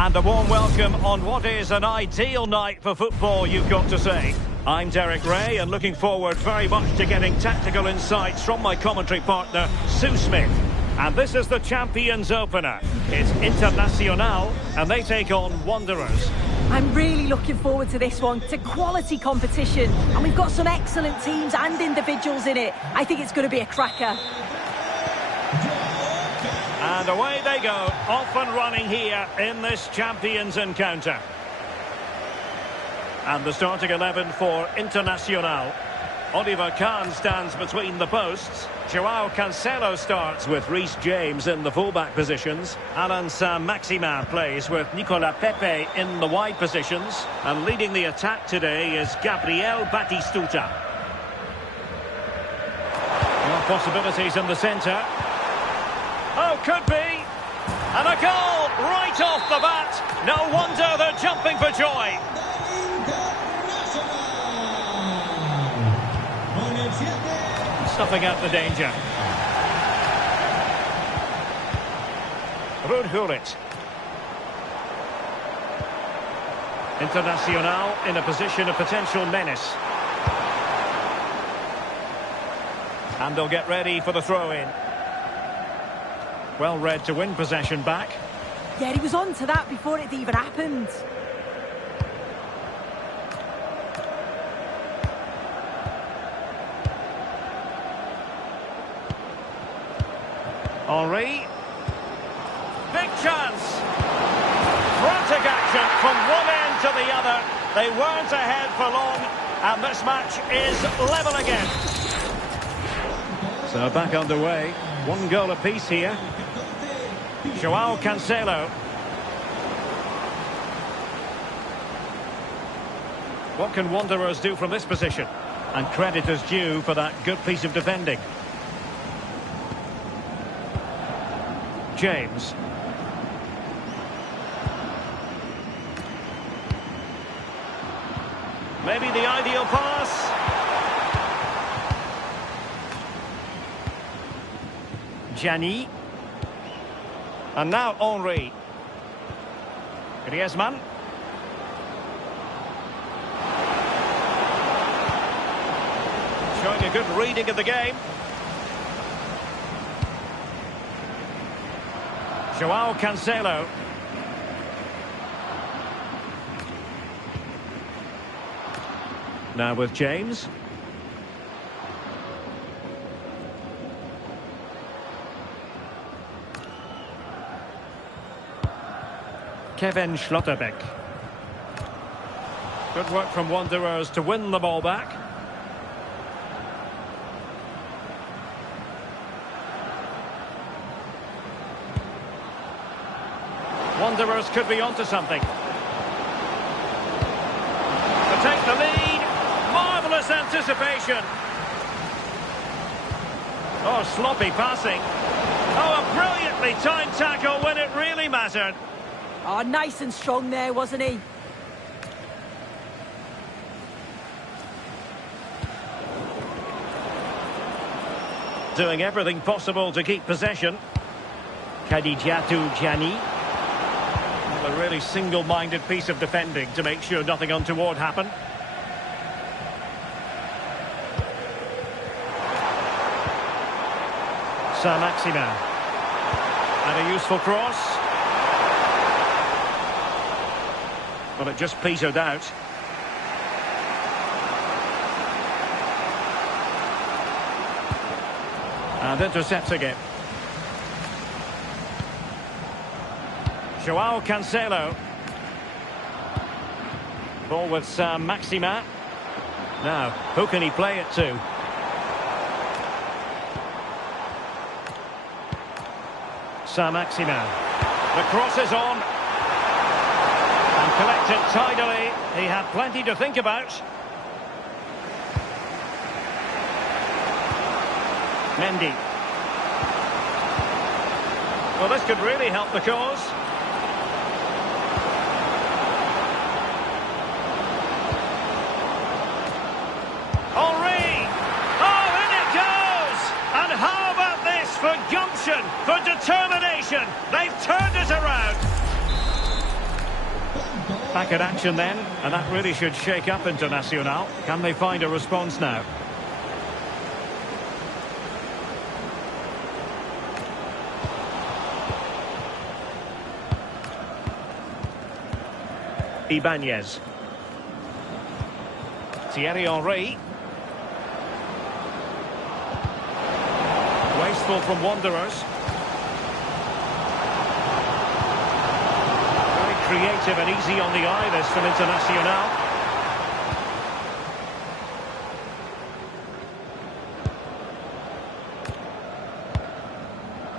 And a warm welcome on what is an ideal night for football, you've got to say. I'm Derek Ray and looking forward very much to getting tactical insights from my commentary partner, Sue Smith. And this is the Champions Opener. It's Internacional and they take on Wanderers. I'm really looking forward to this one. It's a quality competition and we've got some excellent teams and individuals in it. I think it's going to be a cracker. And away they go, off and running here in this Champions encounter. And the starting 11 for Internacional. Oliver Kahn stands between the posts. Joao Cancelo starts with Reece James in the fullback positions. Alain Saint-Maximin plays with Nicolas Pepe in the wide positions. And leading the attack today is Gabriel Batistuta. More possibilities in the centre. Oh, could be. And a goal right off the bat. No wonder they're jumping for joy. Stuffing out the danger. Ruud Gullit. Internacional in a position of potential menace. And they'll get ready for the throw-in. Well read to win possession back. Yeah, he was on to that before it even happened. Henry. Big chance. Frantic action from one end to the other. They weren't ahead for long, and this match is level again. So back underway. One goal apiece here. Joao Cancelo. What can Wanderers do from this position? And credit is due for that good piece of defending. James. Maybe the ideal pass. Gianni. And now Henry. Griezmann. Showing a good reading of the game. Joao Cancelo. Now with James. Kevin Schlotterbeck. Good work from Wanderers to win the ball back. Wanderers could be onto something. To take the lead. Marvellous anticipation. Oh, sloppy passing. Oh, a brilliantly timed tackle when it really mattered. Oh, nice and strong there, wasn't he? Doing everything possible to keep possession. Khadijatu Gianni. A really single-minded piece of defending to make sure nothing untoward happened. Saint-Maximin. And a useful cross. But it just petered out. And intercepting it. Joao Cancelo. Ball with Saint-Maximin. Now, who can he play it to? Saint-Maximin. The cross is on. And collected tidily. He had plenty to think about. Mendy. Well, this could really help the cause. Henry! Oh, in it goes! And how about this for gumption, for determination? They've turned it around. Back in action then, and that really should shake up Internacional. Can they find a response now? Ibanez. Thierry Henry. Wasteful from Wanderers. Very creative and easy on the eye, this from Internacional.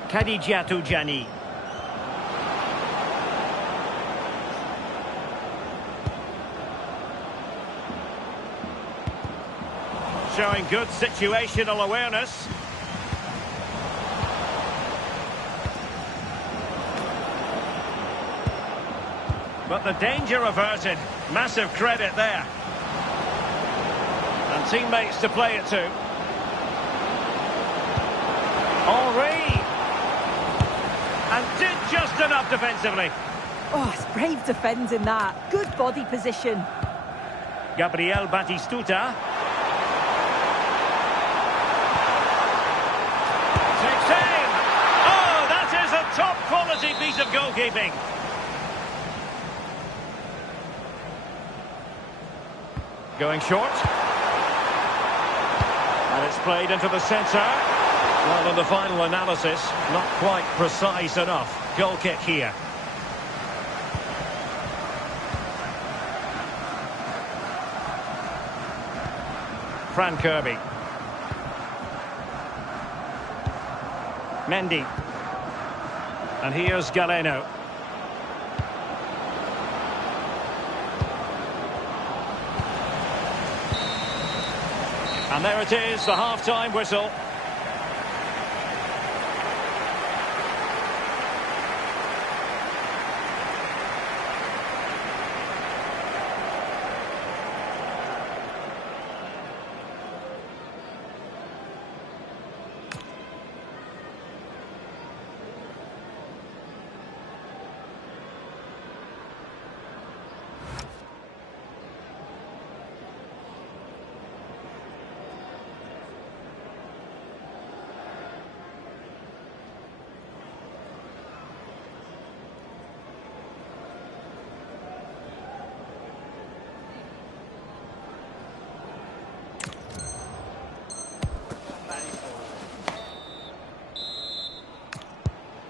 Khadija Jani. Showing good situational awareness. But the danger averted. Massive credit there. And teammates to play it to. Henry. And did just enough defensively. Oh, it's brave defending that. Good body position. Gabriel Batistuta. Takes aim. Oh, that is a top quality piece of goalkeeping. Going short. And it's played into the centre. Well, in the final analysis, not quite precise enough. Goal kick here. Fran Kirby. Mendy. And here's Galeno. And there it is, the half-time whistle.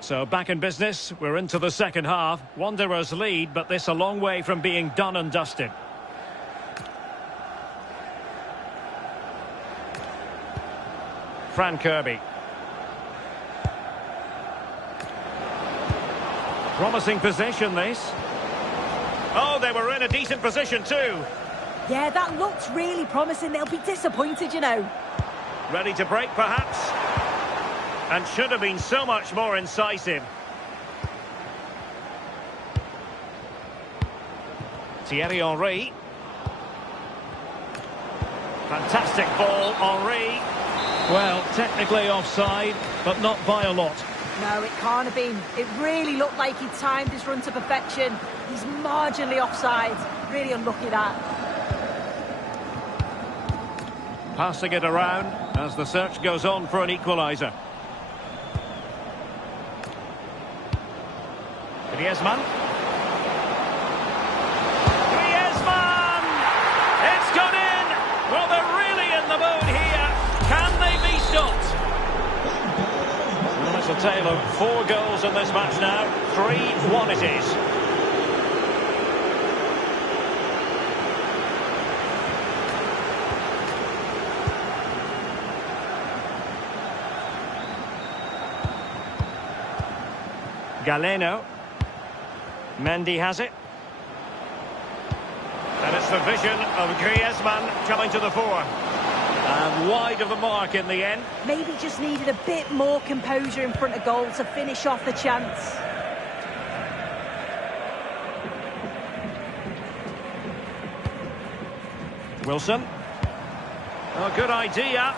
So back in business, we're into the second half. Wanderers lead, but this a long way from being done and dusted. Fran Kirby. Promising position, this. Oh, they were in a decent position too. Yeah, that looks really promising. They'll be disappointed, you know. Ready to break, perhaps? And should have been so much more incisive. Thierry Henry. Fantastic ball, Henry. Well, technically offside, but not by a lot. No, it can't have been. It really looked like he timed his run to perfection. He's marginally offside. Really unlucky that. Passing it around as the search goes on for an equaliser. Griezmann. Griezmann! It's gone in! Well, they're really in the mood here. Can they be stopped? Well, it's a tale of 4 goals in this match now. 3-1 it is. Galeno. Mendy has it. And it's the vision of Griezmann coming to the fore. And wide of the mark in the end. Maybe just needed a bit more composure in front of goal to finish off the chance. Wilson. Oh, good idea.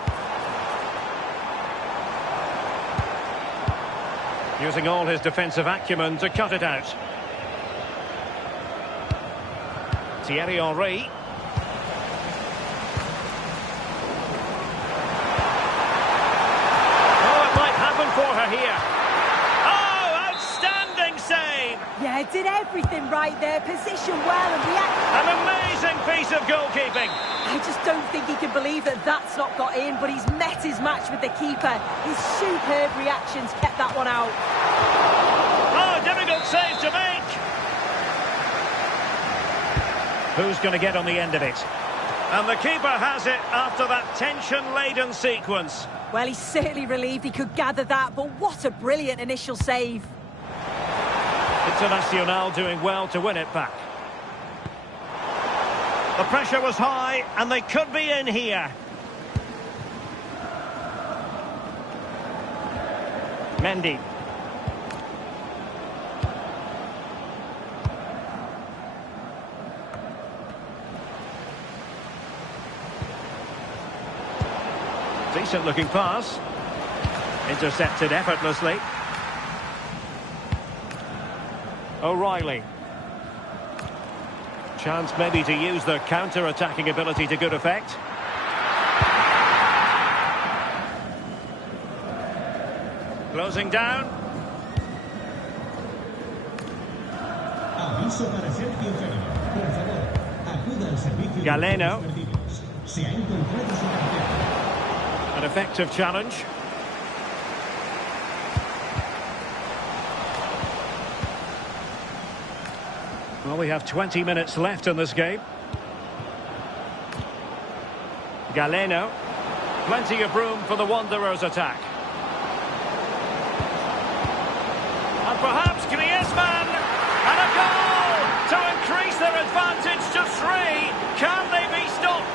Using all his defensive acumen to cut it out. Thierry Henry. Oh, it might happen for her here. Oh, outstanding save! Yeah, did everything right there, position well and react. An amazing piece of goalkeeping. I just don't think he can believe that that's not got in, but he's met his match with the keeper. His superb reactions kept that one out. Oh, difficult save to make. Who's going to get on the end of it? And the keeper has it after that tension-laden sequence. Well, he's certainly relieved he could gather that, but what a brilliant initial save. Internacional doing well to win it back. The pressure was high, and they could be in here. Mendy. Decent looking pass. Intercepted effortlessly. O'Reilly. Chance maybe to use their counter-attacking ability to good effect. Closing down. Aviso para Sergio Félix. Por favor, acuda al servicio. Galeno. Se ha encontrado su cartera. An effective challenge. Well, we have 20 minutes left in this game. Galeno. Plenty of room for the Wanderers' attack. And perhaps Griezmann. And a goal to increase their advantage to 3. Can they be stopped?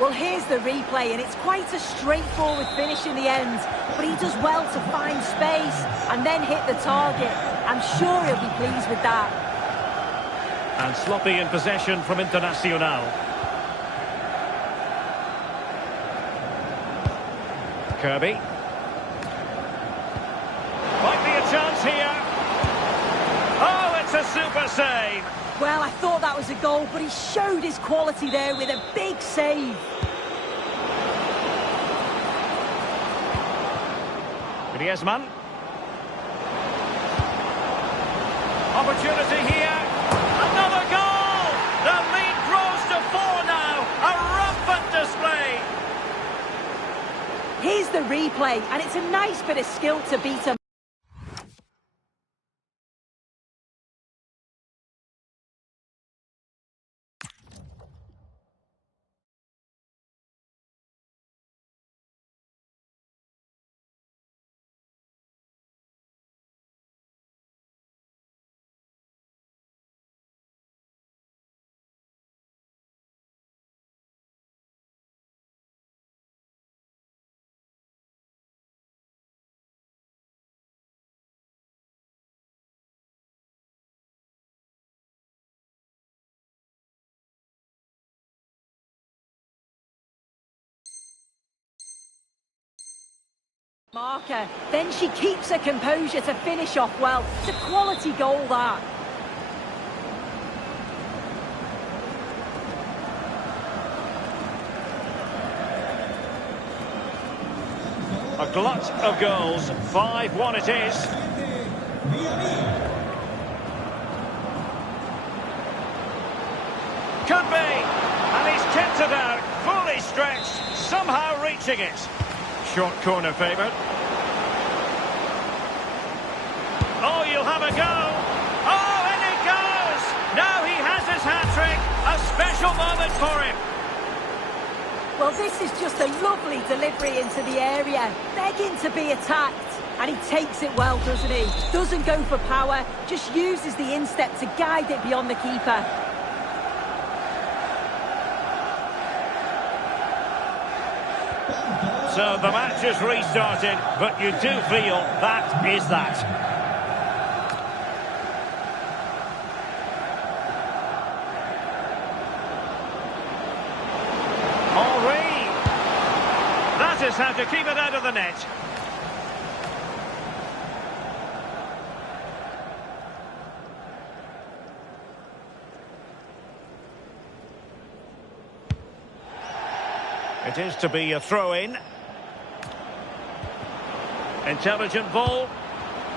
Well, here's the replay, and it's quite a straightforward finish in the end. But he does well to find space and then hit the target. I'm sure he'll be pleased with that. And sloppy in possession from Internacional. Kirby. Might be a chance here. Oh, it's a super save. Well, I thought that was a goal, but he showed his quality there with a big save. Griezmann. Opportunity here. Another goal! The lead grows to 4 now. A rampant display. Here's the replay, and it's a nice bit of skill to beat him. Marker, then she keeps her composure to finish off well. It's a quality goal, that. A glut of goals. 5-1 it is. Could be. And he's kept it out. Fully stretched. Somehow reaching it. Short corner favoured. Oh, you'll have a go. Oh, and it goes. Now he has his hat-trick. A special moment for him. Well, this is just a lovely delivery into the area, begging to be attacked. And he takes it well, doesn't he? Doesn't go for power, just uses the instep to guide it beyond the keeper. So the match is restarted, but you do feel that is that. Henry! That is how to keep it out of the net. It is to be a throw-in. Intelligent ball.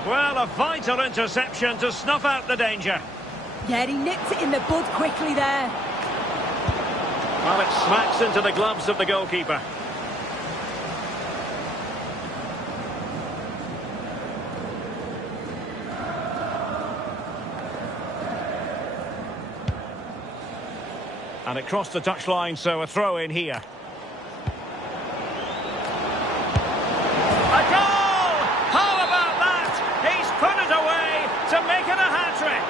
Well, a vital interception to snuff out the danger. Yeah, he nipped it in the bud quickly there. Well, it smacks into the gloves of the goalkeeper. And it crossed the touchline, so a throw-in here. A goal! How about that? He's put it away to make it a hat-trick.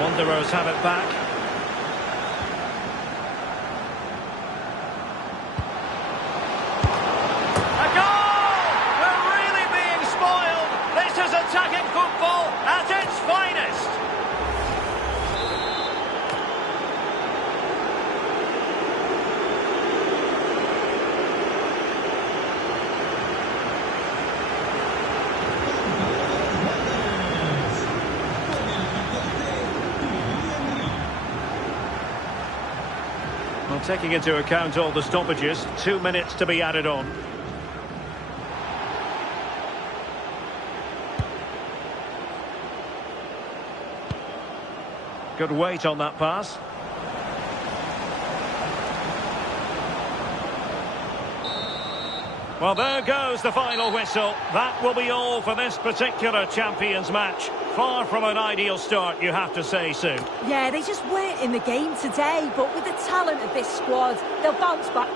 Wanderers have it back. Attacking football at its finest. Well, taking into account all the stoppages, 2 minutes to be added on. Good weight on that pass. Well, there goes the final whistle. That will be all for this particular Champions match. Far from an ideal start, you have to say, Sue. Yeah, they just weren't in the game today, but with the talent of this squad, they'll bounce back.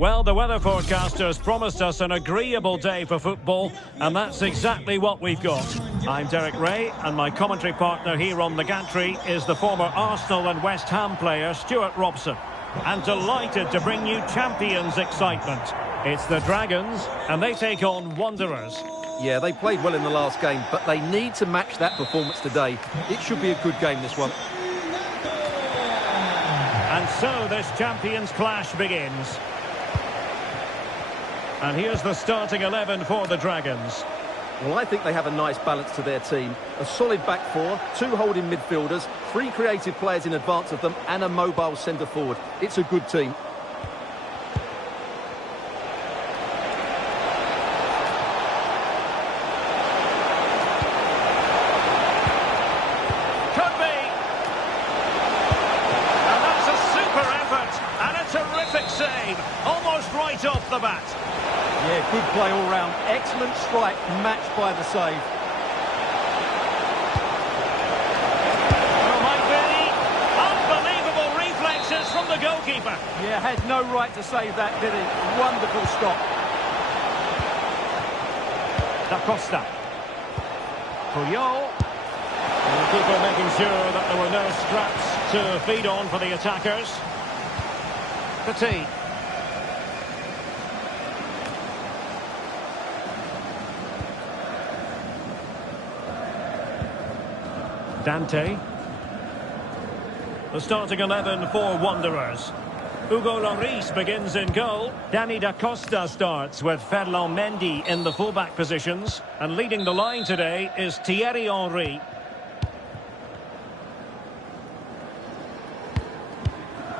Well, the weather forecasters promised us an agreeable day for football, and that's exactly what we've got. I'm Derek Ray, and my commentary partner here on the gantry is the former Arsenal and West Ham player Stuart Robson. And delighted to bring you champions excitement. It's the Dragons, and they take on Wanderers. Yeah, they played well in the last game, but they need to match that performance today. It should be a good game, this one. And so this champions clash begins. And here's the starting 11 for the Dragons. Well, I think they have a nice balance to their team. A solid back four, 2 holding midfielders, 3 creative players in advance of them, and a mobile centre forward. It's a good team. Could be. And that's a super effort. And a terrific save. Almost right off the bat. Yeah, good play all round. Excellent strike, matched by the save. Well, might be. Unbelievable reflexes from the goalkeeper. Yeah, had no right to save that, did he? Wonderful stop. Da Costa. Puyol. And the keeper making sure that there were no straps to feed on for the attackers. Petit. Dante. The starting 11 for Wanderers. Hugo Lloris begins in goal. Danny Da Costa starts with Ferland Mendy in the fullback positions. And leading the line today is Thierry Henry.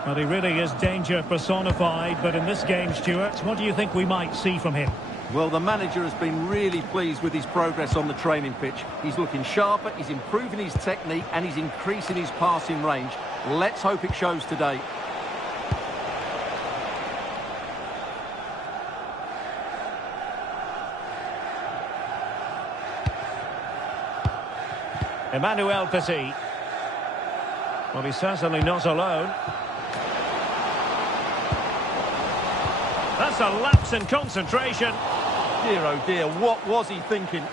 Well, he really is danger personified, but in this game, Stuart, what do you think we might see from him? Well, the manager has been really pleased with his progress on the training pitch. He's looking sharper, he's improving his technique, and he's increasing his passing range. Let's hope it shows today. Emmanuel Petit. Well, he's certainly not alone. That's a lapse in concentration. Dear, oh dear, what was he thinking?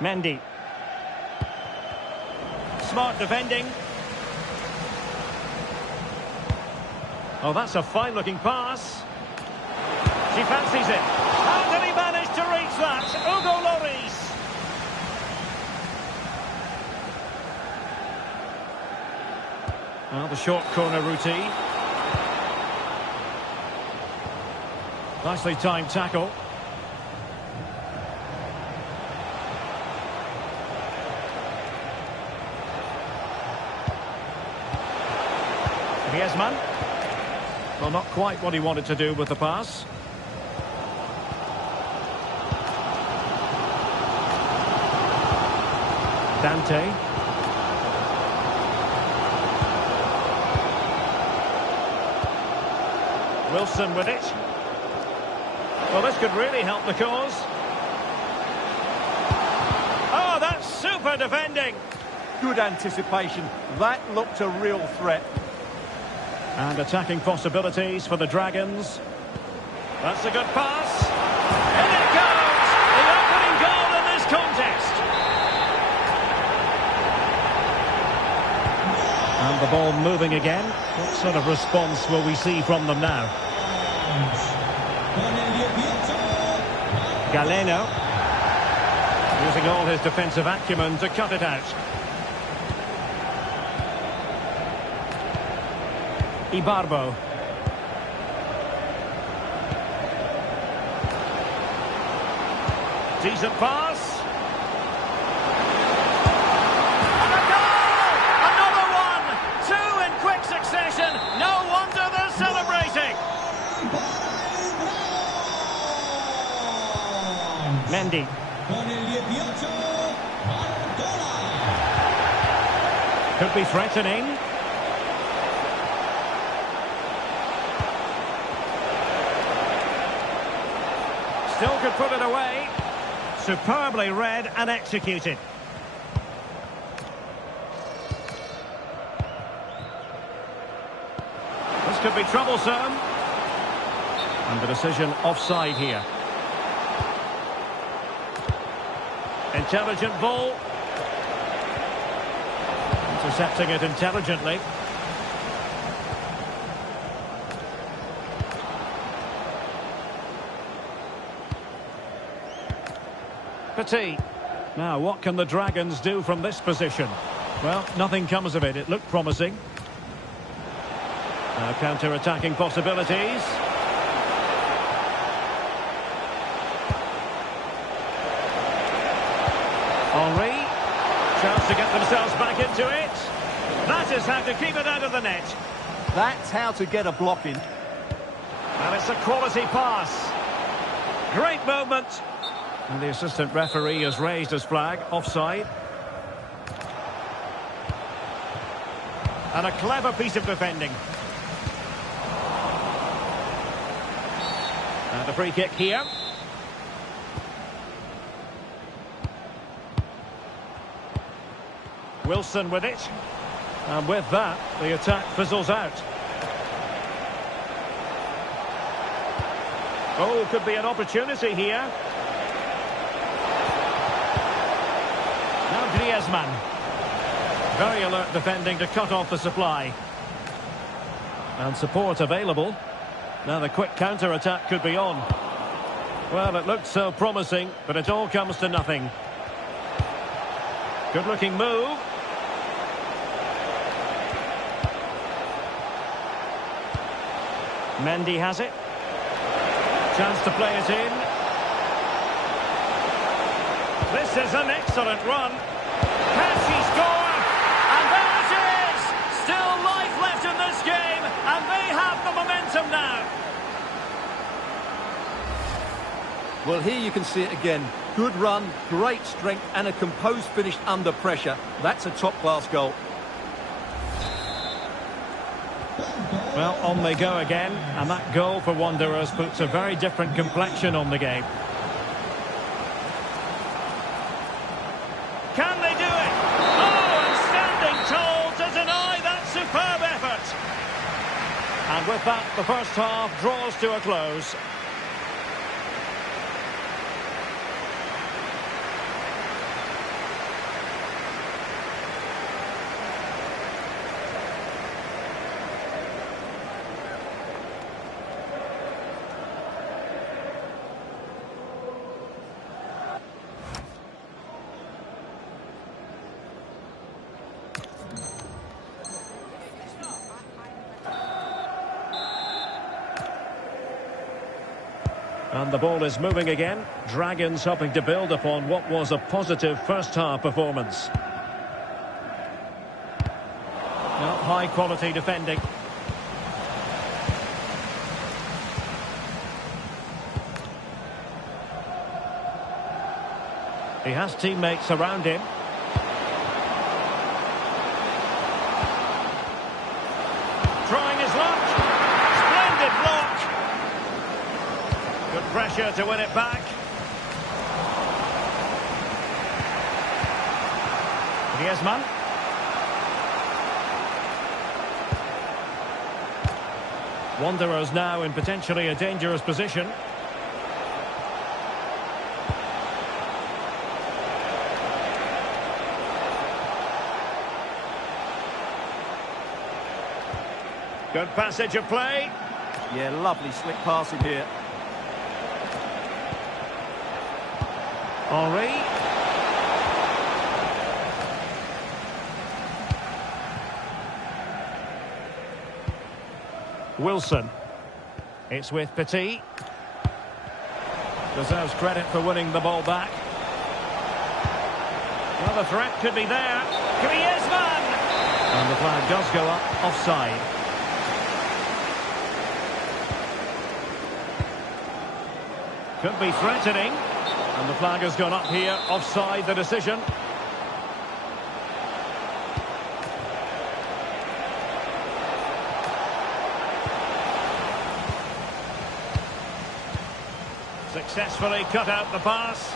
Mendy. Smart defending. Oh, that's a fine-looking pass. She fancies it. How did he manage to reach that? Hugo Lloris. Well, the short corner routine. Nicely timed tackle. Griezmann. Well, not quite what he wanted to do with the pass. Dante. Wilson with it. Well, this could really help the cause. Oh, that's super defending. Good anticipation. That looked a real threat. And attacking possibilities for the Dragons. That's a good pass. In it goes! The opening goal in this contest. And the ball moving again. What sort of response will we see from them now? Galeno. Using all his defensive acumen to cut it out. Ibarbo. Decent pass. And a goal! Another one! 2 in quick succession. No wonder they're celebrating. Mendy. Could be threatening. Still could put it away. Superbly read and executed. could be troublesome. And the decision offside here. Intelligent ball. Intercepting it intelligently. Petit. Now, what can the Dragons do from this position? Well, nothing comes of it. It looked promising. Now, counter-attacking possibilities. Henry. Chance to get themselves back into it. That is how to keep it out of the net. That's how to get a block in. And it's a quality pass. Great moment. And the assistant referee has raised his flag. Offside. And a clever piece of defending. And a free kick here. Wilson with it. And with that, the attack fizzles out. Oh, could be an opportunity here. Now Griezmann. Very alert defending to cut off the supply. And support available. Now the quick counter-attack could be on. Well, it looked so promising, but it all comes to nothing. Good-looking move. Mendy has it. Chance to play it in. This is an excellent run. Can she score? And there it is! Still life left in this game, and they have the momentum now. Well, here you can see it again. Good run, great strength, and a composed finish under pressure. That's a top-class goal. Well, on they go again, and that goal for Wanderers puts a very different complexion on the game. Can they do it? Oh, and standing tall to deny that superb effort. And with that, the first half draws to a close. And the ball is moving again. Dragons hoping to build upon what was a positive first-half performance. Now, high-quality defending. He has teammates around him. Trying his luck. Splendid block. Good pressure to win it back. Griezmann. Wanderers now in potentially a dangerous position. Good passage of play. Yeah, lovely slick passing here. Henry. Wilson. It's with Petit. Deserves credit for winning the ball back. Well, the threat could be there. Griezmann! And the flag does go up offside. Could be threatening. And the flag has gone up here, offside the decision. Successfully cut out the pass.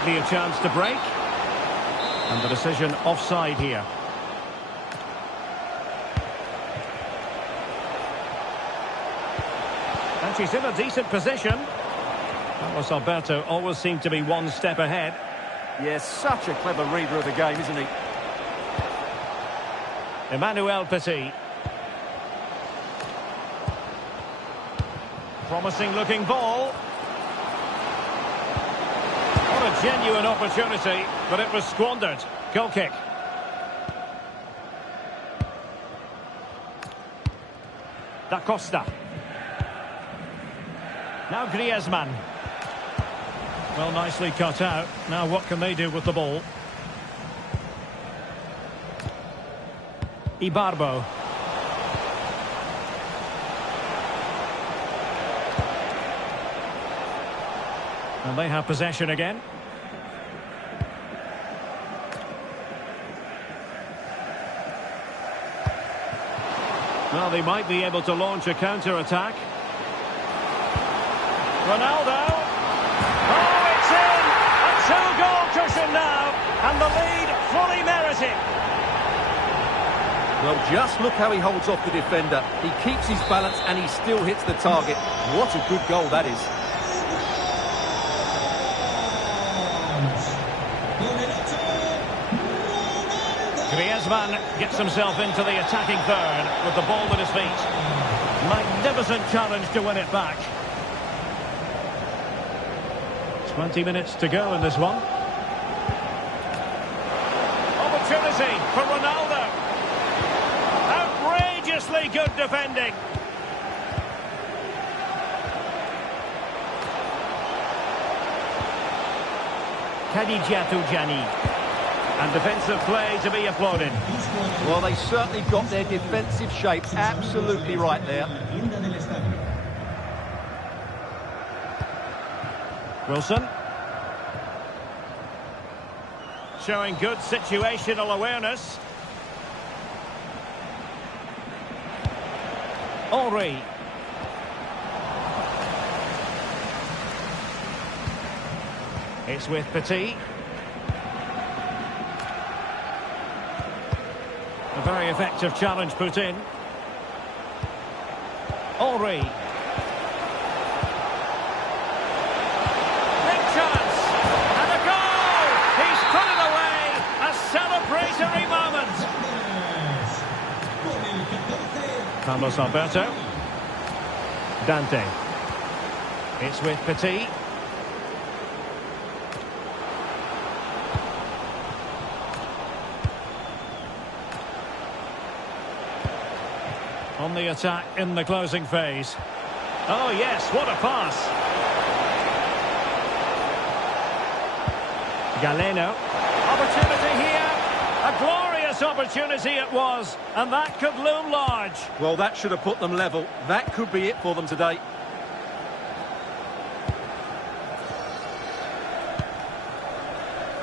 Hardly a chance to break. And the decision offside here. And she's in a decent position. Carlos Alberto always seemed to be one step ahead. Yes, such a clever reader of the game, isn't he? Emmanuel Petit. Promising looking ball. What a genuine opportunity, but it was squandered. Goal kick. Da Costa. Now Griezmann. Well, nicely cut out. Now what can they do with the ball? Ibarbo. And they have possession again. Well, they might be able to launch a counter-attack. Ronaldo. Oh, it's in! A two-goal cushion now, and the lead fully merited. Well, just look how he holds off the defender. He keeps his balance and he still hits the target. What a good goal that is. Griezmann gets himself into the attacking third with the ball at his feet. Magnificent challenge to win it back. 20 minutes to go in this one. Opportunity for Ronaldo. Outrageously good defending. Khadija Jani. And defensive play to be applauded. Well, they certainly got their defensive shape absolutely right there. Wilson. Showing good situational awareness. Henry. It's with Petit. A very effective challenge put in. Henry. Big chance. And a goal! He's put it away. A celebratory moment. Carlos Alberto. Dante. It's with Petit. On the attack in the closing phase. Oh yes, what a pass. Galeno. Opportunity here. A glorious opportunity it was. And that could loom large. Well, that should have put them level. That could be it for them today.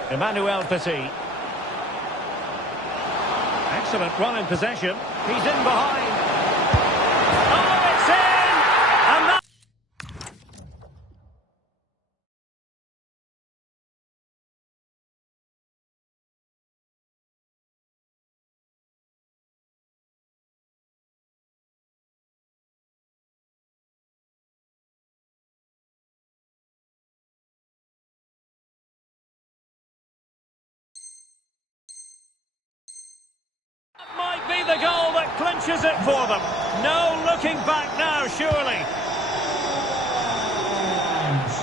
Emmanuel Petit. Excellent run in possession. He's in behind. Oh, it's in! And that... might be the goal that clinches it for them. No looking back now, surely.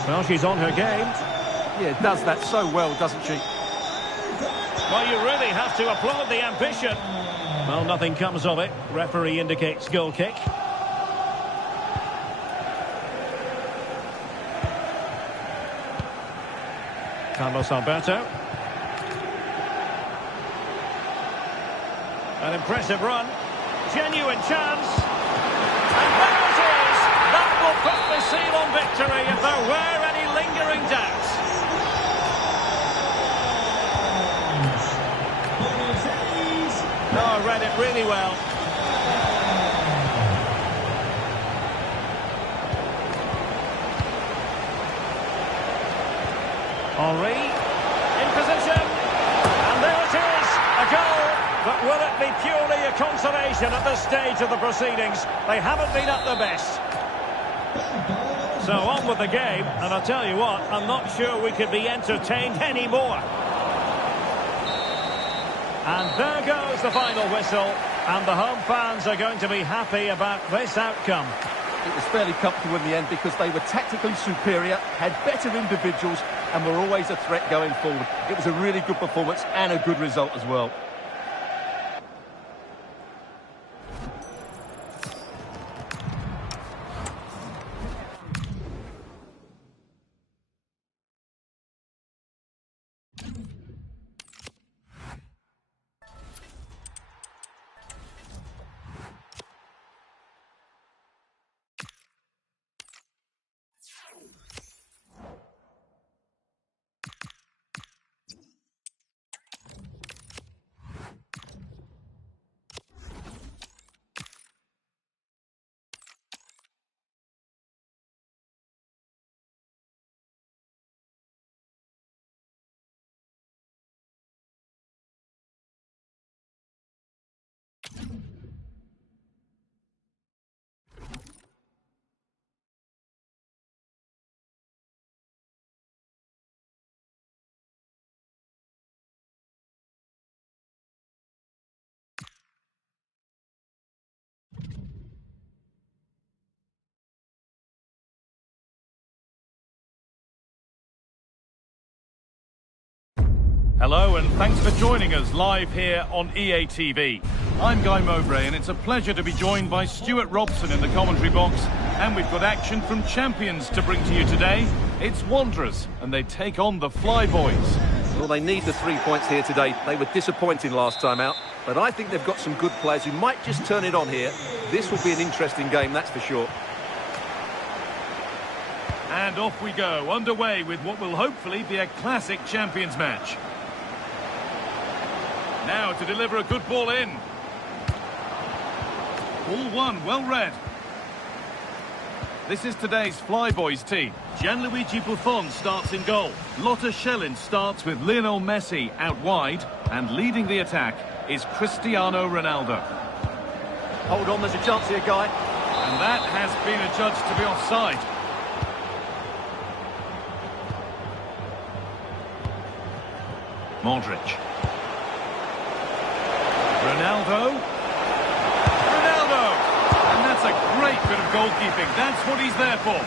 Well, she's on her game. Yeah, does that so well, doesn't she? Well, you really have to applaud the ambition. Well, nothing comes of it. Referee indicates goal kick. Carlos Alberto. An impressive run. Genuine chance. And there it is! That will put the seal on victory if there were any lingering doubts. Oh, read it really well. Henry. consolation at this stage of the proceedings. They haven't been at their best. So on with the game, and I'll tell you what, I'm not sure we could be entertained anymore. And there goes the final whistle, and the home fans are going to be happy about this outcome. It was fairly comfortable in the end because they were tactically superior, had better individuals, and were always a threat going forward. It was a really good performance and a good result as well. Hello and thanks for joining us live here on EA TV. I'm Guy Mowbray and it's a pleasure to be joined by Stuart Robson in the commentary box, and we've got action from champions to bring to you today. It's Wanderers and they take on the Flyboys. Well, they need the 3 points here today. They were disappointing last time out, but I think they've got some good players who might just turn it on here. This will be an interesting game, that's for sure. And off we go, underway with what will hopefully be a classic champions match. Now to deliver a good ball in. Ball one, well read. This is today's Flyboys team. Gianluigi Buffon starts in goal. Lothar Schelin starts with Lionel Messi out wide. And leading the attack is Cristiano Ronaldo. Hold on, there's a chance here, Guy. And that has been adjudged to be offside. Modric. Ronaldo. And that's a great bit of goalkeeping. That's what he's there for.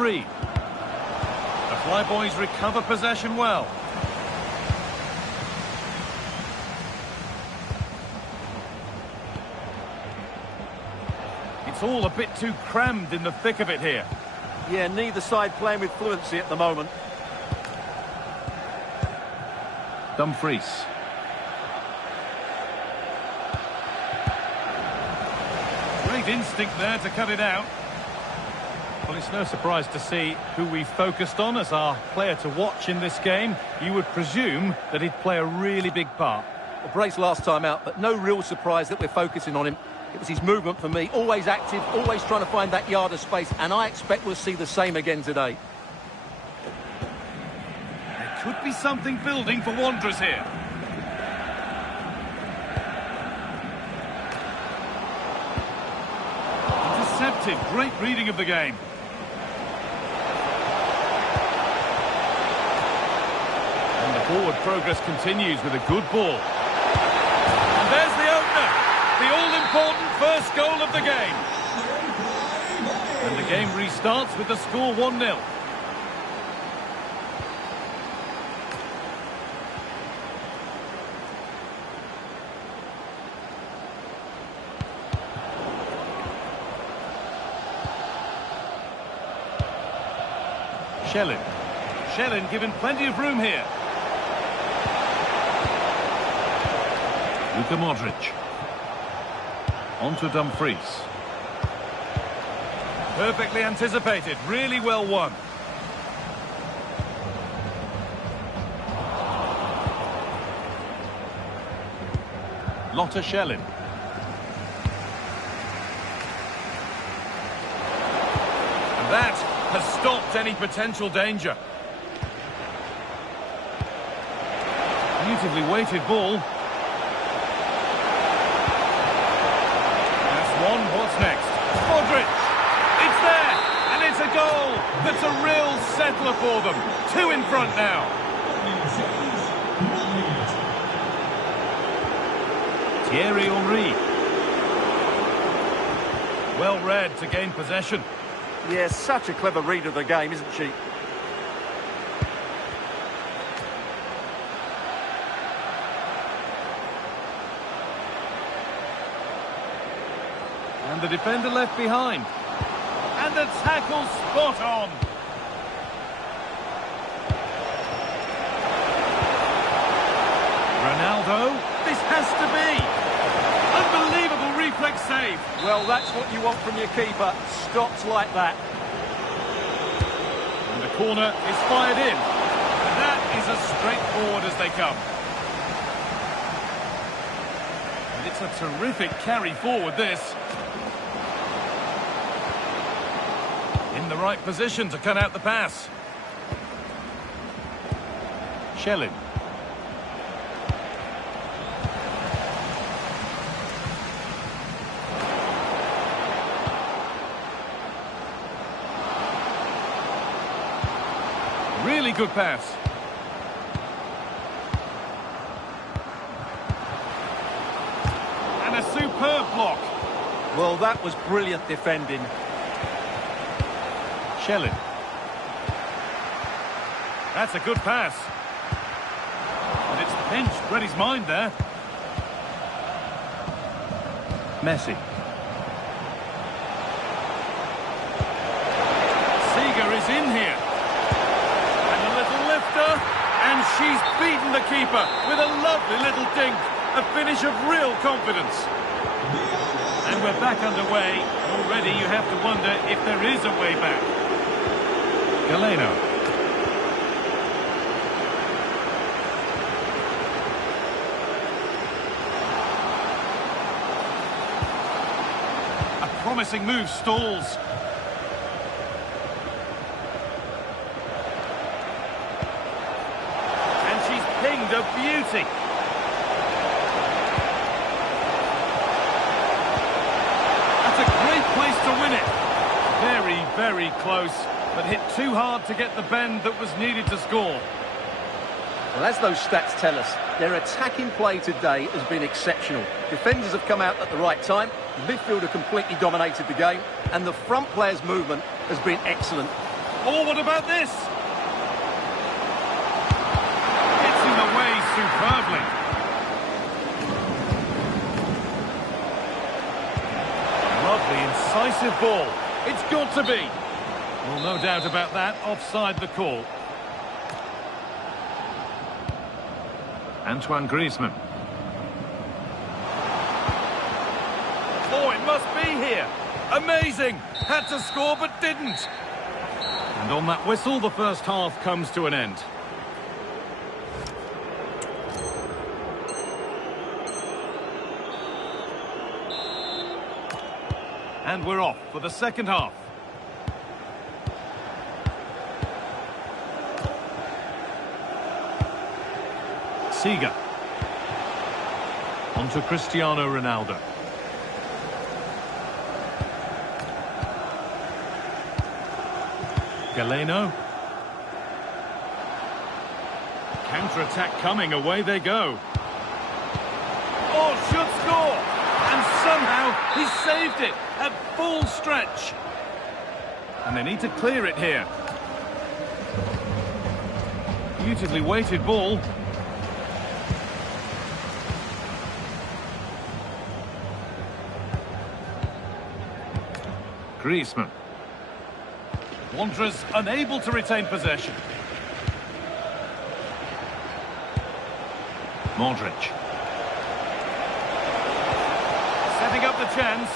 Henry. The Flyboys recover possession well. It's all a bit too crammed in the thick of it here. Yeah, neither side playing with fluency at the moment. Dumfries. Great instinct there to cut it out. Well, it's no surprise to see who we focused on as our player to watch in this game. You would presume that he'd play a really big part. A brace last time out, but no real surprise that we're focusing on him. It was his movement for me, always active, always trying to find that yard of space, and I expect we'll see the same again today. There could be something building for Wanderers here. Intercepted, great reading of the game. And the forward progress continues with a good ball. And there's the opener. The all-important first goal of the game. And the game restarts with the score 1-0. Schelin given plenty of room here. Luka Modric. On to Dumfries. Perfectly anticipated, really well won. Lothar Schelin. That has stopped any potential danger. Beautifully weighted ball. That's one. What's next? Modric! It's there! And it's a goal! That's a real settler for them. 2 in front now. Thierry Henry. Well read to gain possession. Yeah, such a clever read of the game, isn't she? And the defender left behind. And the tackle spot on. Ronaldo. This has to be. Unbelievable reflex save. Well, that's what you want from your keeper. Stops like that. And the corner is fired in. And that is as straightforward as they come. And it's a terrific carry forward, this. In the right position to cut out the pass. Shellin. Really good pass. And a superb block. Well, that was brilliant defending. Shellin. That's a good pass. And it's pinched, read his mind there. Messi. Seeger is in here. And a little lifter. And she's beaten the keeper with a lovely little dink. A finish of real confidence. And we're back underway. Already you have to wonder if there is a way back. Galeno. A promising move stalls. And she's pinged a beauty. That's a great place to win it. Very, very close. But hit too hard to get the bend that was needed to score. Well, as those stats tell us, their attacking play today has been exceptional. Defenders have come out at the right time, the midfielder completely dominated the game, and the front player's movement has been excellent. Oh, what about this? It's in the way superbly. Lovely, incisive ball. It's got to be. Well, no doubt about that. Offside the call. Antoine Griezmann. Oh, it must be here. Amazing. Had to score, but didn't. And on that whistle, the first half comes to an end. And we're off for the second half. Seeger. On to Cristiano Ronaldo. Galeno. Counter-attack coming, away they go. Oh, should score! And somehow he saved it at full stretch. And they need to clear it here. Beautifully weighted ball. Griezmann. Wanderers unable to retain possession. Modric. Setting up the chance.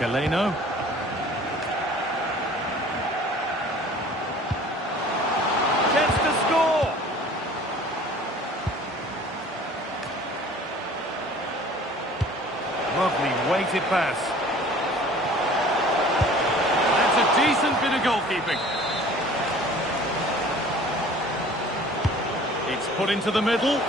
Galeno. Chance to score. Lovely weight weighted pass. That's a decent bit of goalkeeping. It's put into the middle.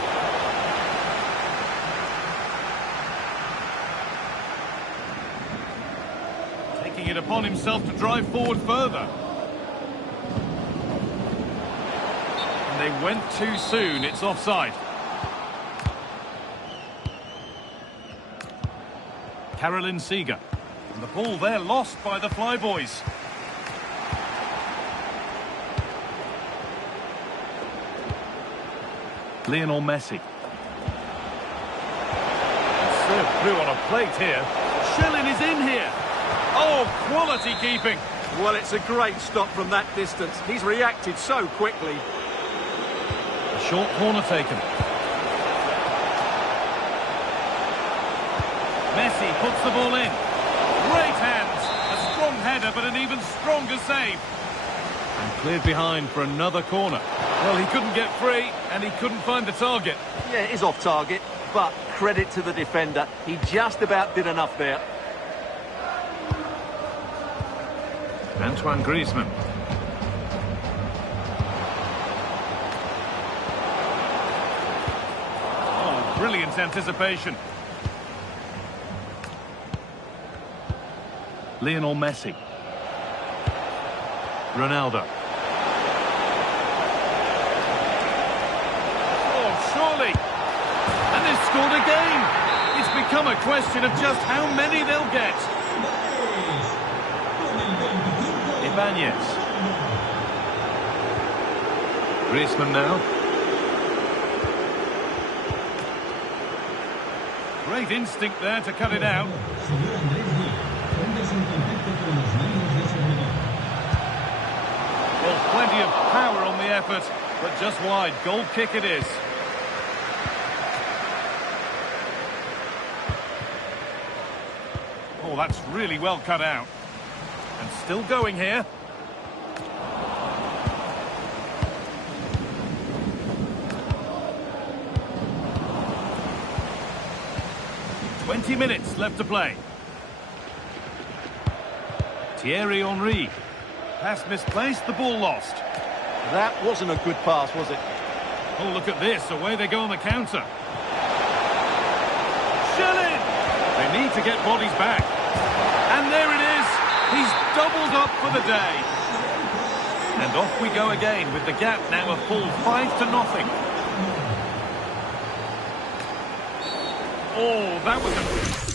Taking it upon himself to drive forward further. And they went too soon. It's offside. Caroline Seeger. And the ball there lost by the Flyboys. Lionel Messi. Served through on a plate here. Schilling is in here. Oh, quality keeping. Well, it's a great stop from that distance. He's reacted so quickly. A short corner taken. Messi puts the ball in. Great hands. A strong header, but an even stronger save. And cleared behind for another corner. Well, he couldn't get free, and he couldn't find the target. Yeah, it is off target, but credit to the defender. He just about did enough there. Antoine Griezmann. Oh, brilliant anticipation. Lionel Messi. Ronaldo. Oh, surely. And they've scored again. It's become a question of just how many they'll get. Ibanez. Griezmann now. Great instinct there to cut it out. Well, plenty of power on the effort, but just wide. Goal kick it is. Oh, that's really well cut out. And still going here. Minutes left to play. Thierry Henry. Pass misplaced, the ball lost. That wasn't a good pass, was it? Oh, look at this. Away they go on the counter. Schilling! They need to get bodies back. And there it is. He's doubled up for the day. And off we go again with the gap now a full 5-0. Oh, that was a...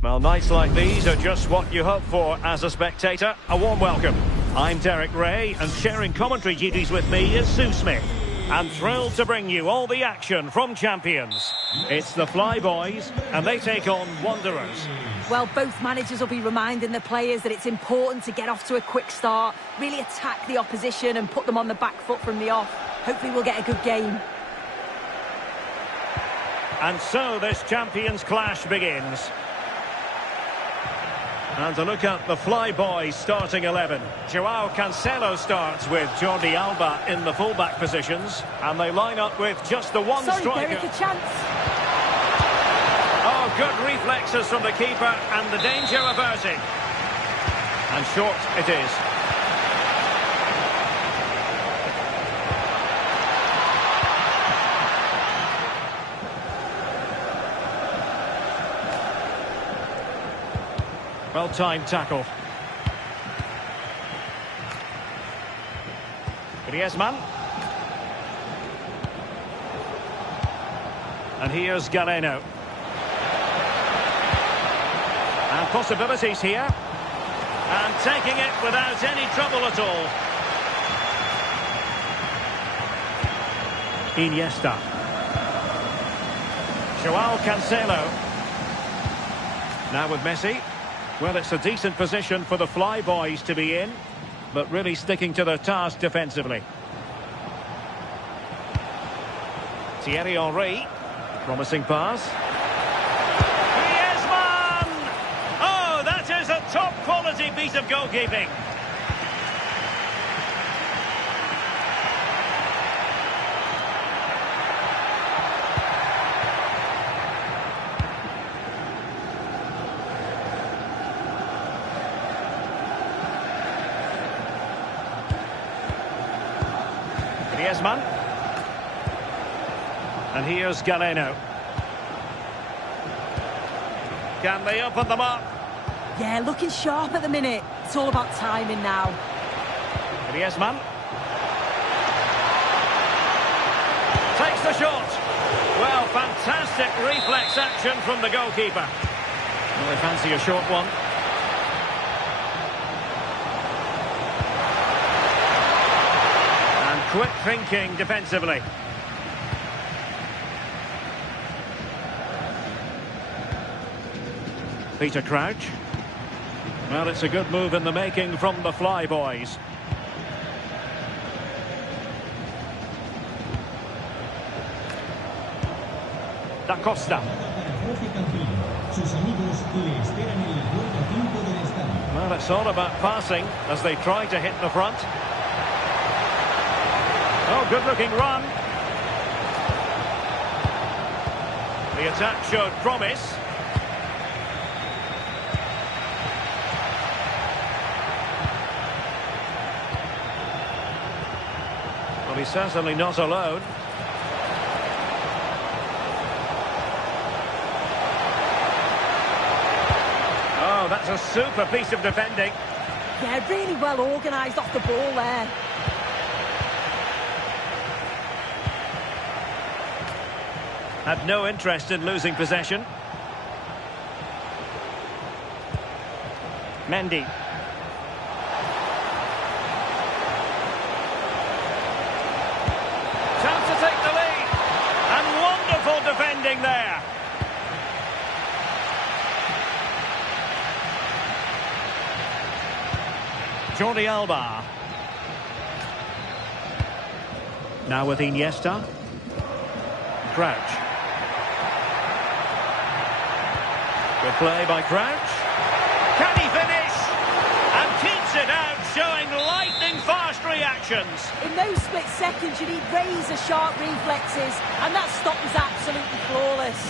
Well, nights like these are just what you hope for as a spectator. A warm welcome. I'm Derek Ray, and sharing commentary duties with me is Sue Smith. I'm thrilled to bring you all the action from Champions. It's the Flyboys, and they take on Wanderers. Well, both managers will be reminding the players that it's important to get off to a quick start, really attack the opposition and put them on the back foot from the off. Hopefully we'll get a good game. And so this Champions clash begins. And to look at the Flyboys starting 11. Joao Cancelo starts with Jordi Alba in the fullback positions. And they line up with just the one striker. Sorry, Derek, a chance. Oh, good reflexes from the keeper and the danger averted. And short it is. Well-timed tackle. Griezmann. And here's Galeno. And possibilities here. And taking it without any trouble at all. Iniesta. Joao Cancelo. Now with Messi. Well, it's a decent position for the Fly Boys to be in, but really sticking to their task defensively. Thierry Henry. Promising pass. Griezmann! Oh, that is a top-quality piece of goalkeeping. Griezmann. And here's Galeno. Can they open them up? Yeah, looking sharp at the minute. It's all about timing now. Griezmann. Takes the shot. Well, fantastic reflex action from the goalkeeper. Well, they fancy a short one. And quick thinking defensively. Peter Crouch. Well, it's a good move in the making from the Fly Boys. Da Costa. Well, it's all about passing as they try to hit the front. Oh, good-looking run. The attack showed promise. Well, he's certainly not alone. Oh, that's a super piece of defending. Yeah, really well organised off the ball there. Had no interest in losing possession. Mendy. Chance to take the lead. And wonderful defending there. Jordi Alba. Now with Iniesta. Crouch. Good play by Crouch. Can he finish? And keeps it out, showing lightning-fast reactions. In those split seconds, you need razor-sharp reflexes, and that stop was absolutely flawless.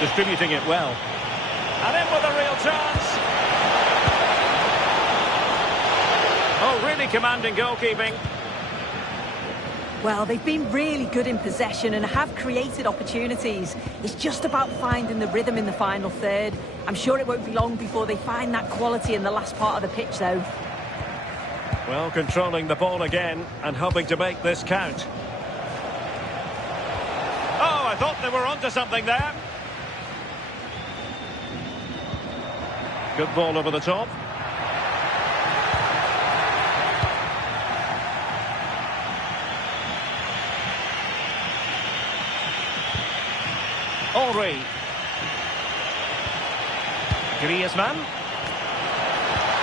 Distributing it well. And in with a real chance. Oh, really commanding goalkeeping. Well, they've been really good in possession and have created opportunities. It's just about finding the rhythm in the final third. I'm sure it won't be long before they find that quality in the last part of the pitch, though. Well, controlling the ball again and hoping to make this count. Oh, I thought they were onto something there. Good ball over the top. Henry. Griezmann.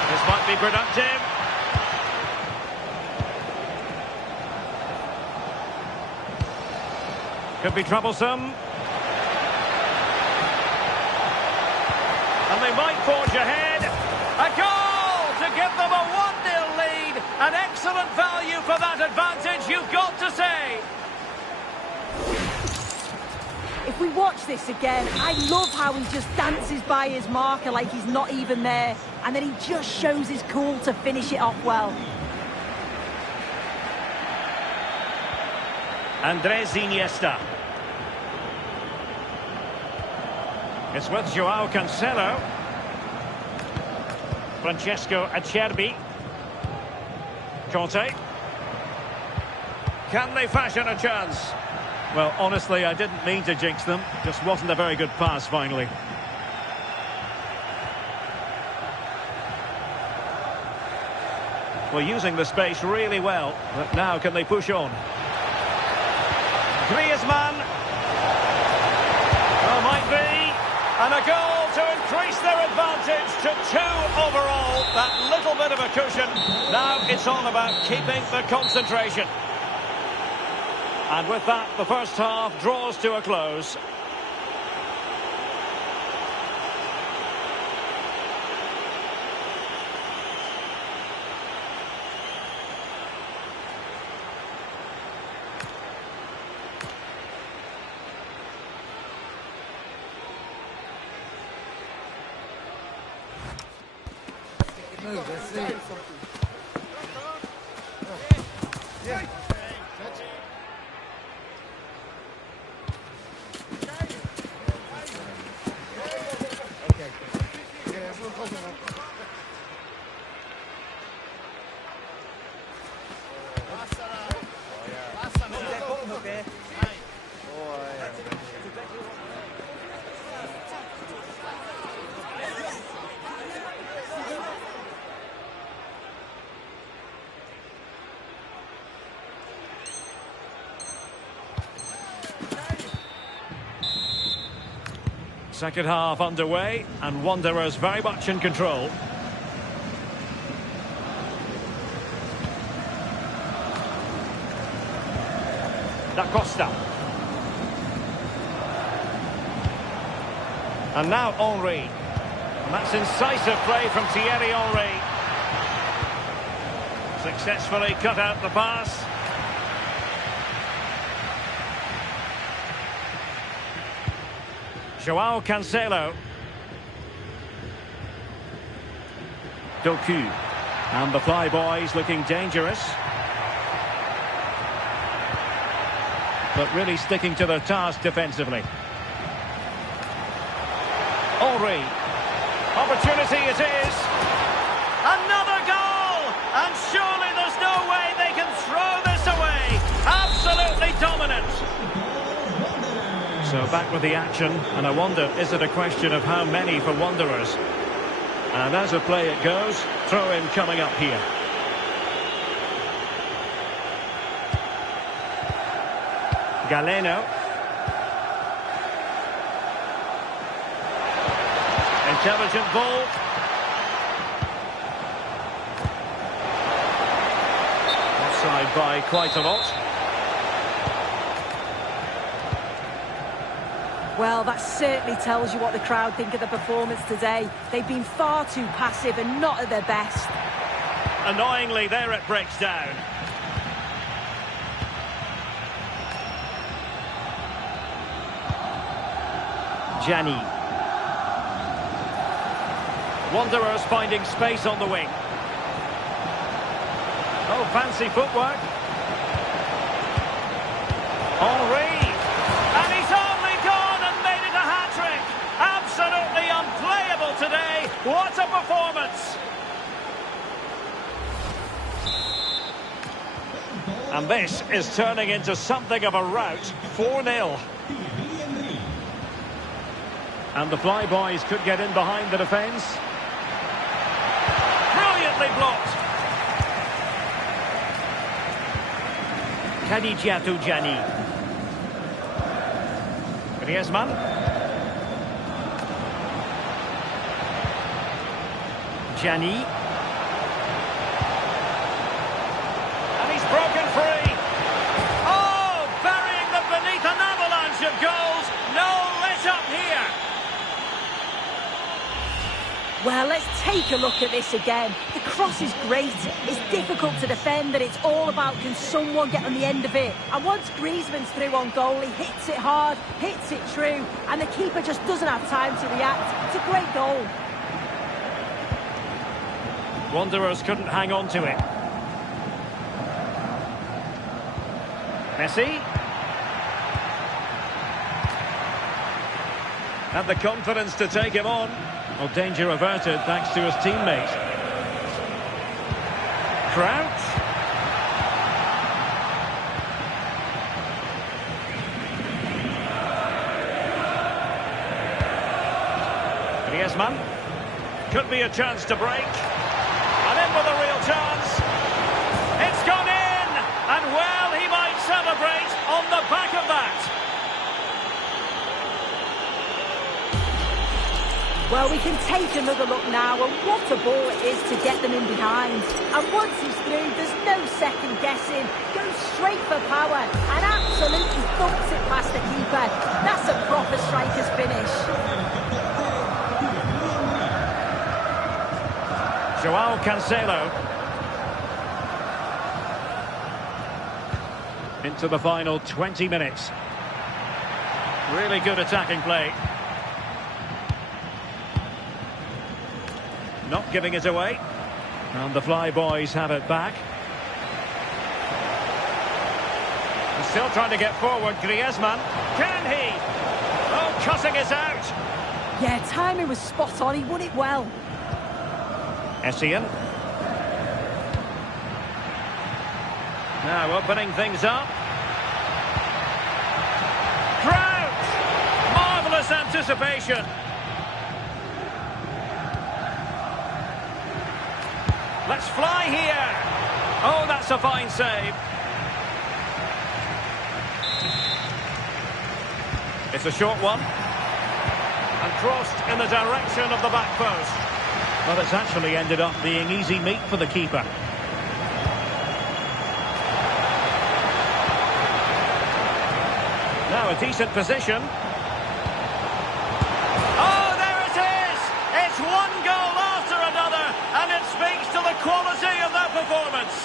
This might be productive. Could be troublesome. And they might forge ahead. A goal to give them a 1-0 lead. An excellent value for that advantage, you've got to say. If we watch this again, I love how he just dances by his marker like he's not even there. And then he just shows his cool to finish it off well. Andres Iniesta. It's with Joao Cancelo. Francesco Acerbi. Conte. Can they fashion a chance? Well, honestly, I didn't mean to jinx them. Just wasn't a very good pass, finally. Well, using the space really well. But now can they push on? Griezmann. Oh, might be. And a goal to increase their advantage to 2 overall. That little bit of a cushion. Now it's all about keeping the concentration. And with that, the first half draws to a close. Second half underway, and Wanderers very much in control. Da Costa. And now Henry. And that's incisive play from Thierry Henry. Successfully cut out the pass. Joao Cancelo. Doku. And the Flyboys looking dangerous. But really sticking to their task defensively. Henry. Opportunity it is. Another goal! And surely there's no way they can throw this away. Absolutely dominant. So back with the action, and I wonder, is it a question of how many for Wanderers? And as a play it goes, throw-in coming up here. Galeno. Intelligent ball. Offside by quite a lot. Well, that certainly tells you what the crowd think of the performance today. They've been far too passive and not at their best. Annoyingly, there it breaks down. Gianni. Wanderers finding space on the wing. Oh, fancy footwork. Henry. And he's only gone and made it a hat-trick. Absolutely unplayable today. What a performance. And this is turning into something of a rout. 4-0. And the Flyboys could get in behind the defence. Brilliantly blocked. Khadijatu Gianni. Griezmann. Gianni. And he's broken free. Oh, burying them beneath an avalanche of goals. No let up here. Well, let's take a look at this again. The cross is great. It's difficult to defend, and it's all about can someone get on the end of it. And once Griezmann's through on goal, he hits it hard, hits it true, and the keeper just doesn't have time to react. It's a great goal. Wanderers couldn't hang on to it. Messi. Had the confidence to take him on. Well, danger averted thanks to his teammate. Crouch. Griezmann. Could be a chance to break. And in with a real chance. back of that. Well, we can take another look now, and what a ball it is to get them in behind. And once he's through, there's no second guessing. Goes straight for power and absolutely thumps it past the keeper. That's a proper striker's finish. Joao Cancelo. Into the final 20 minutes. Really good attacking play. Not giving it away. And the Flyboys have it back. He's still trying to get forward, Griezmann. Can he? Oh, cutting it out. Yeah, timing was spot on. He won it well. Essien. Now opening things up. Crouch! Marvellous anticipation. Let's fly here. Oh, that's a fine save. It's a short one. And crossed in the direction of the back post. But it's actually ended up being easy meat for the keeper. Now a decent position. Oh, there it is! It's one goal after another, and it speaks to the quality of that performance.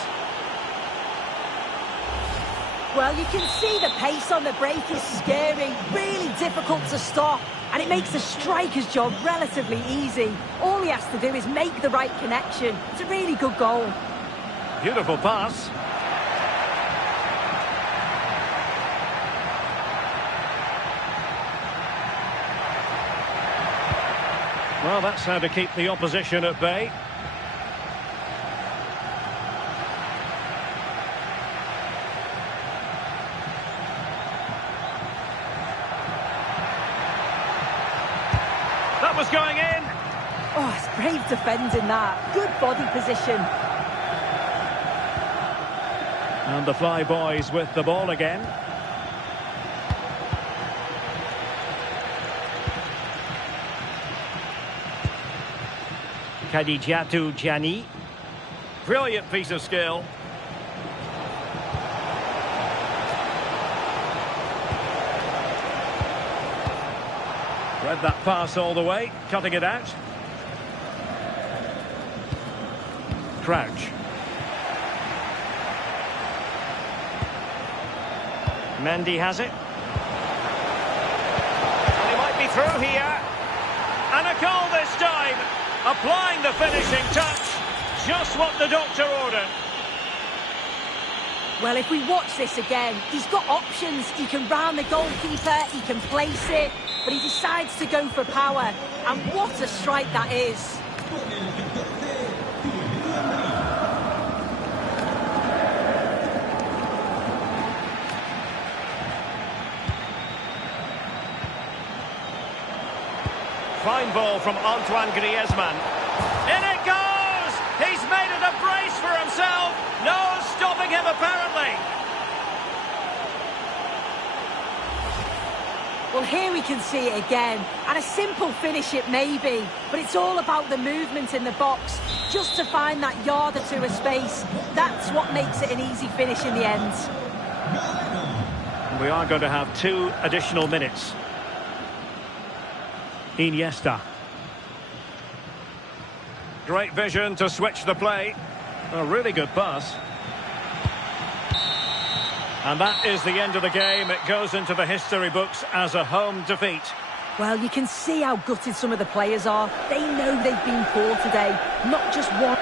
Well, you can see the pace on the break is scary, really difficult to stop, and it makes the striker's job relatively easy. All he has to do is make the right connection. It's a really good goal. Beautiful pass. Well, that's how to keep the opposition at bay. That was going in. Oh, it's brave defending that. Good body position. And the Flyboys with the ball again. Kadijatu Gianni. Brilliant piece of skill. Read that pass all the way, cutting it out. Crouch. Mendy has it. And he might be through here. And a goal this time. Applying the finishing touch. Just what the doctor ordered. Well, if we watch this again, he's got options. He can round the goalkeeper, he can place it, but he decides to go for power. And what a strike that is. Fine ball from Antoine Griezmann. In it goes! He's made it a brace for himself. No stopping him, apparently. Well, here we can see it again. And a simple finish it may be, but it's all about the movement in the box. Just to find that yard or two of space. That's what makes it an easy finish in the end. We are going to have 2 additional minutes. Iniesta. Great vision to switch the play. A really good pass. And that is the end of the game. It goes into the history books as a home defeat. Well, you can see how gutted some of the players are. They know they've been poor today. Not just one.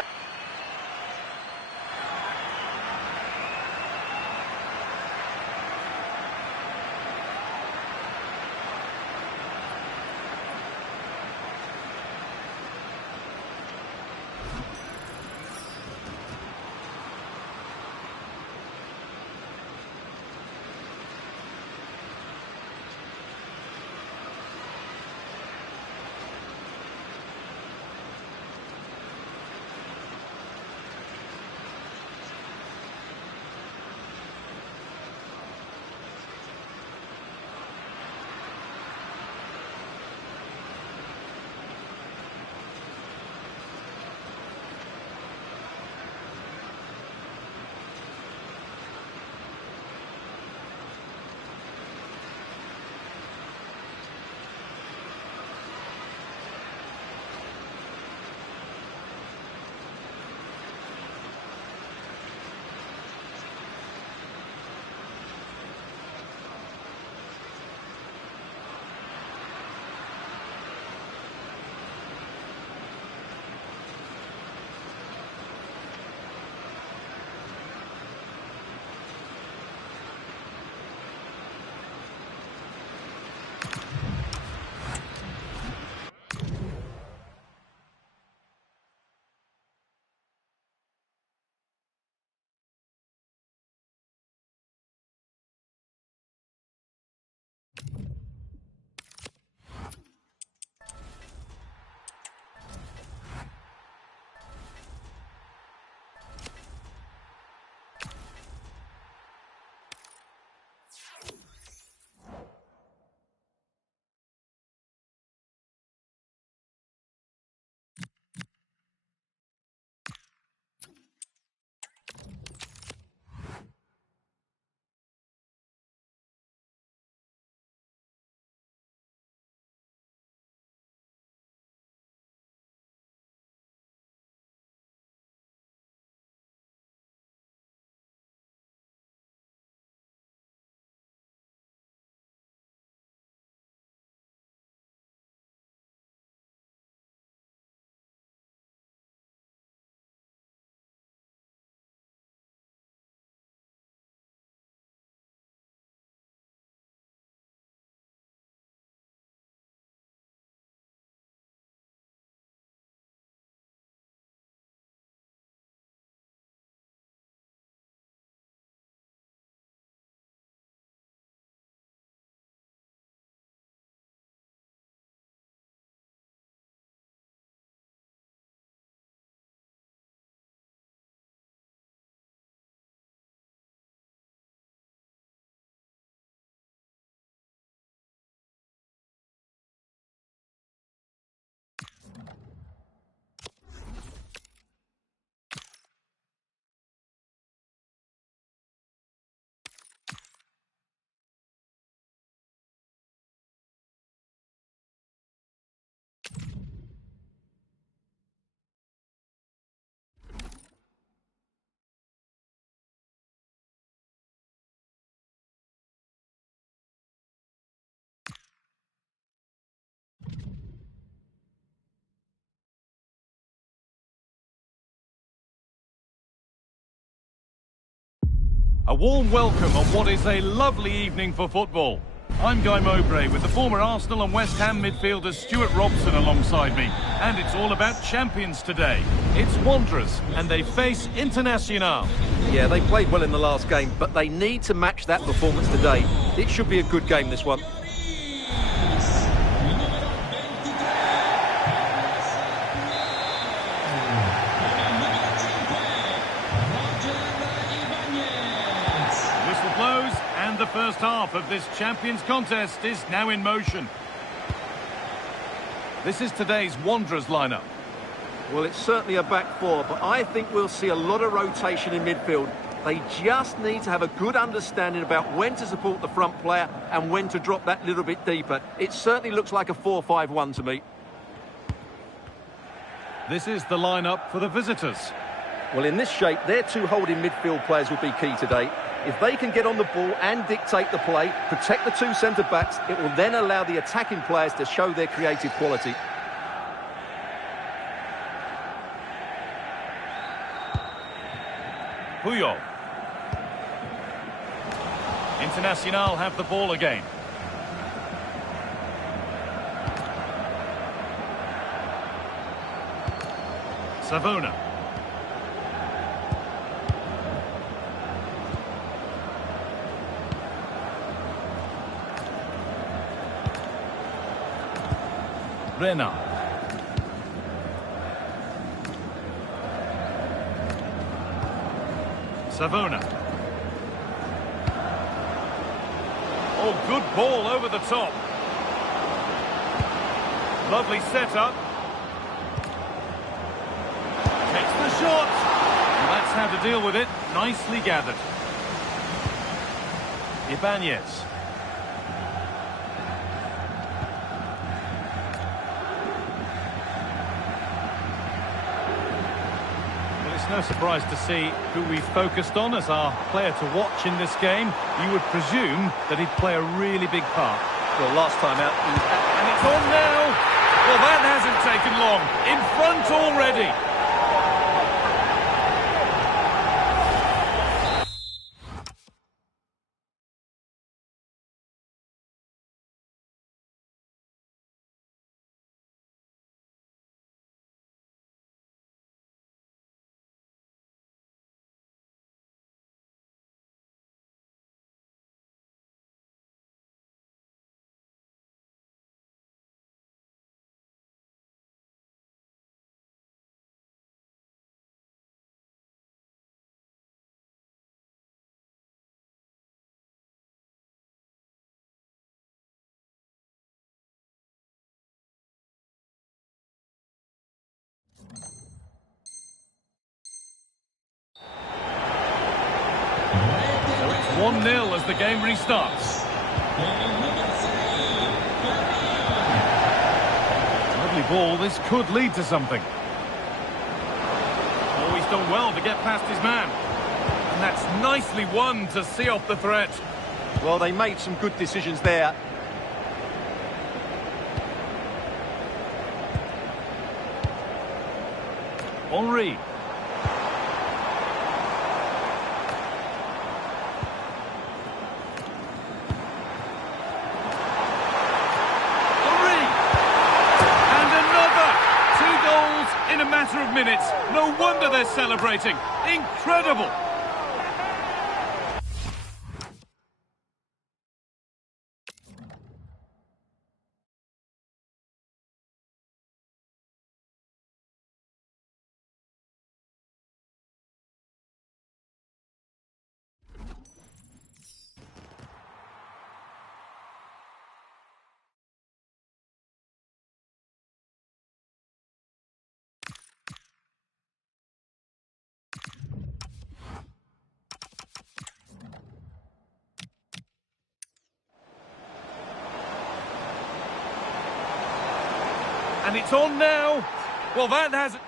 A warm welcome on what is a lovely evening for football. I'm Guy Mowbray with the former Arsenal and West Ham midfielder Stuart Robson alongside me. And it's all about champions today. It's Wanderers and they face Internacional. Yeah, they played well in the last game, but they need to match that performance today. It should be a good game, this one. Whistle blows and the first half of this Champions contest is now in motion. This is today's Wanderers lineup. Well, it's certainly a back four, but I think we'll see a lot of rotation in midfield. They just need to have a good understanding about when to support the front player and when to drop that little bit deeper. It certainly looks like a 4-5-1 to me. This is the lineup for the visitors. Well, in this shape, their two holding midfield players will be key today. If they can get on the ball and dictate the play, protect the two centre-backs, it will then allow the attacking players to show their creative quality. Puyol. Internacional have the ball again. Savona. Renard. Savona. Oh, good ball over the top. Lovely setup. Takes the shot. And that's how to deal with it. Nicely gathered. Ibanez. No surprise to see who we focused on as our player to watch in this game. You would presume that he'd play a really big part. Well, last time out, he was... And it's on now. Well, that hasn't taken long. In front already. So it's 1-0 as the game restarts. Lovely ball. This could lead to something. Oh, he's done well to get past his man. And that's nicely won to see off the threat. Well, they made some good decisions there. Henry. In a matter of minutes. No wonder they're celebrating. Incredible. And it's on now. Well, that has...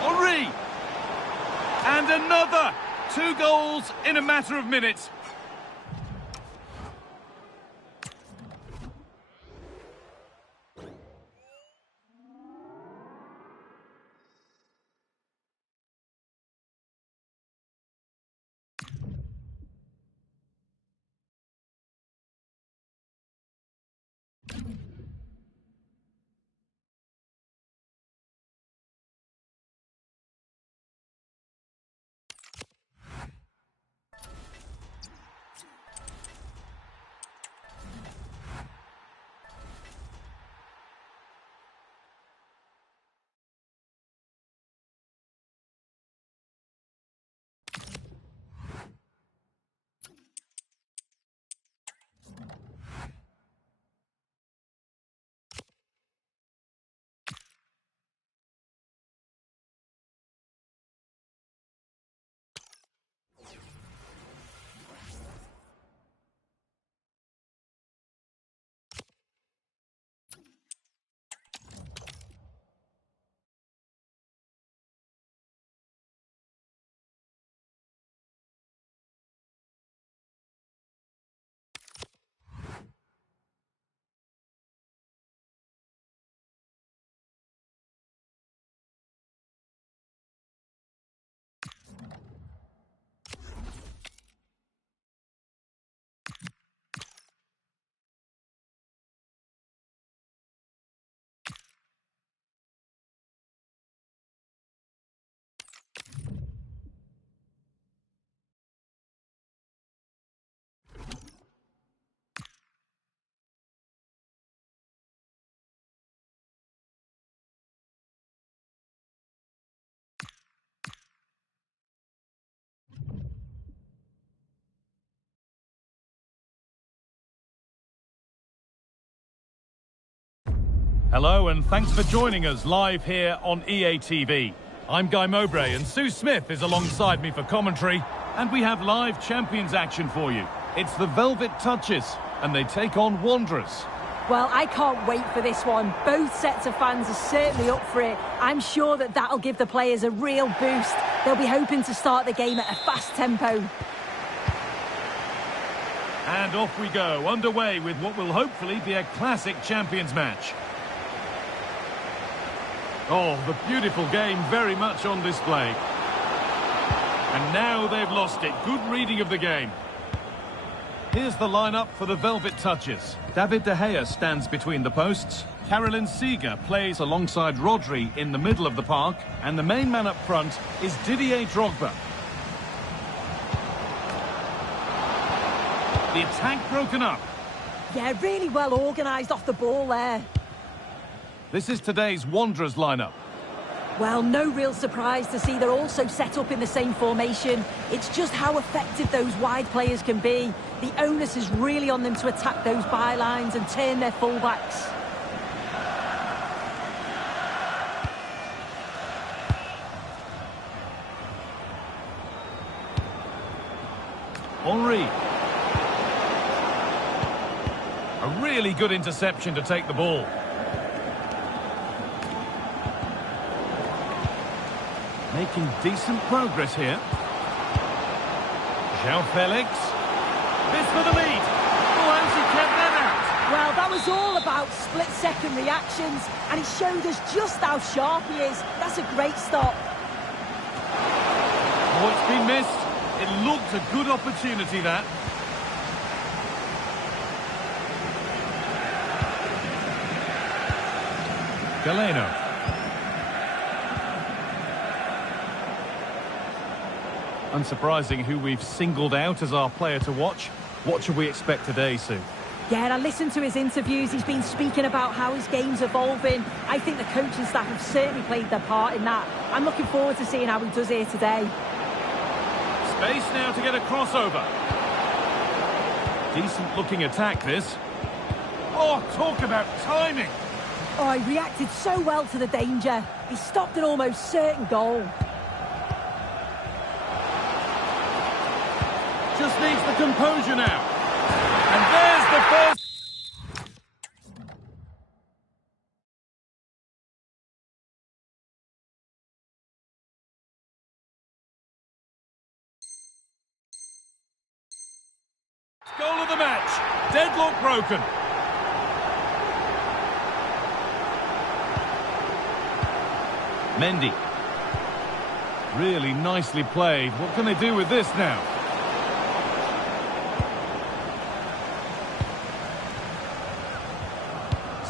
Henry! And another! 2 goals in a matter of minutes. Hello and thanks for joining us live here on EA TV. I'm Guy Mowbray and Sue Smith is alongside me for commentary, and we have live Champions action for you. It's the Velvet Touches and they take on Wanderers. Well, I can't wait for this one. Both sets of fans are certainly up for it. I'm sure that that'll give the players a real boost. They'll be hoping to start the game at a fast tempo. And off we go, underway with what will hopefully be a classic Champions match. Oh, the beautiful game very much on display. And now they've lost it. Good reading of the game. Here's the lineup for the Velvet Touches. David De Gea stands between the posts. Caroline Seeger plays alongside Rodri in the middle of the park. And the main man up front is Didier Drogba. The attack broken up. Yeah, really well organised off the ball there. This is today's Wanderers lineup. Well, no real surprise to see they're also set up in the same formation. It's just how effective those wide players can be. The onus is really on them to attack those bylines and turn their fullbacks. Henry. A really good interception to take the ball. Making decent progress here. João Felix. This for the lead. Oh, how's he kept that out? Well, that was all about split-second reactions, and he showed us just how sharp he is. That's a great stop. Oh, it's been missed. It looked a good opportunity, that. Galeno. Unsurprising who we've singled out as our player to watch. What should we expect today, Sue? Yeah, and I listened to his interviews. He's been speaking about how his game's evolving. I think the coaching staff have certainly played their part in that. I'm looking forward to seeing how he does here today. Space now to get a crossover. Decent looking attack, this. Oh, talk about timing. Oh, he reacted so well to the danger. He stopped an almost certain goal. Just needs the composure now. And there's the first. Goal of the match. Deadlock broken. Mendy. Really nicely played. What can they do with this now?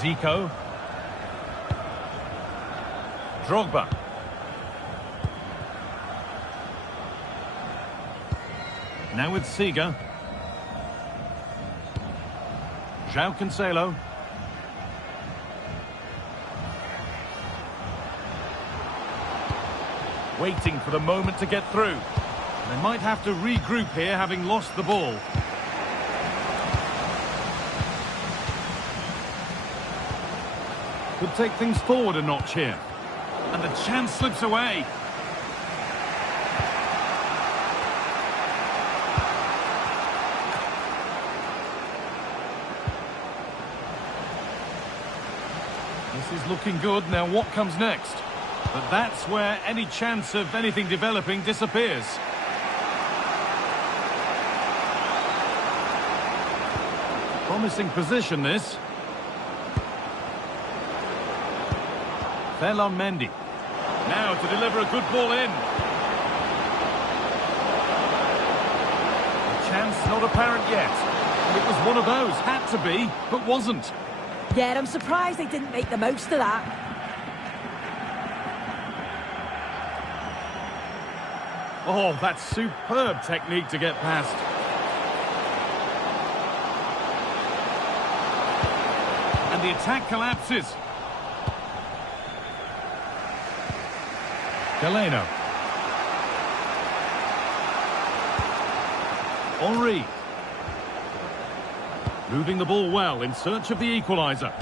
Zico. Drogba. Now with Seeger. João Cancelo. Waiting for the moment to get through. They might have to regroup here, having lost the ball. Could take things forward a notch here. And the chance slips away. This is looking good. Now what comes next? But that's where any chance of anything developing disappears. Promising position, this. Ferland Mendy. Now to deliver a good ball in. A chance not apparent yet. It was one of those. Had to be, but wasn't. Yeah, I'm surprised they didn't make the most of that. Oh, that's superb technique to get past. And the attack collapses. Galeno. Henry. Moving the ball well in search of the equaliser.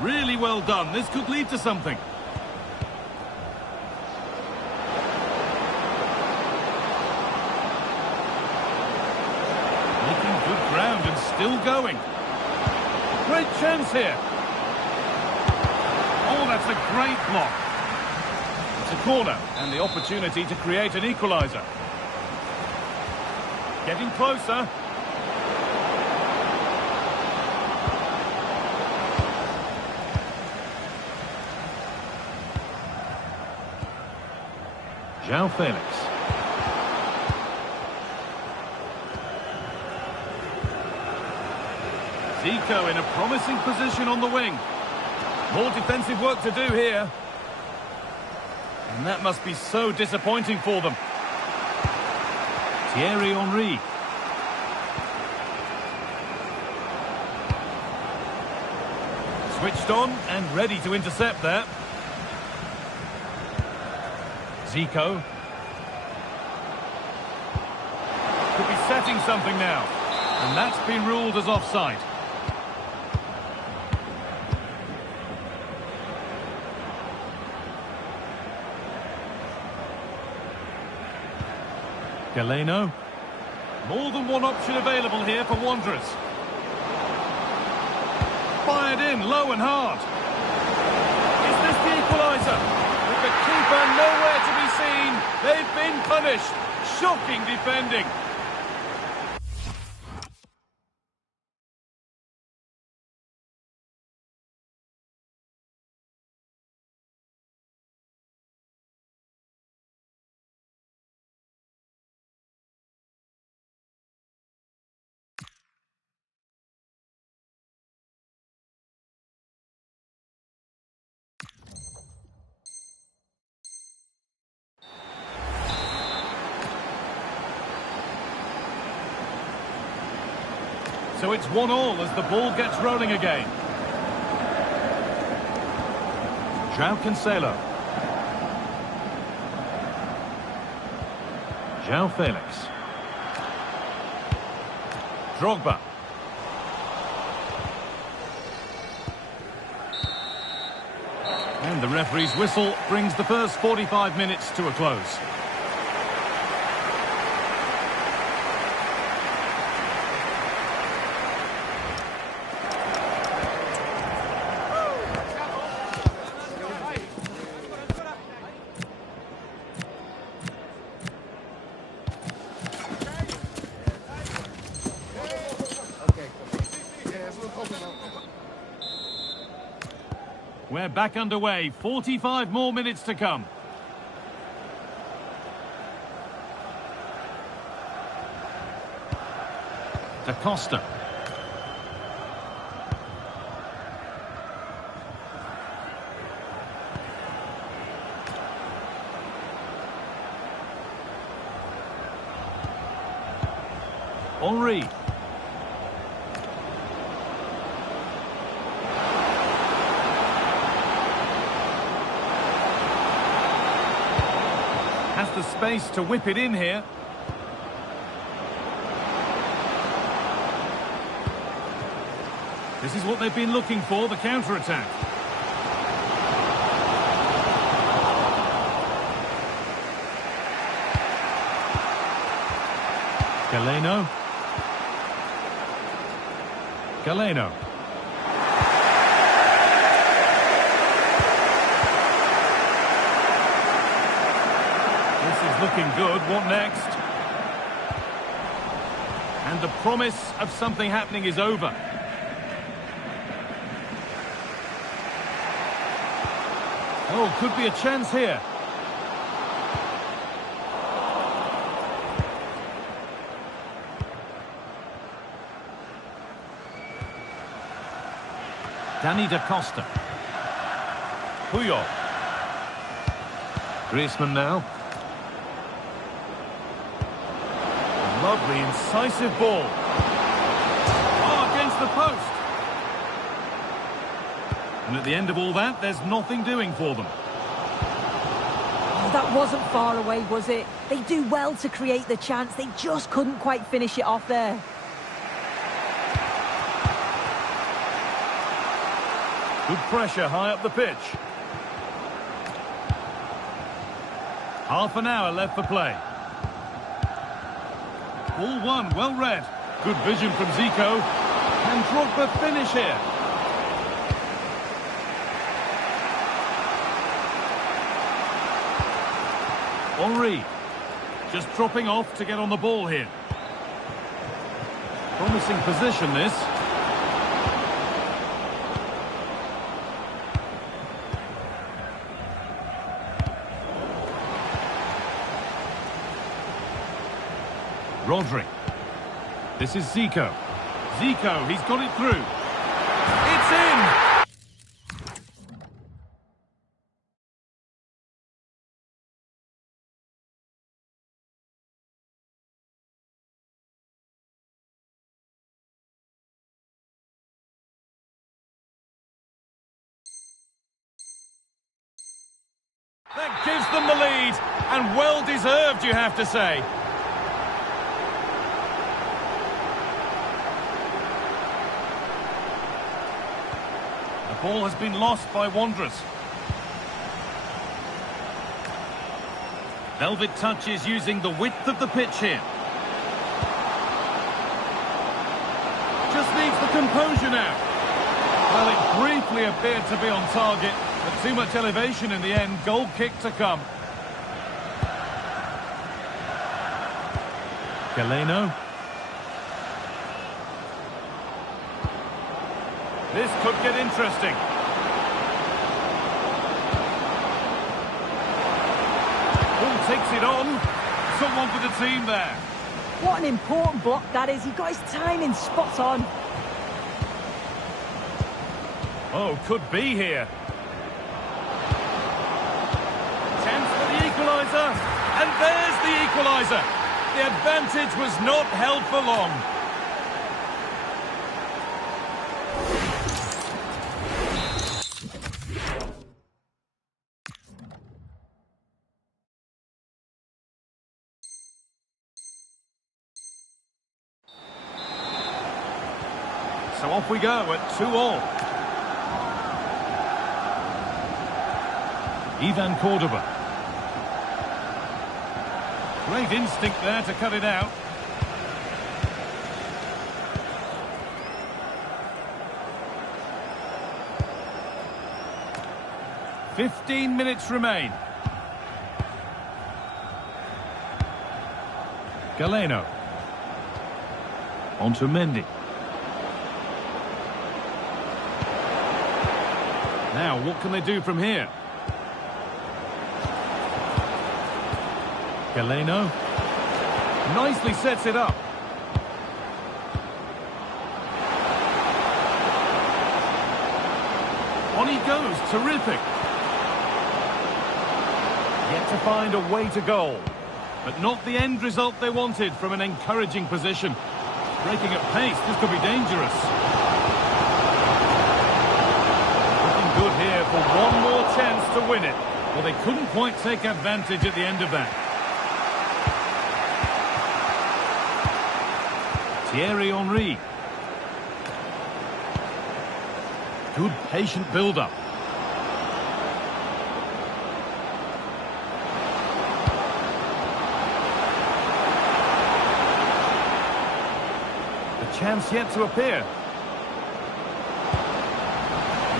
Really well done. This could lead to something. Making good ground and still going. Great chance here. Oh, that's a great block. It's a corner and the opportunity to create an equaliser. Getting closer. João Felix. Zico in a promising position on the wing. More defensive work to do here. And that must be so disappointing for them. Thierry Henry. Switched on and ready to intercept there. Zico. Could be setting something now. And that's been ruled as offside. Galeno. More than one option available here for Wanderers. Fired in, low and hard. Is this the equaliser? With the keeper nowhere to be seen, they've been punished. Shocking defending. So it's 1-1 as the ball gets rolling again. João Cancelo. João Felix. Drogba. And the referee's whistle brings the first 45 minutes to a close. We're back underway. 45 more minutes to come. Da Costa. Henry. Has the space to whip it in here. This is what they've been looking for, the counter-attack. Galeno. Galeno. Looking good. What next? And the promise of something happening is over. Oh, could be a chance here. Dani da Costa. Puyol. Griezmann now. Lovely, incisive ball. Oh, against the post. And at the end of all that, there's nothing doing for them. Oh, that wasn't far away, was it? They do well to create the chance. They just couldn't quite finish it off there. Good pressure high up the pitch. Half an hour left for play. Ball one, well read. Good vision from Zico. Can Drogba finish here? Henry. Just dropping off to get on the ball here. Promising position, this. Rodri. This is Zico. Zico, he's got it through. It's in! That gives them the lead, and well deserved, you have to say. The ball has been lost by Wanderers. Velvet touch is using the width of the pitch here. Just needs the composure now. Well, it briefly appeared to be on target, but too much elevation in the end. Goal kick to come. Galeno. This could get interesting. Ball takes it on. Someone for the team there. What an important block that is. He got his timing spot on. Oh, could be here. Chance for the equaliser. And there's the equaliser. The advantage was not held for long. So off we go at 2-2. Ivan Cordoba. Great instinct there to cut it out. "15 minutes remain. Galeno. On to Mendy. Now, what can they do from here? Galeno. Nicely sets it up. On he goes. Terrific. Yet to find a way to goal. But not the end result they wanted from an encouraging position. Breaking at pace. This could be dangerous. Looking good here for one more chance to win it. Well, they couldn't quite take advantage at the end of that. Thierry Henry. Good patient build-up. The chance yet to appear.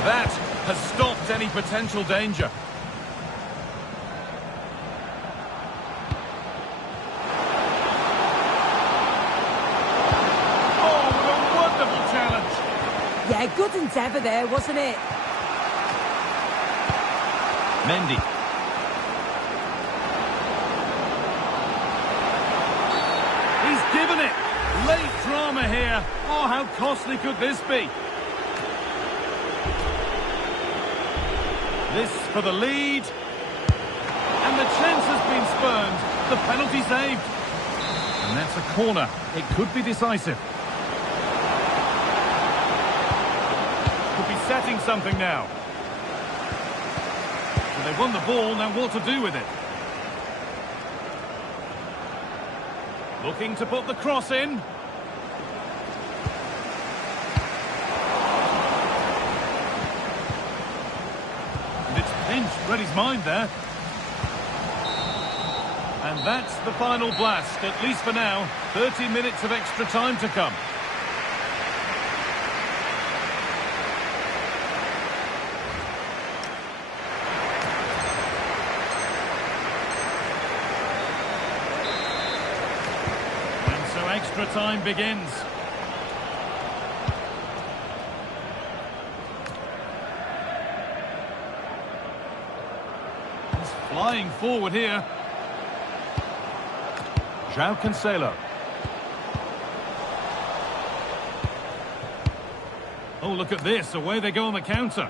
That has stopped any potential danger. Yeah, good endeavour there, wasn't it? Mendy. He's given it. Late drama here. Oh, how costly could this be? This for the lead. And the chance has been spurned. The penalty saved. And that's a corner. It could be decisive. Setting something now. So they've won the ball, now what to do with it? Looking to put the cross in. Bench read his mind there. And that's the final blast, at least for now. 30 minutes of extra time to come. And so extra time begins. He's flying forward here. João Cancelo. Oh, look at this. Away they go on the counter.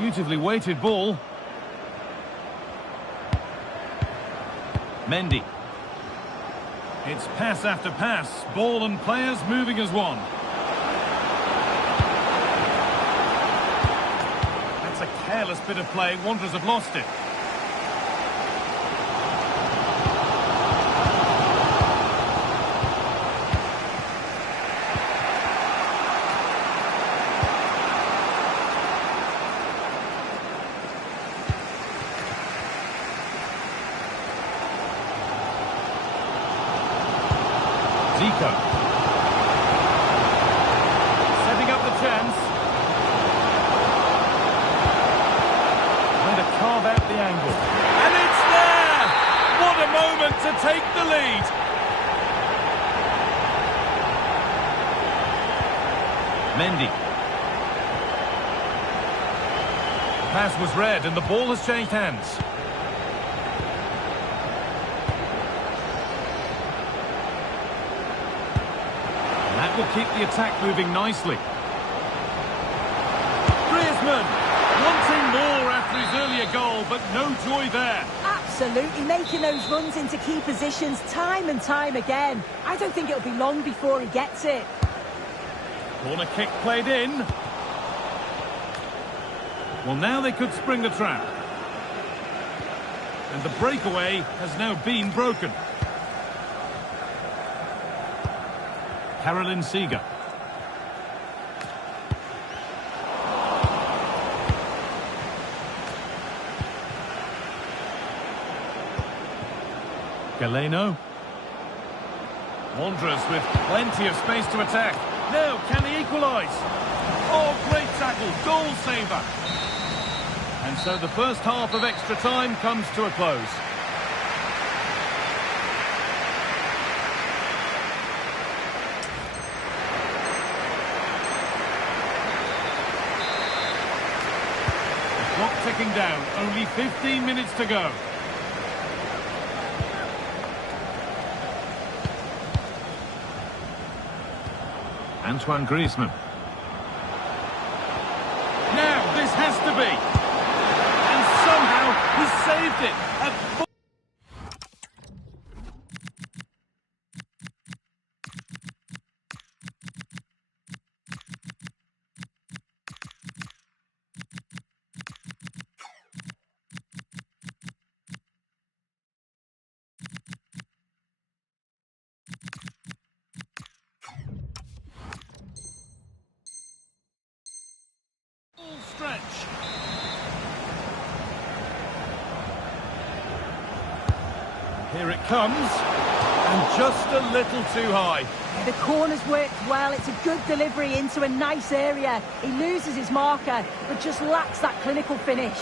Beautifully weighted ball. Mendy. It's pass after pass. Ball and players moving as one. That's a careless bit of play. Wanderers have lost it. Zico. Setting up the chance. Trying to carve out the angle. And it's there! What a moment to take the lead. Mendy. The pass was read and the ball has changed hands. That will keep the attack moving nicely. Griezmann wanting more after his earlier goal, but no joy there. Absolutely, making those runs into key positions time and time again. I don't think it'll be long before he gets it. Corner kick played in. Well, now they could spring the trap. And the breakaway has now been broken. Caroline Seeger. Galeno. Wanderers with plenty of space to attack. Now, can he equalise? Oh, great tackle, goal saver. And so the first half of extra time comes to a close. Clock ticking down, only 15 minutes to go. Antoine Griezmann. Now, this has to be. And somehow, he saved it. Stretch. Here it comes, and just a little too high. The corner's worked well. It's a good delivery into a nice area. He loses his marker, but just lacks that clinical finish.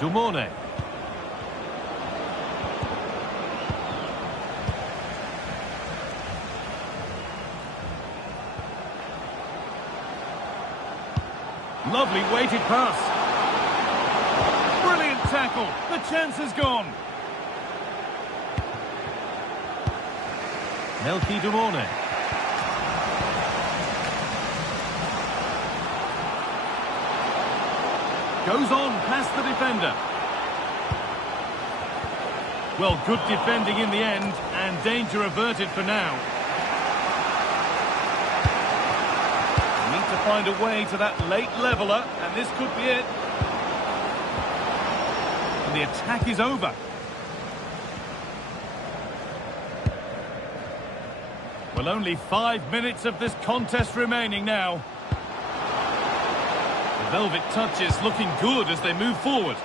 Dumorne. Lovely weighted pass. Brilliant tackle. The chance is gone. Melky Dumorne. Goes on past the defender. Well, good defending in the end, and danger averted for now. To find a way to that late leveller, and this could be it. And the attack is over. Well, only 5 minutes of this contest remaining now. The Velvet touch is looking good as they move forward.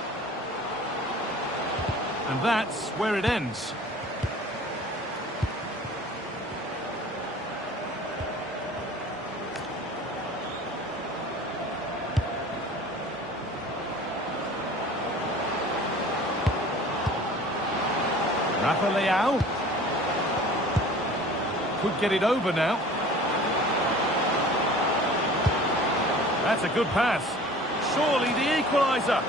And that's where it ends. Rafa Leao could get it over now. That's a good pass. Surely the equaliser.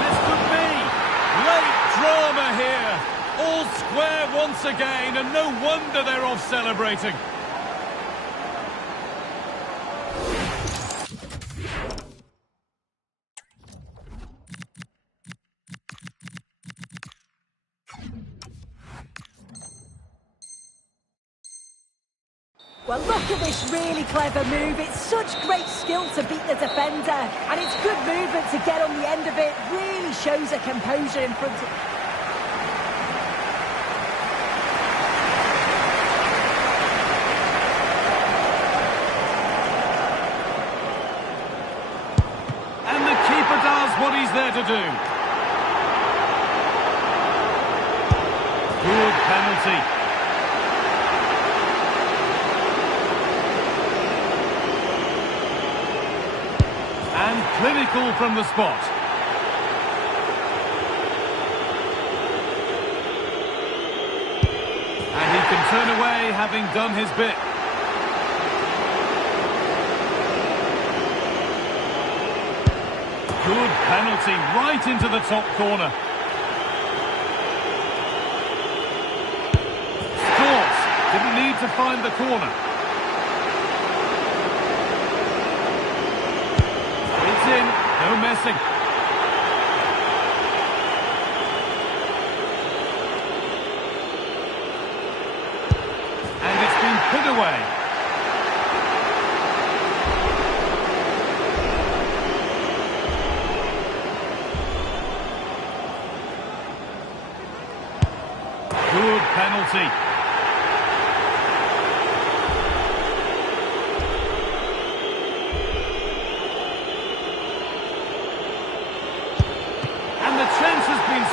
This could be late drama here. All square once again, and no wonder they're off celebrating. Well, look at this really clever move. It's such great skill to beat the defender. And it's good movement to get on the end of it. Really shows a composure in front of... And the keeper does what he's there to do. Good penalty. And clinical from the spot. And he can turn away, having done his bit. Good penalty, right into the top corner. Scores. Didn't need to find the corner. In, no messing. And it's been put away. Good penalty.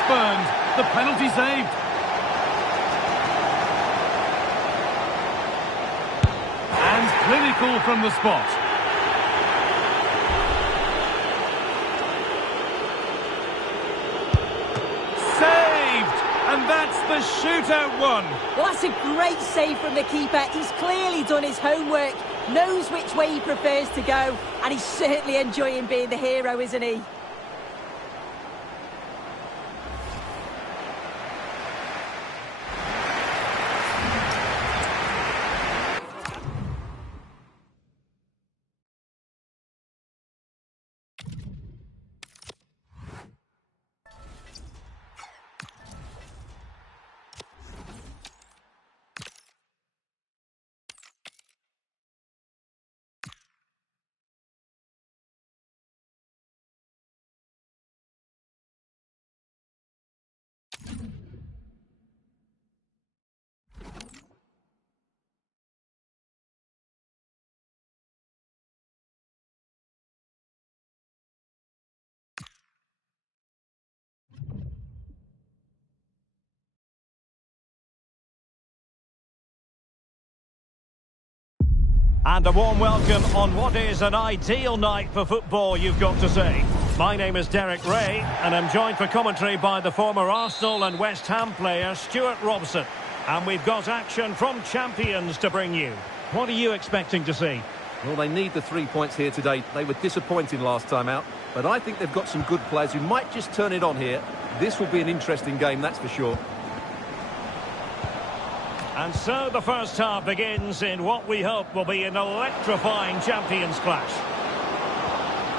Spurned. The penalty saved. And clinical from the spot. Saved! And that's the shootout one. Well, that's a great save from the keeper. He's clearly done his homework, knows which way he prefers to go, and he's certainly enjoying being the hero, isn't he? And a warm welcome on what is an ideal night for football, you've got to say. My name is Derek Ray, and I'm joined for commentary by the former Arsenal and West Ham player Stuart Robson. And we've got action from Champions to bring you. What are you expecting to see? Well, they need the 3 points here today. They were disappointing last time out, but I think they've got some good players who might just turn it on here. This will be an interesting game, that's for sure. And so the first half begins in what we hope will be an electrifying Champions clash.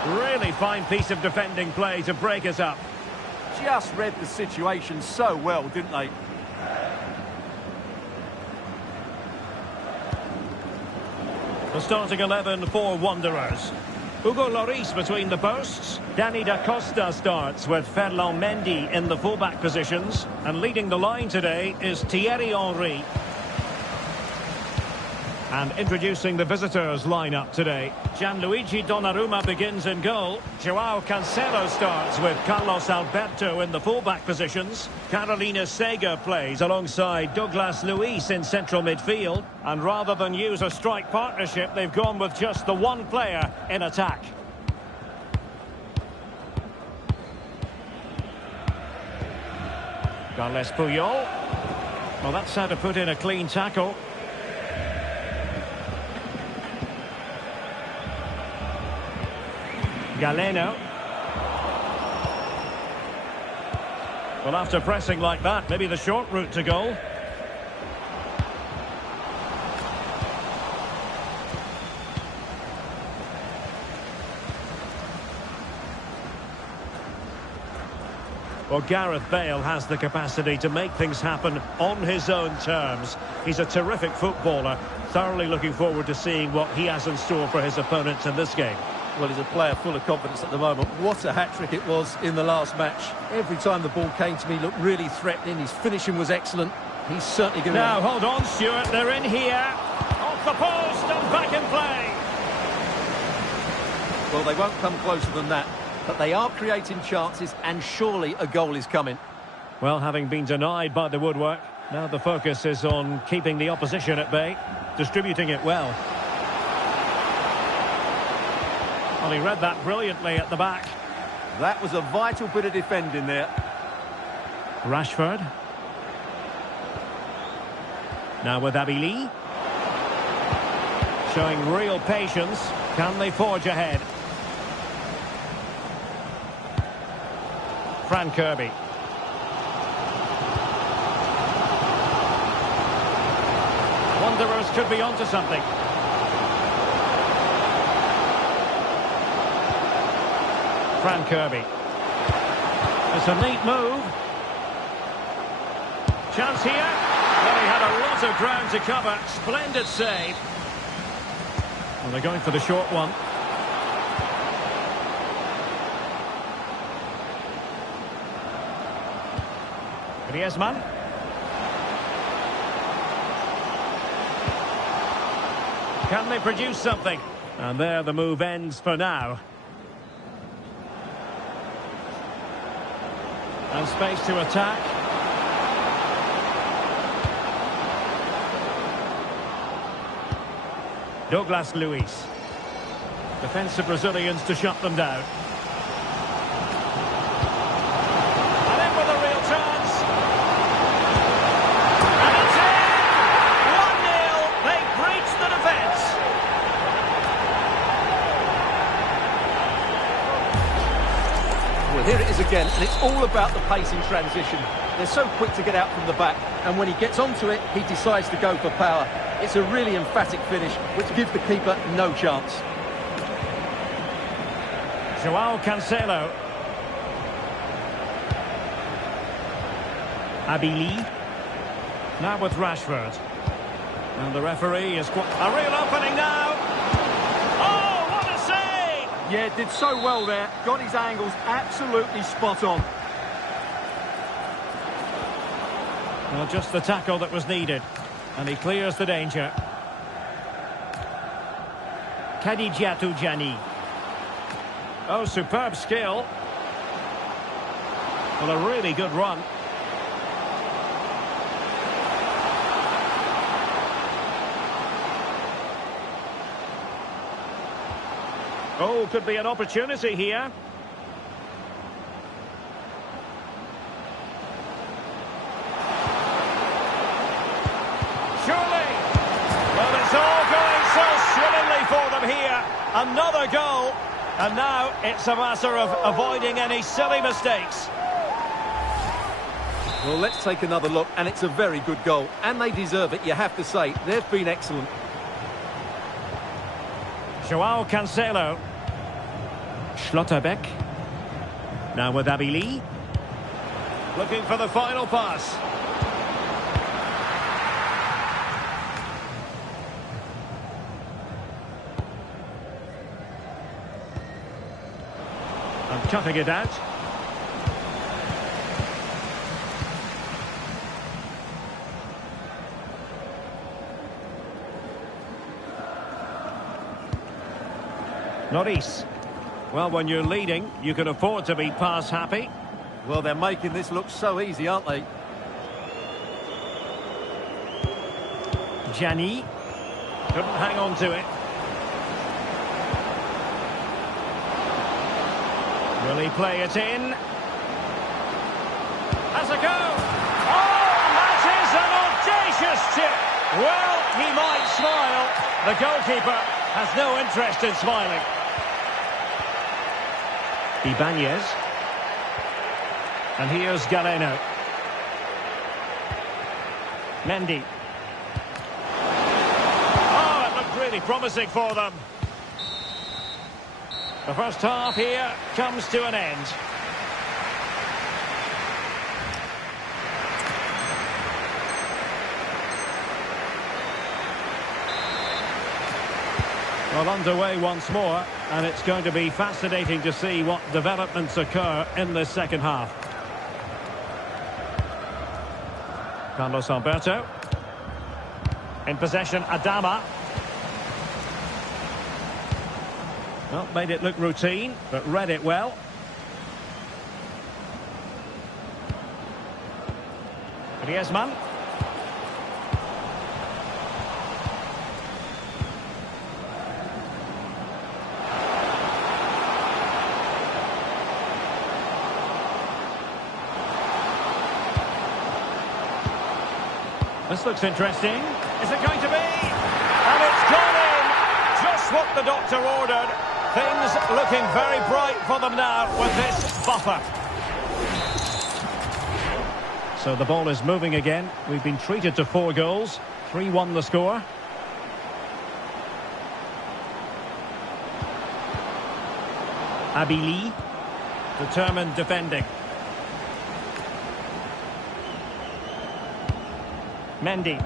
Really fine piece of defending play to break us up. Just read the situation so well, didn't they? The starting 11 for Wanderers. Hugo Lloris between the posts. Danny da Costa starts with Ferland Mendy in the fullback positions. And leading the line today is Thierry Henry. And introducing the visitors lineup today. Gianluigi Donnarumma begins in goal. Joao Cancelo starts with Carlos Alberto in the fullback positions. Carolina Sega plays alongside Douglas Luiz in central midfield. And rather than use a strike partnership, they've gone with just the one player in attack. Carles Puyol. Well, that's how to put in a clean tackle. Galeno. Well, after pressing like that, maybe the short route to goal. Well, Gareth Bale has the capacity to make things happen on his own terms. He's a terrific footballer. Thoroughly looking forward to seeing what he has in store for his opponents in this game. Well, he's a player full of confidence at the moment. What a hat-trick it was in the last match. Every time the ball came to me, he looked really threatening. His finishing was excellent. He's certainly going to... Now, hold on, Stuart. They're in here. Off the post and back in play. Well, they won't come closer than that. But they are creating chances, and surely a goal is coming. Well, having been denied by the woodwork, now the focus is on keeping the opposition at bay, distributing it well. Well, he read that brilliantly at the back. That was a vital bit of defending there. Rashford. Now with Abili. Showing real patience. Can they forge ahead? Fran Kirby. Wanderers could be onto something. Fran Kirby. It's a neat move. Chance here. Well, he had a lot of ground to cover. Splendid save. Well, they're going for the short one. Griezmann. Can they produce something? And there the move ends for now. And space to attack. Douglas Luiz. Defensive Brazilians to shut them down. And in with a real chance. And it's in! 1-0. They breached the defence. Well, here it is again, and it's all about the pace in transition. They're so quick to get out from the back, and when he gets onto it, he decides to go for power. It's a really emphatic finish, which gives the keeper no chance. Joao Cancelo. Abili. Now with Rashford. And the referee is... A real opening now. Oh, what a save! Yeah, did so well there. Got his angles absolutely spot on. Well, just the tackle that was needed. And he clears the danger. Khadija Jani. Oh, superb skill. Well, a really good run. Oh, could be an opportunity here. Surely. Well, it's all going so swimmingly for them here. Another goal. And now it's a matter of avoiding any silly mistakes. Well, let's take another look, and it's a very good goal. And they deserve it, you have to say. They've been excellent. Joao Cancelo. Schlotterbeck. Now with Abili. Looking for the final pass. And cutting it out. Lloris. Well, when you're leading, you can afford to be pass happy. Well, they're making this look so easy, aren't they? Gianni. Couldn't hang on to it. Will he play it in? Has a go! Oh, that is an audacious tip! Well, he might smile. The goalkeeper has no interest in smiling. Ibanez. And here's Galeno. Mendy. Oh, it looked really promising for them. The first half here comes to an end. Well, underway once more, and it's going to be fascinating to see what developments occur in this second half. Carlos Alberto. In possession, Adama. Well, made it look routine, but read it well. Griezmann. This looks interesting. Is it going to be? And it's gone in! Just what the doctor ordered. Things looking very bright for them now with this buffer. So the ball is moving again. We've been treated to 4 goals. 3-1 the score. Abili. Determined defending. Mendy.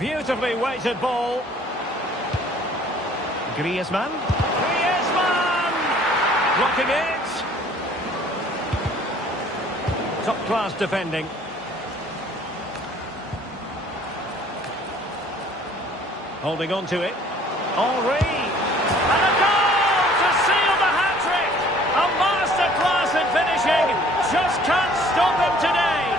Beautifully weighted ball. Griezmann. Griezmann! Blocking it. Top-class defending. Holding on to it. Henry. And a goal to seal the hat-trick! A masterclass in finishing. Just can't stop him today.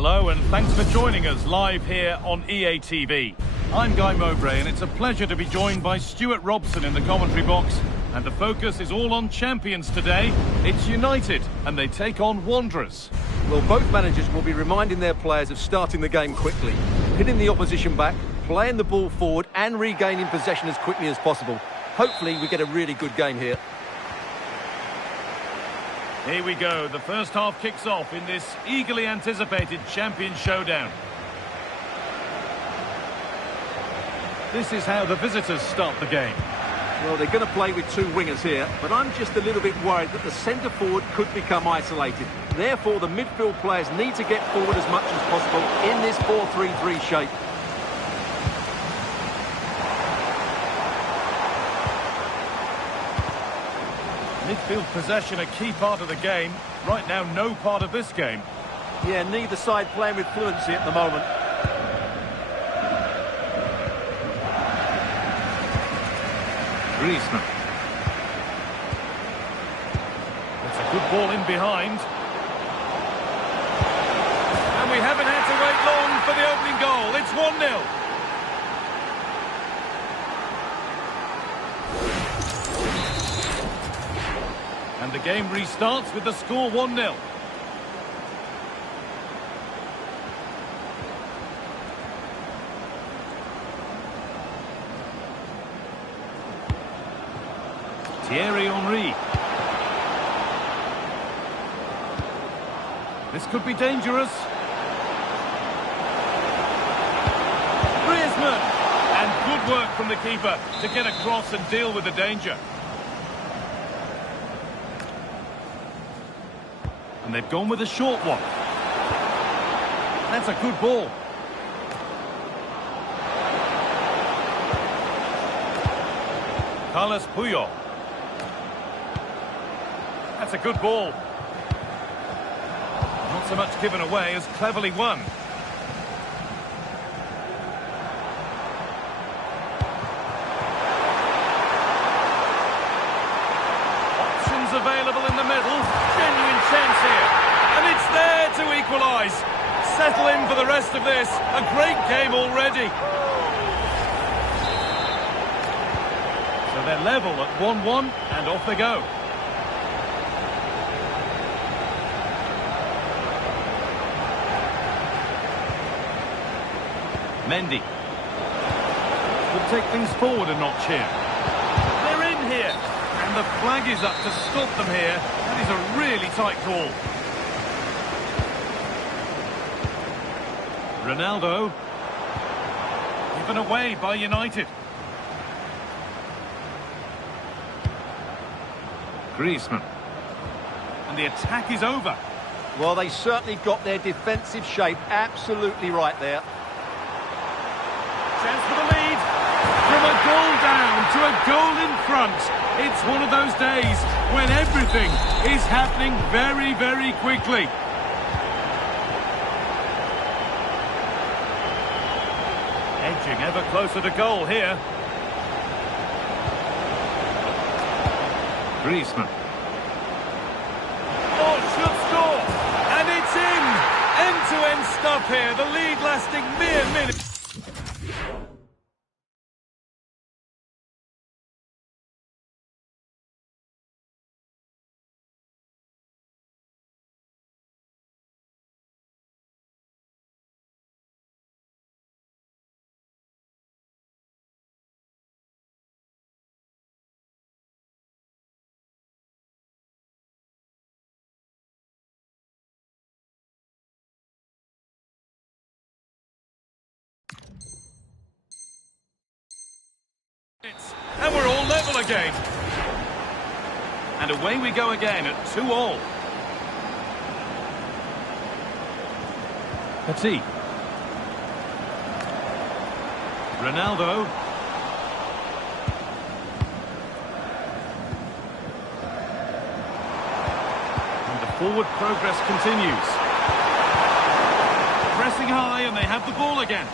Hello and thanks for joining us live here on EA TV. I'm Guy Mowbray and it's a pleasure to be joined by Stuart Robson in the commentary box. And the focus is all on champions today. It's United and they take on Wanderers. Well, both managers will be reminding their players of starting the game quickly, hitting the opposition back, playing the ball forward and regaining possession as quickly as possible. Hopefully we get a really good game here. Here we go. The first half kicks off in this eagerly anticipated champion showdown. This is how the visitors start the game. Well, they're going to play with two wingers here, but I'm just a little bit worried that the centre forward could become isolated. Therefore, the midfield players need to get forward as much as possible in this 4-3-3 shape. Midfield possession a key part of the game. Right now, no part of this game. Yeah, neither side playing with fluency at the moment. Griezmann. It's a good ball in behind. And we haven't had to wait long for the opening goal. It's 1-0. And the game restarts with the score 1-0. Thierry Henry. This could be dangerous. Griezmann. And good work from the keeper to get across and deal with the danger. And they've gone with a short one. That's a good ball. Carlos Puyol. That's a good ball. Not so much given away as cleverly won. Options available in the middle. Genuine chance here. And it's there to equalise. Settle in for the rest of this. A great game already. So they're level at 1-1 and off they go. Mendy. Will take things forward a notch here. They're in here. And the flag is up to stop them here. That is a really tight call. Ronaldo. Given away by United. Griezmann. And the attack is over. Well, they certainly got their defensive shape absolutely right there. Chance for the lead. From a goal down to a goal in front. It's one of those days when everything is happening very, very quickly. Edging ever closer to goal here. Griezmann. Oh, should score. And it's in. End-to-end stuff here. The lead lasting mere minutes. And we're all level again. And away we go again at 2-2. Petit. Ronaldo. And the forward progress continues. Pressing high and they have the ball again.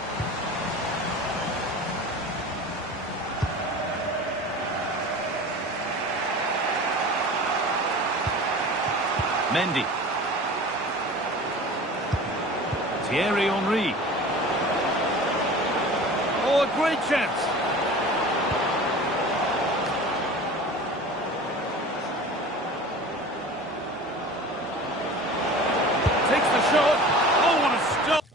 Mendy. Thierry Henry. Oh, a great chance. Takes the shot. Oh, what a stop.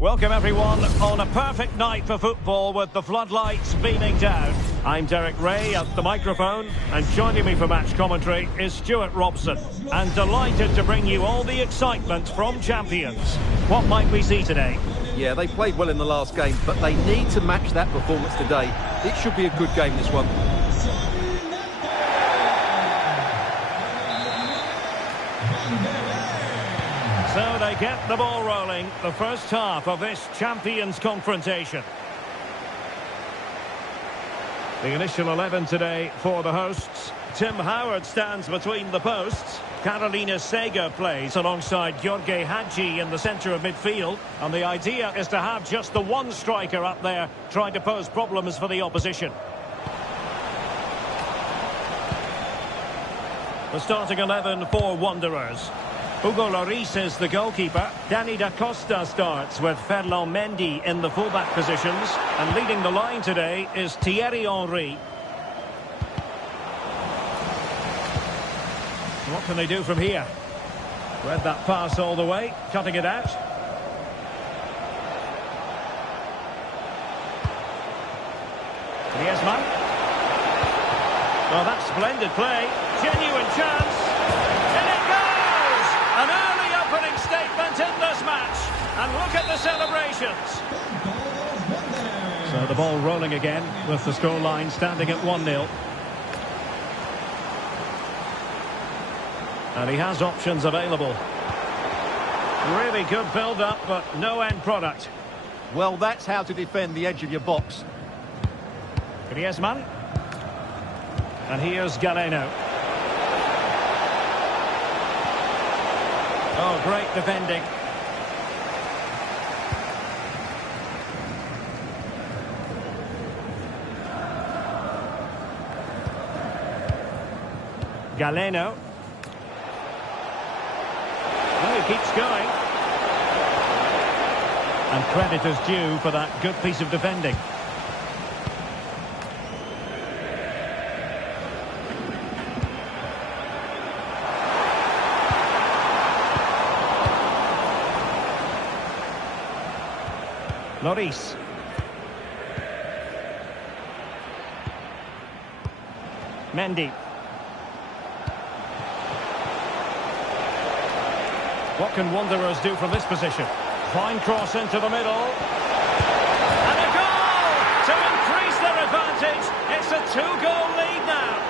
Welcome everyone on a perfect night for football with the floodlights beaming down. I'm Derek Ray at the microphone, and joining me for match commentary is Stuart Robson. And delighted to bring you all the excitement from Champions. What might we see today? Yeah, they played well in the last game, but they need to match that performance today. It should be a good game, this one. So they get the ball rolling, the first half of this Champions confrontation. The initial 11 today for the hosts. Tim Howard stands between the posts. Carolina Sega plays alongside Jorge Hagi in the centre of midfield. And the idea is to have just the one striker up there trying to pose problems for the opposition. The starting 11 for Wanderers. Hugo Lloris is the goalkeeper. Danny da Costa starts with Ferland Mendy in the fullback positions. And leading the line today is Thierry Henry. What can they do from here? Read that pass all the way, cutting it out. Griezmann. Oh, that's splendid play. Genuine chance. In it goes! An early opening statement in this match. And look at the celebrations. So the ball rolling again with the scoreline standing at 1-0. And he has options available. Really good build-up, but no end product. Well, that's how to defend the edge of your box. Griezmann. And here's Galeno. Oh, great defending. Galeno. Well, he keeps going. And credit is due for that good piece of defending. Lloris. Mendy. What can Wanderers do from this position? Fine cross into the middle. And a goal to increase their advantage. It's a two-goal lead now.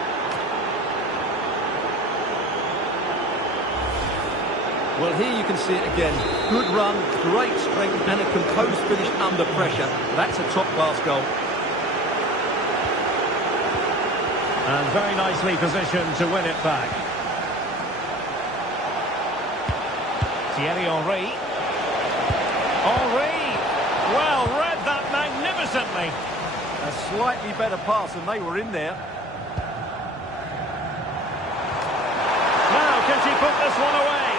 Well, here you can see it again. Good run, great strength, and a composed finish under pressure. That's a top-class goal. And very nicely positioned to win it back. Thierry Henry. Henry! Well, read that magnificently. A slightly better pass and they were in there. Now, can she put this one away?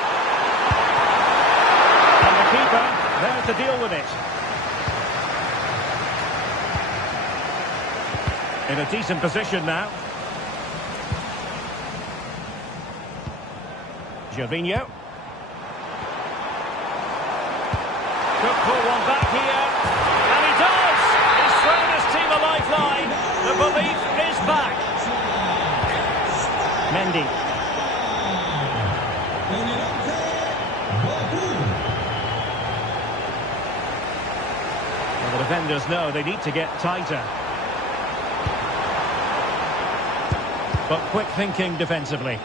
And the keeper there to deal with it. In a decent position now. Gervinho. Could pull one back here. And he does! He's thrown his team a lifeline. The belief is back. Mendy. Well, the defenders know they need to get tighter. But quick thinking defensively.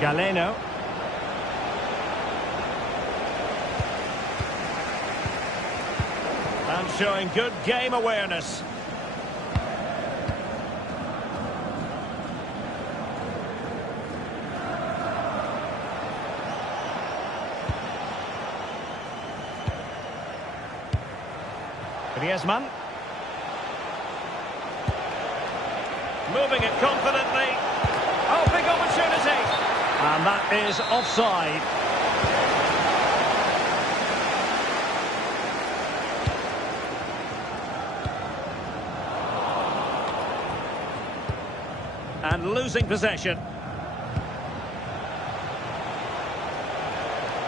Galeno. And showing good game awareness. Griezmann. Moving it confidently. Oh, big opportunity. And that is offside. And losing possession.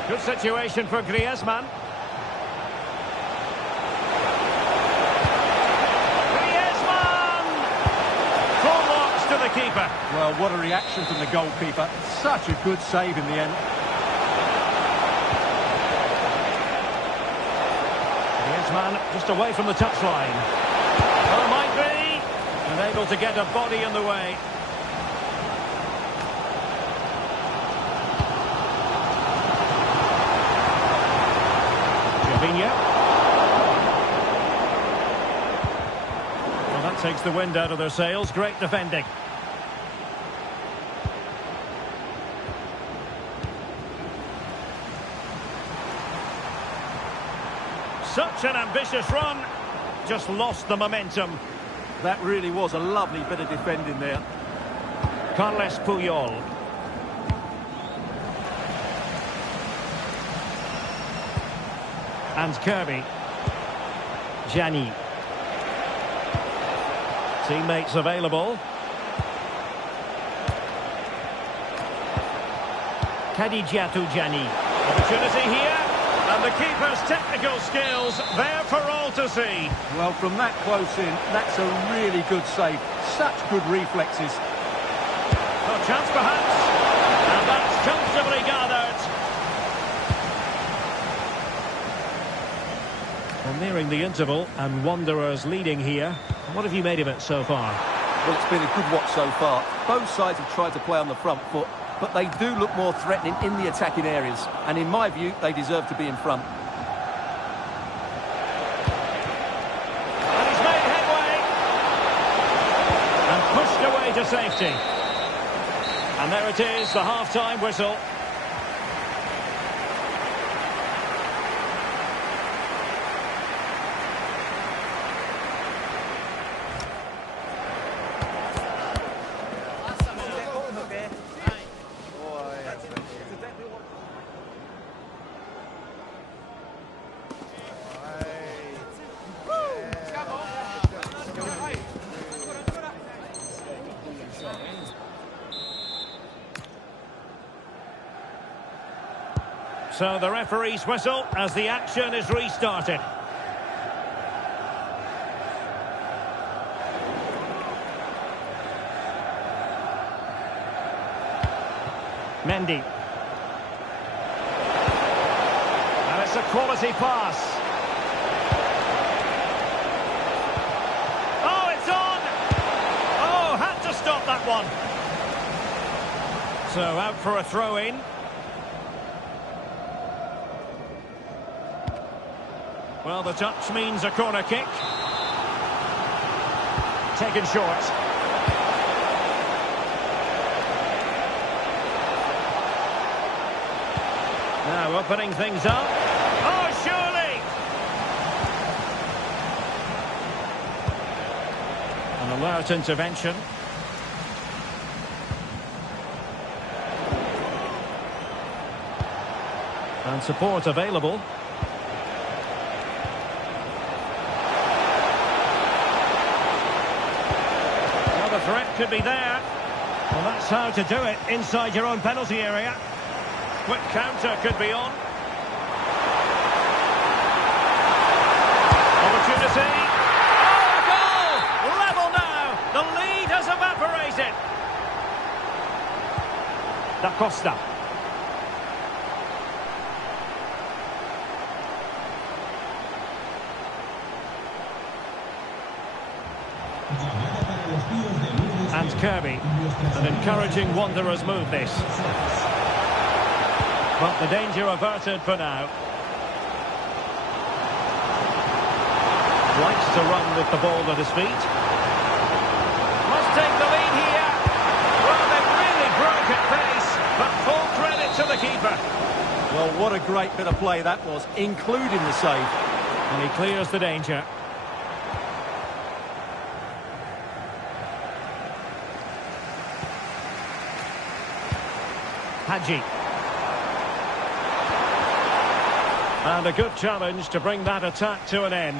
Good situation for Griezmann. Keeper. Well, what a reaction from the goalkeeper. Such a good save in the end. Griezmann just away from the touchline. Well, might be. And able to get a body in the way. Gervinho. Well, that takes the wind out of their sails. Great defending. Such an ambitious run, just lost the momentum. That really was a lovely bit of defending there. Carles Puyol. And Kirby. Gianni. Teammates available. Khadijatu Gianni. Opportunity here. And the keeper's technical skills there for all to see. Well, from that close in, that's a really good save. Such good reflexes. A chance perhaps. And that's comfortably gathered. Well, nearing the interval and Wanderers leading here. What have you made of it so far? Well, it's been a good watch so far. Both sides have tried to play on the front foot, but they do look more threatening in the attacking areas. And in my view, they deserve to be in front. And he's made headway. And pushed away to safety. And there it is, the half-time whistle. So the referee's whistle as the action is restarted. Mendy. And it's a quality pass. Oh, it's on! Oh, had to stop that one. So out for a throw-in. Well, the touch means a corner kick. Taken short. Now opening things up. Oh, surely! An alert intervention. And support available. Well, the threat could be there. Well, that's how to do it inside your own penalty area. Quick counter could be on. Opportunity. Oh, goal! Level now. The lead has evaporated. Da Costa. And Kirby. An encouraging Wanderers move this. But the danger averted for now. Likes to run with the ball at his feet. Must take the lead here. Well, they really broke at pace, but full credit to the keeper. Well, what a great bit of play that was, including the save. And he clears the danger. Hadji. And a good challenge to bring that attack to an end.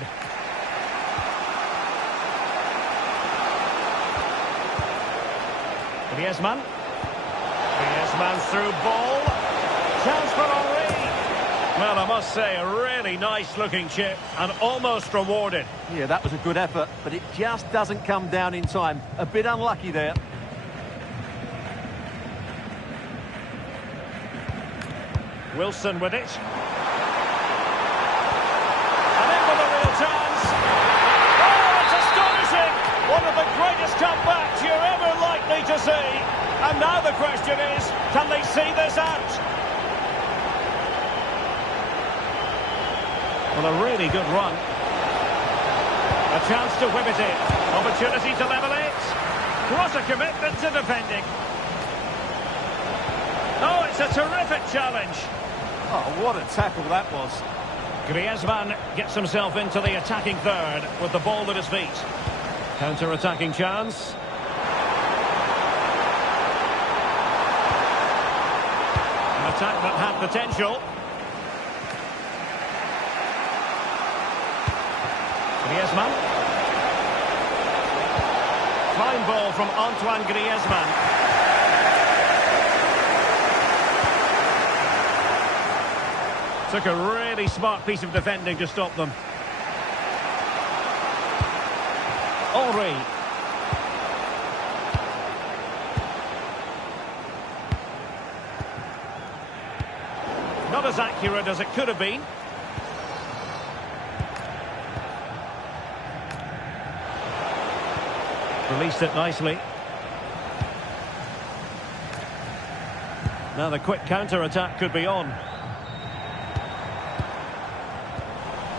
Griezmann. Griezmann's through ball. Chance for Henry. Well, I must say, a really nice-looking chip and almost rewarded. Yeah, that was a good effort, but it just doesn't come down in time. A bit unlucky there. Wilson with it. And in with a real chance. Oh, it's astonishing! One of the greatest comebacks you're ever likely to see. And now the question is, can they see this out? Well, a really good run. A chance to whip it in. Opportunity to level it. What a commitment to defending. Oh, it's a terrific challenge. Oh, what a tackle that was. Griezmann gets himself into the attacking third with the ball at his feet. Counter-attacking chance. An attack that had potential. Griezmann. Fine ball from Antoine Griezmann. Took a really smart piece of defending to stop them. Henry. Not as accurate as it could have been. Released it nicely. Now the quick counter-attack could be on.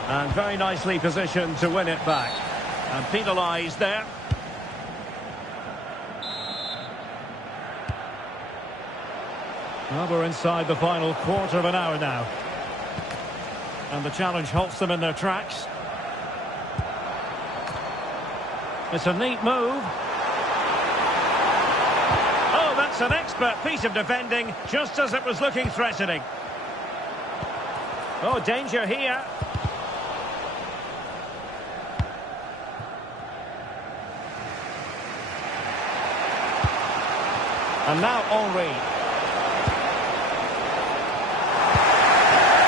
And very nicely positioned to win it back. And penalised there. Well, we're inside the final quarter of an hour now. And the challenge halts them in their tracks. It's a neat move. Oh, that's an expert piece of defending, just as it was looking threatening. Oh, danger here. And now Henry.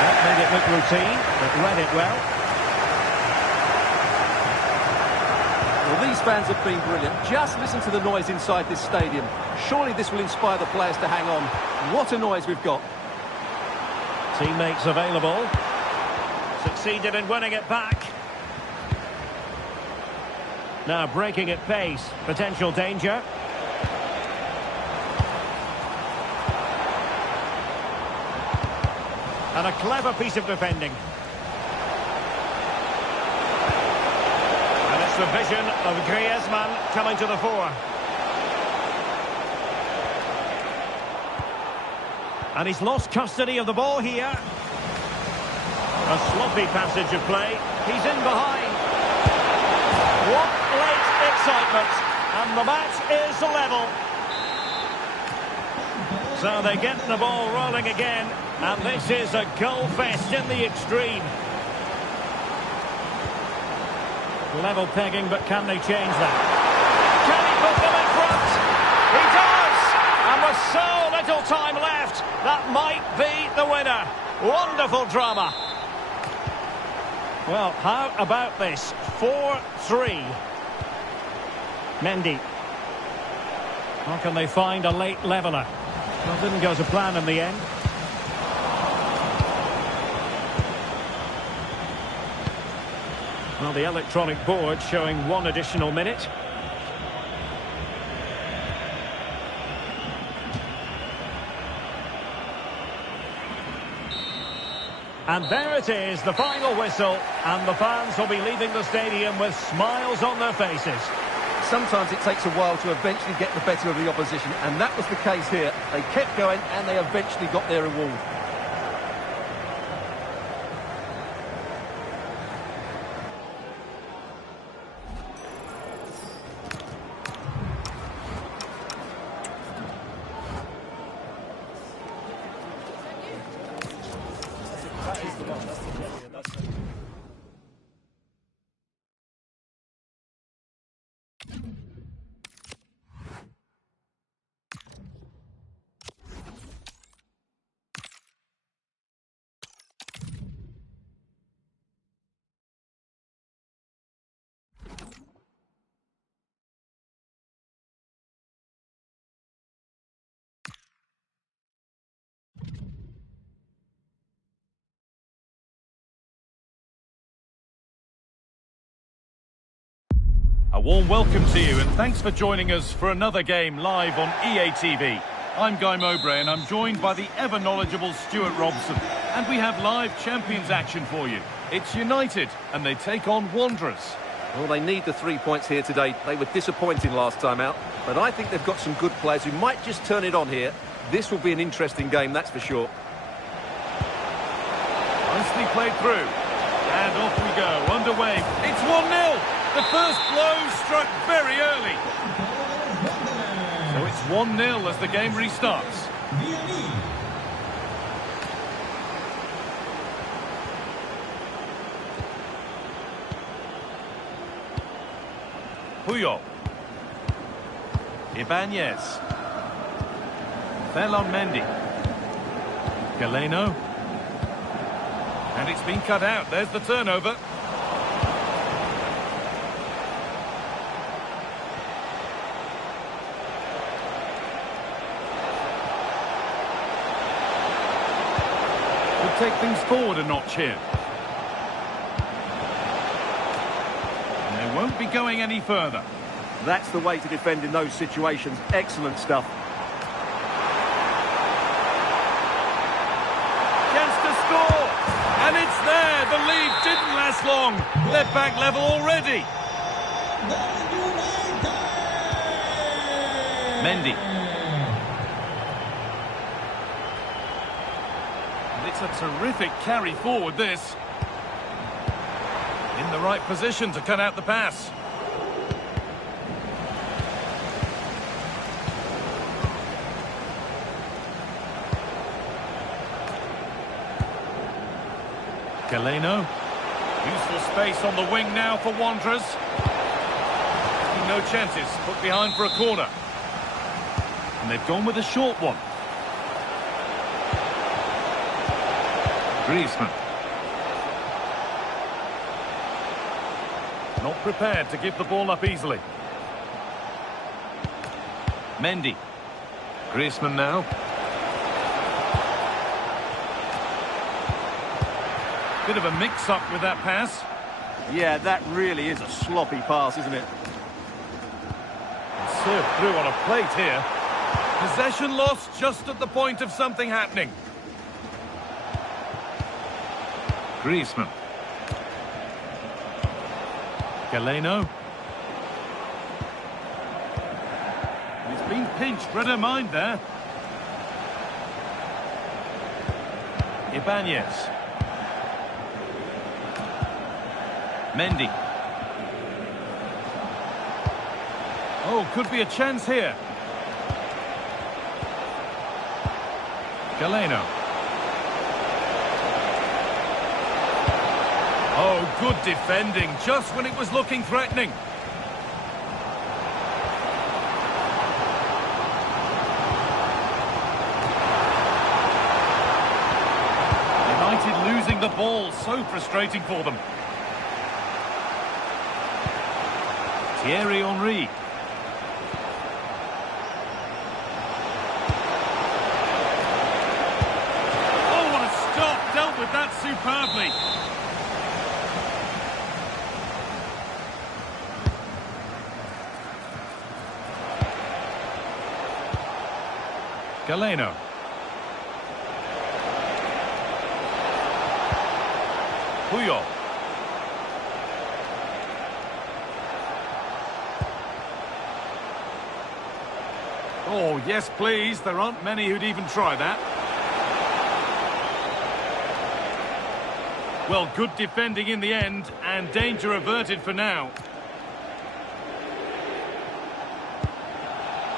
That made it look routine, but read it well. Well, these fans have been brilliant. Just listen to the noise inside this stadium. Surely this will inspire the players to hang on. What a noise we've got. Teammates available. Succeeded in winning it back. Now breaking at pace. Potential danger. And a clever piece of defending. And it's the vision of Griezmann coming to the fore. And he's lost custody of the ball here. A sloppy passage of play. He's in behind. What late excitement. And the match is level. So they get the ball rolling again. And this is a goal fest in the extreme. Level pegging, but can they change that? Can he put them in front? He does! And with so little time left, that might be the winner. Wonderful drama. Well, how about this? 4-3. Mendy. How can they find a late leveller? Well, it didn't go to plan in the end. Well, the electronic board showing 1 additional minute. And there it is, the final whistle, and the fans will be leaving the stadium with smiles on their faces. Sometimes it takes a while to eventually get the better of the opposition, and that was the case here. They kept going, and they eventually got their reward. A warm welcome to you and thanks for joining us for another game live on EA TV. I'm Guy Mowbray and I'm joined by the ever-knowledgeable Stuart Robson. And we have live Champions action for you. It's United and they take on Wanderers. Well, they need the 3 points here today. They were disappointing last time out, but I think they've got some good players who might just turn it on here. This will be an interesting game, that's for sure. Nicely played through. And off we go, underway. It's 1-0. The first blow struck very early. So it's 1-0 as the game restarts. Puyol. Ibanez. Ferland Mendy. Galeno. And it's been cut out. There's the turnover. Take things forward a notch here. And they won't be going any further. That's the way to defend in those situations. Excellent stuff. Chance to score! And it's there! The lead didn't last long. They're back level already. Mendy. It's a terrific carry forward, this. In the right position to cut out the pass. Galeno. Useful space on the wing now for Wanderers. No chances, put behind for a corner. And they've gone with a short one. Griezmann. Not prepared to give the ball up easily. Mendy. Griezmann now. Bit of a mix-up with that pass. Yeah, that really is a sloppy pass, isn't it? Served through on a plate here. Possession lost just at the point of something happening. Griezmann. Galeno. He's been pinched, read her mind there. Ibanez. Mendy. Oh, could be a chance here. Galeno. Oh, good defending, just when it was looking threatening. United losing the ball, so frustrating for them. Thierry Henry. Oh, what a stop! Dealt with that superbly. Galeno. Puyol. Oh, yes, please. There aren't many who'd even try that. Well, good defending in the end, and danger averted for now.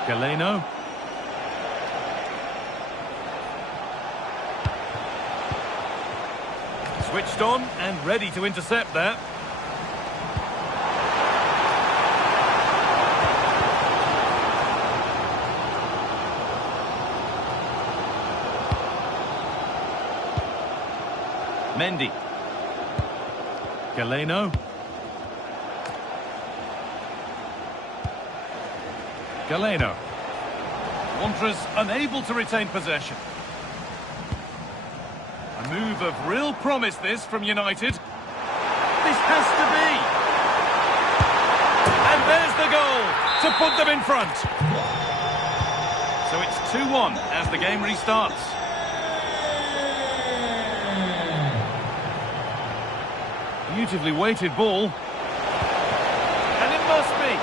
Galeno. Switched on and ready to intercept that. Mendy. Galeno. Galeno. Wanderers unable to retain possession. A move of real promise, this, from United. This has to be. And there's the goal to put them in front. So it's 2-1 as the game restarts. Beautifully weighted ball. And it must be.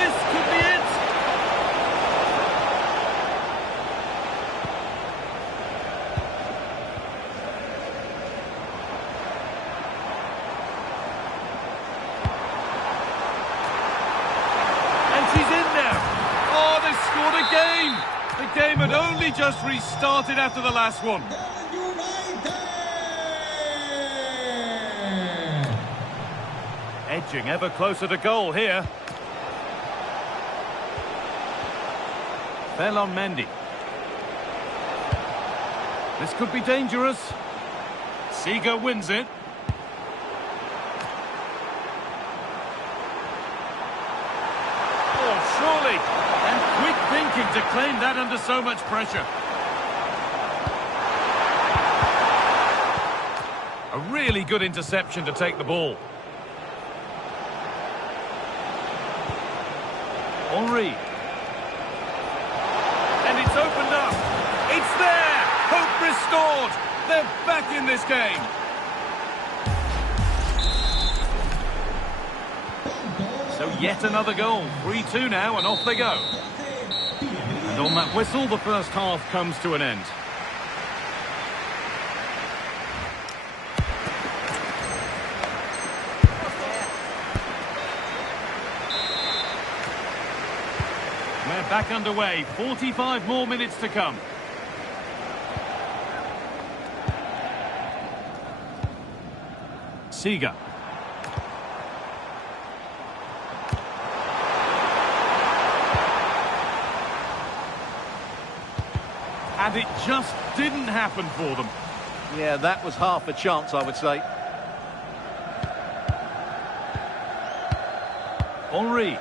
This could be it. And she's in now. Oh, they scored again. The game had only just restarted after the last one. Edging ever closer to goal here. Fell on Mendy. This could be dangerous. Seeger wins it. Oh, surely. And quick thinking to claim that under so much pressure. A really good interception to take the ball. Henry. And it's opened up. It's there! Hope restored! They're back in this game. So yet another goal. 3-2 now, and off they go. And on that whistle, the first half comes to an end. We're back underway. 45 more minutes to come. Seeger. And it just didn't happen for them. Yeah, that was half a chance, I would say. Henry.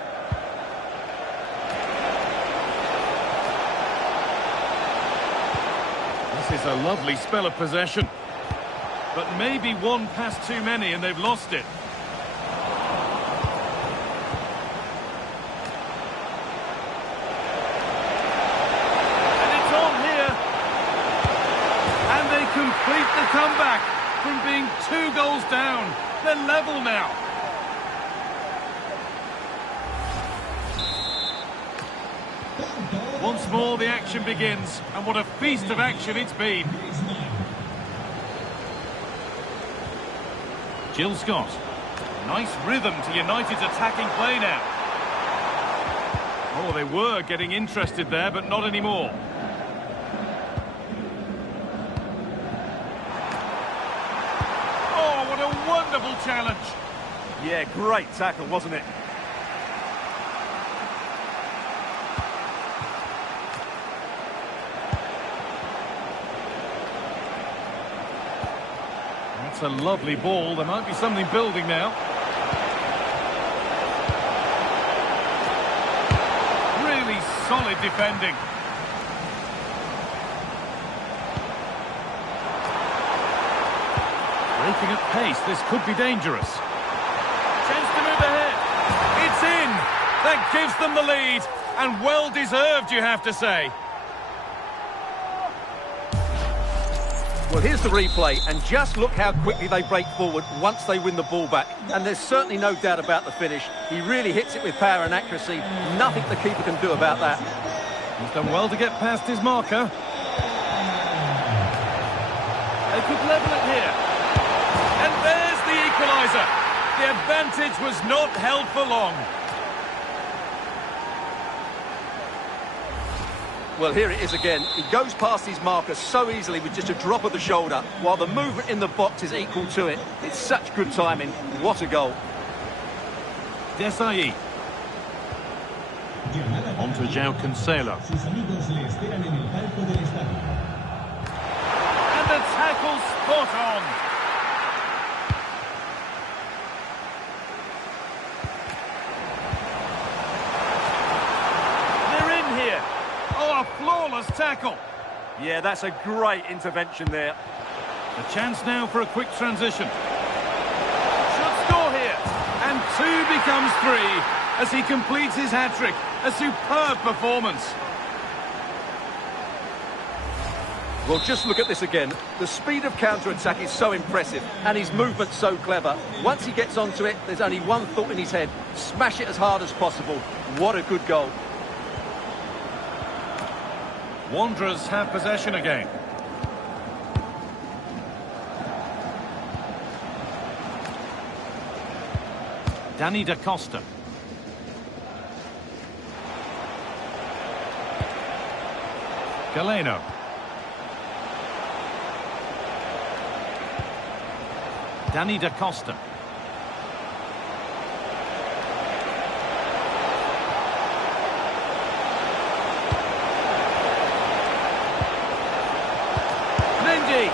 This is a lovely spell of possession. But maybe one pass too many and they've lost it. And it's on here. And they complete the comeback from being 2 goals down. They're level now. Once more the action begins, and what a feast of action it's been. Jill Scott. Nice rhythm to United's attacking play now. Oh, they were getting interested there, but not anymore. Oh, what a wonderful challenge. Yeah, great tackle, wasn't it? That's a lovely ball. There might be something building now. Really solid defending. Breaking at pace, this could be dangerous. Chance to move ahead. It's in. That gives them the lead. And well deserved, you have to say. Well, here's the replay, and just look how quickly they break forward once they win the ball back. And there's certainly no doubt about the finish. He really hits it with power and accuracy. Nothing the keeper can do about that. He's done well to get past his marker. They could level it here. And there's the equaliser. The advantage was not held for long. Well, here it is again. He goes past his marker so easily with just a drop of the shoulder, while the movement in the box is equal to it. It's such good timing. What a goal. Desai. On to João Cancelo. Sus amigos le esperan en el palco del estadio. And the tackle spot on. They're in here. Oh, a flawless tackle. Yeah, that's a great intervention there. A chance now for a quick transition. Should score here. And 2 becomes 3 as he completes his hat-trick. A superb performance. Well, just look at this again. The speed of counter-attack is so impressive, and his movement so clever. Once he gets onto it, there's only one thought in his head. Smash it as hard as possible. What a good goal. Wanderers have possession again. Danny da Costa. Galeno. Danny da Costa. Mendy.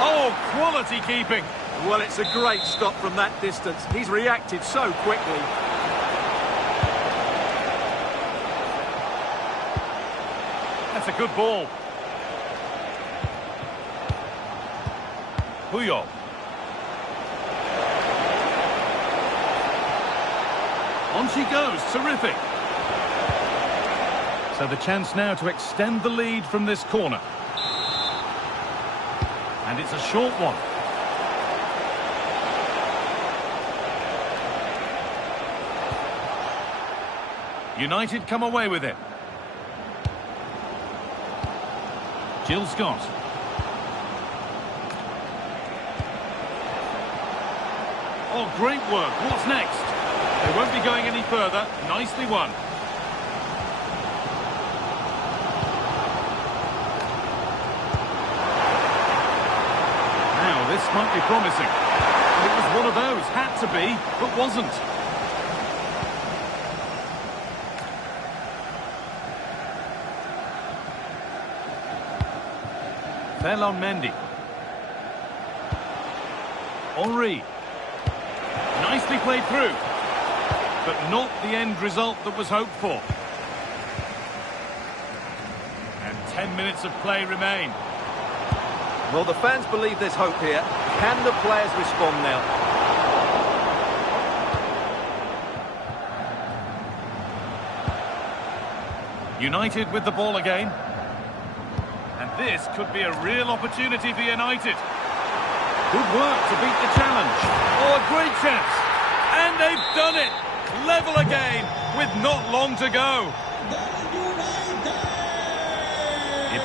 Oh, quality keeping. Well, it's a great stop from that distance. He's reacted so quickly. That's a good ball. Puyol. On she goes. Terrific. So the chance now to extend the lead from this corner. And it's a short one. United come away with it. Jill Scott. Oh, great work. What's next? They won't be going any further. Nicely won. Now, this might be promising. It was one of those. Had to be, but wasn't. Ferland Mendy. Henry. Nicely played through. But not the end result that was hoped for. And 10 minutes of play remain. Well, the fans believe there's hope here. Can the players respond now? United with the ball again. And this could be a real opportunity for United. Good work to beat the challenge. Oh, a great chance. And they've done it. Level again with not long to go. ¡Gol United!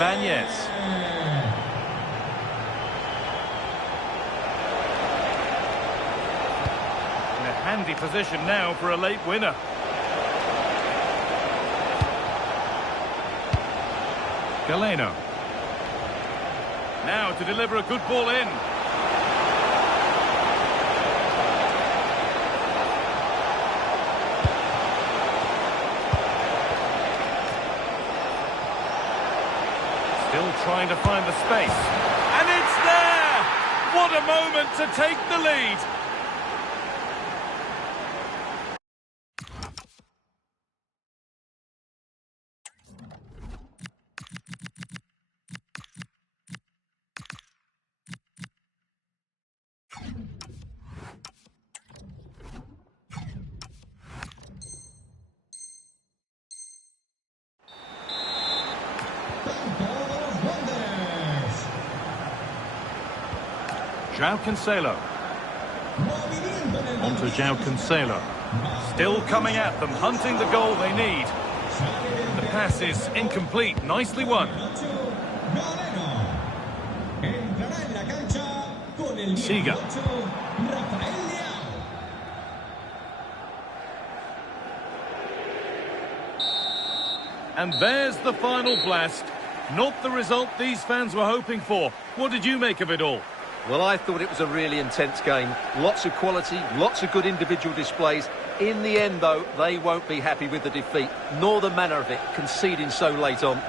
Ibanez. In a handy position now for a late winner. Galeno. Now to deliver a good ball in. Still trying to find the space. And it's there! What a moment to take the lead. João Cancelo. On to João Cancelo. Still coming at them, hunting the goal they need. The pass is incomplete. Nicely won. Siga. And there's the final blast. Not the result these fans were hoping for. What did you make of it all? Well, I thought it was a really intense game. Lots of quality, lots of good individual displays. In the end, though, they won't be happy with the defeat, nor the manner of it, conceding so late on.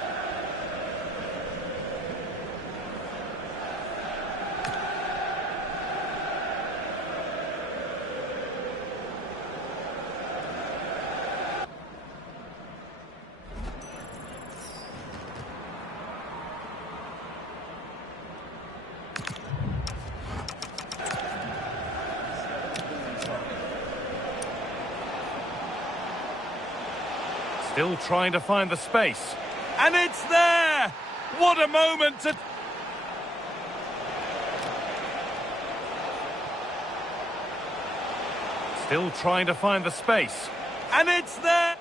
Still trying to find the space. And it's there! What a moment to... Still trying to find the space. And it's there!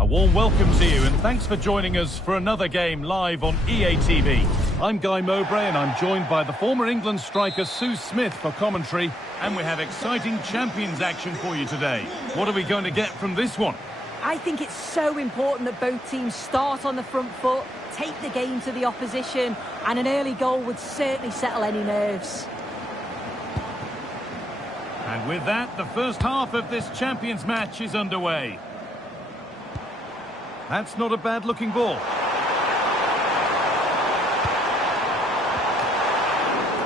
A warm welcome to you and thanks for joining us for another game live on EA TV. I'm Guy Mowbray and I'm joined by the former England striker Sue Smith for commentary, and we have exciting Champions action for you today. What are we going to get from this one? I think it's so important that both teams start on the front foot, take the game to the opposition, and an early goal would certainly settle any nerves. And with that, the first half of this Champions match is underway. That's not a bad-looking ball.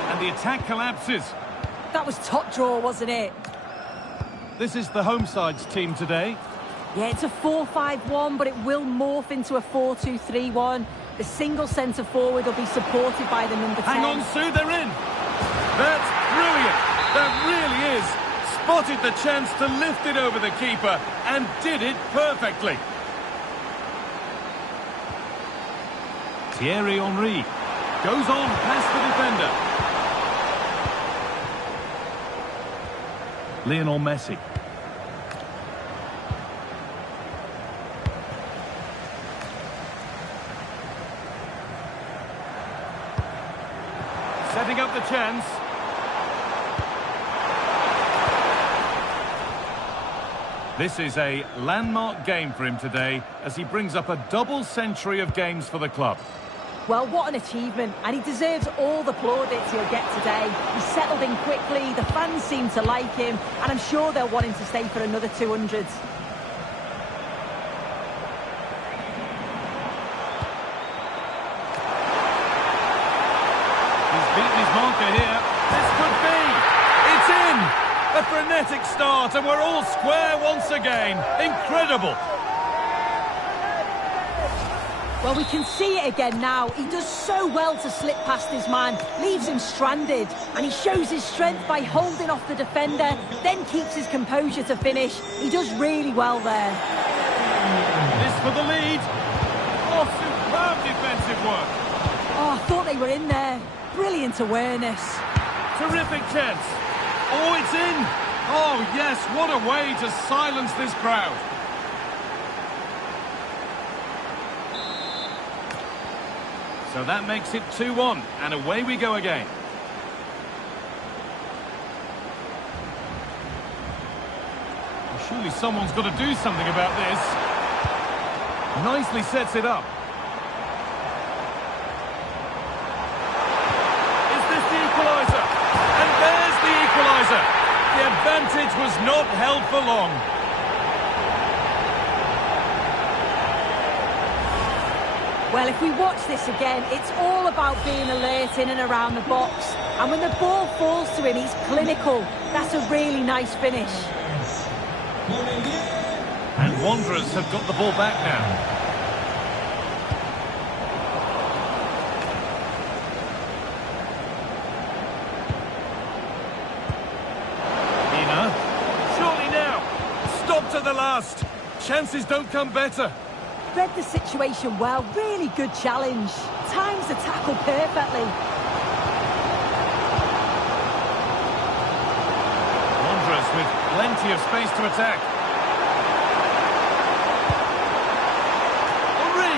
And the attack collapses. That was top draw, wasn't it? This is the home side's team today. Yeah, it's a 4-5-1, but it will morph into a 4-2-3-1. The single centre-forward will be supported by the number 10. Hang on, Sue, they're in. That's brilliant. That really is. Spotted the chance to lift it over the keeper and did it perfectly. Thierry Henry goes on past the defender. Lionel Messi. Setting up the chance. This is a landmark game for him today as he brings up a double century of games for the club. Well, what an achievement, and he deserves all the plaudits he'll get today. He settled in quickly, the fans seem to like him, and I'm sure they'll want him to stay for another 200s. He's beaten his marker here. This could be. It's in! A frenetic start, and we're all square once again. Incredible! Well, we can see it again now. He does so well to slip past his man, leaves him stranded, and he shows his strength by holding off the defender, then keeps his composure to finish. He does really well there. This for the lead. Oh, superb defensive work. Oh, I thought they were in there. Brilliant awareness. Terrific chance. Oh, it's in. Oh, yes, what a way to silence this crowd. So that makes it 2-1, and away we go again. Well, surely someone's got to do something about this. Nicely sets it up. Is this the equaliser? And there's the equaliser. The advantage was not held for long. Well, if we watch this again, it's all about being alert in and around the box. And when the ball falls to him, he's clinical. That's a really nice finish. And Wanderers have got the ball back now. Ina. Surely now. Stop to the last. Chances don't come better. Read the situation well, really good challenge. Times the tackle perfectly. Wanderers with plenty of space to attack. Henri!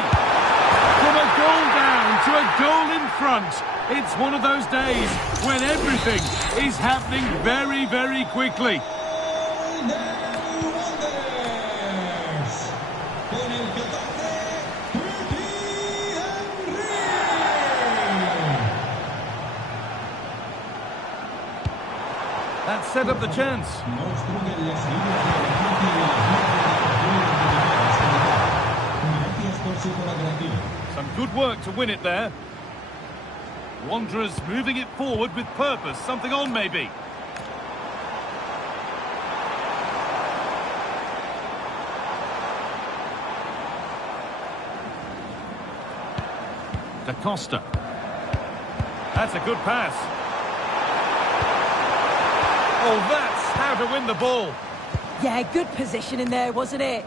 From a goal down to a goal in front. It's one of those days when everything is happening very, very quickly. That set up the chance. Some good work to win it there. Wanderers moving it forward with purpose. Something on, maybe. Da Costa. That's a good pass. Oh, that's how to win the ball. Yeah, good position in there, wasn't it?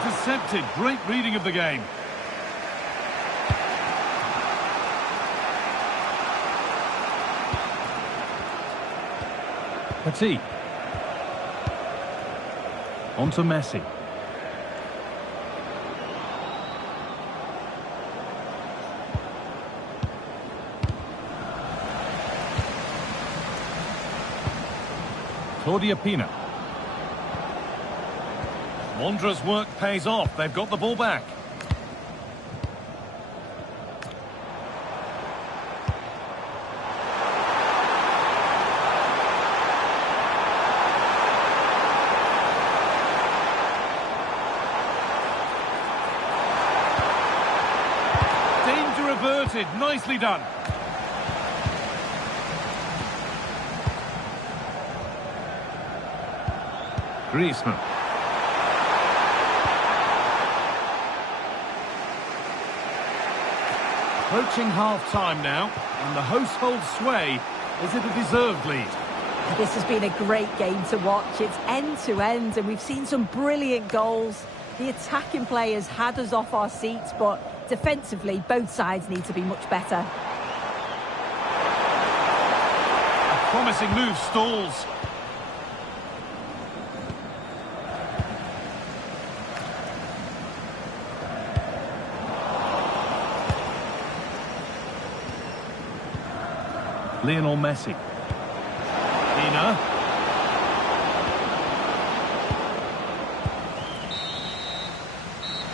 Intercepted. Great reading of the game. Petit. On to Messi. Claudia Pina. Wanderers' work pays off. They've got the ball back. Danger averted. Nicely done. Griezmann. Approaching half-time now, and the hosts hold sway. Is it a deserved lead? This has been a great game to watch. It's end-to-end, and we've seen some brilliant goals. The attacking players had us off our seats, but defensively, both sides need to be much better. A promising move stalls. Lionel Messi. Pina.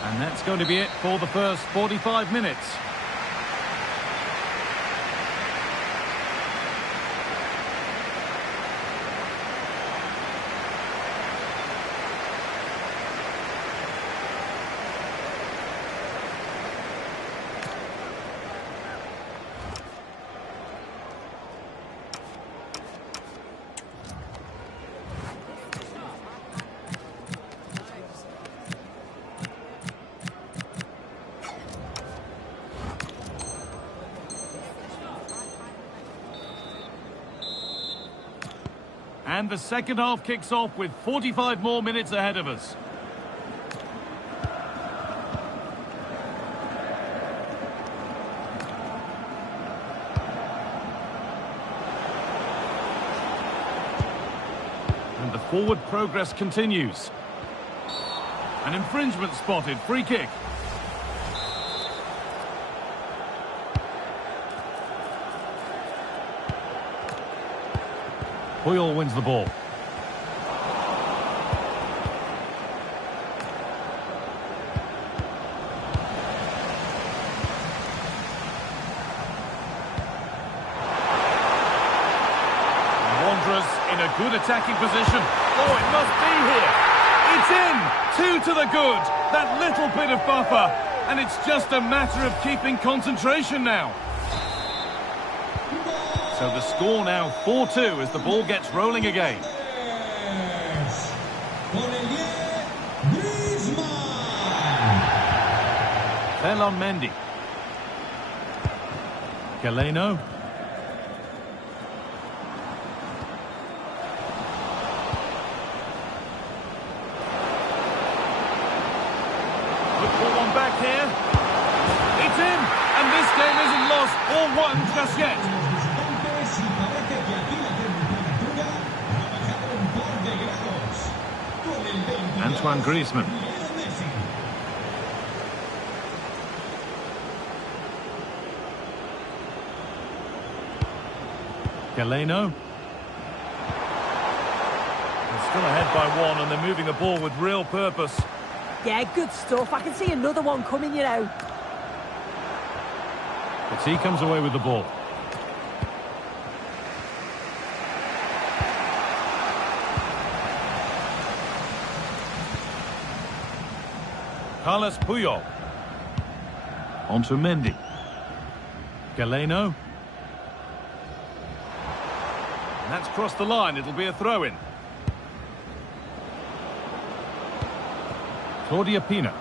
And that's going to be it for the first 45 minutes. And the second half kicks off with 45 more minutes ahead of us. And the forward progress continues. An infringement spotted, free kick. Puyol wins the ball. Wanderers in a good attacking position. Oh, it must be here. It's in. 2 to the good. That little bit of buffer. And it's just a matter of keeping concentration now. So the score now 4-2 as the ball gets rolling again. Ferland Mendy. Galeno. Look for one back here. It's in, and this game isn't lost or won just yet. Antoine Griezmann. Galeno. They're still ahead by 1 and they're moving the ball with real purpose. Yeah, good stuff. I can see another one coming, you know. But he comes away with the ball. Carles Puyol. On to Mendy. Galeno. That's crossed the line. It'll be a throw-in. Claudia Pina.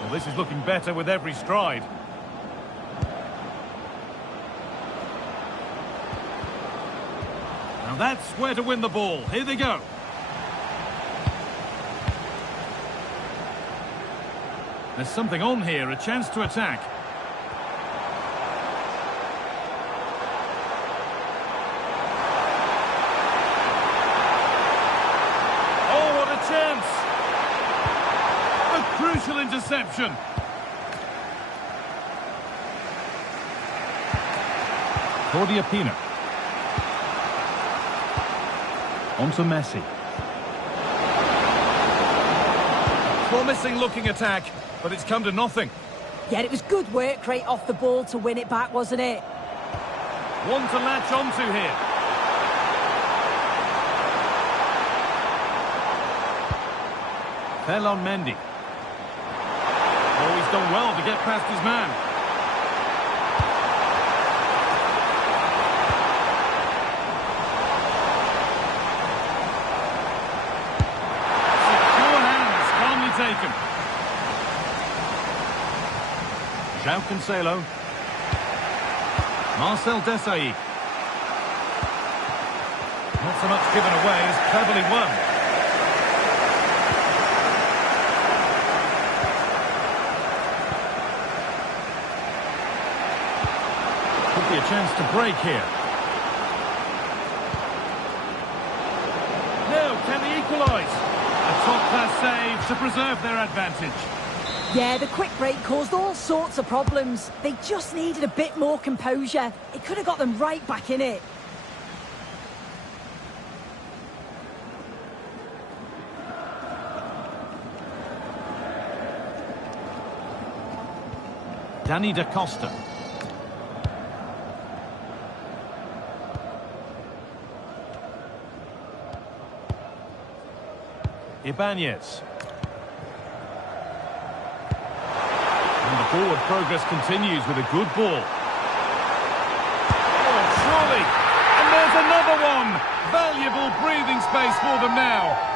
Well, this is looking better with every stride. Now that's where to win the ball. Here they go. There's something on here, a chance to attack. Oh, what a chance! A crucial interception. Claudia Pina. On to Messi. Promising looking attack. But it's come to nothing. Yeah, it was good work right off the ball to win it back, wasn't it? One to latch onto here. Ferland Mendy. Oh, he's done well to get past his man. Secure hands, calmly taken. João Cancelo. Marcel Desailly. Not so much given away as cleverly won. Could be a chance to break here. No, can they equalise? A top-class save to preserve their advantage. Yeah, the quick break caused all sorts of problems. They just needed a bit more composure. It could have got them right back in it. Danny da Costa. Ibanez. And the forward progress continues with a good ball. Oh, surely! And there's another one! Valuable breathing space for them now.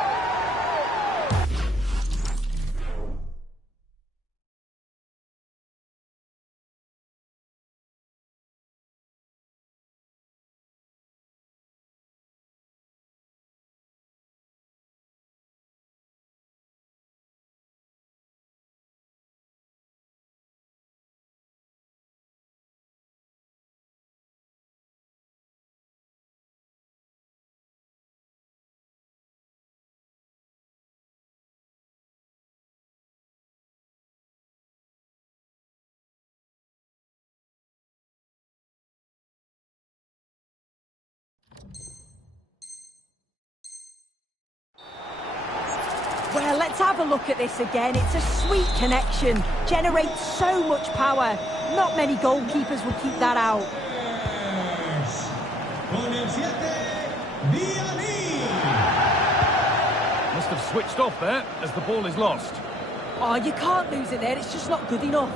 Well, let's have a look at this again. It's a sweet connection. Generates so much power. Not many goalkeepers will keep that out. Con el 7, Diaby. Must have switched off there as the ball is lost. Oh, you can't lose it there. It's just not good enough.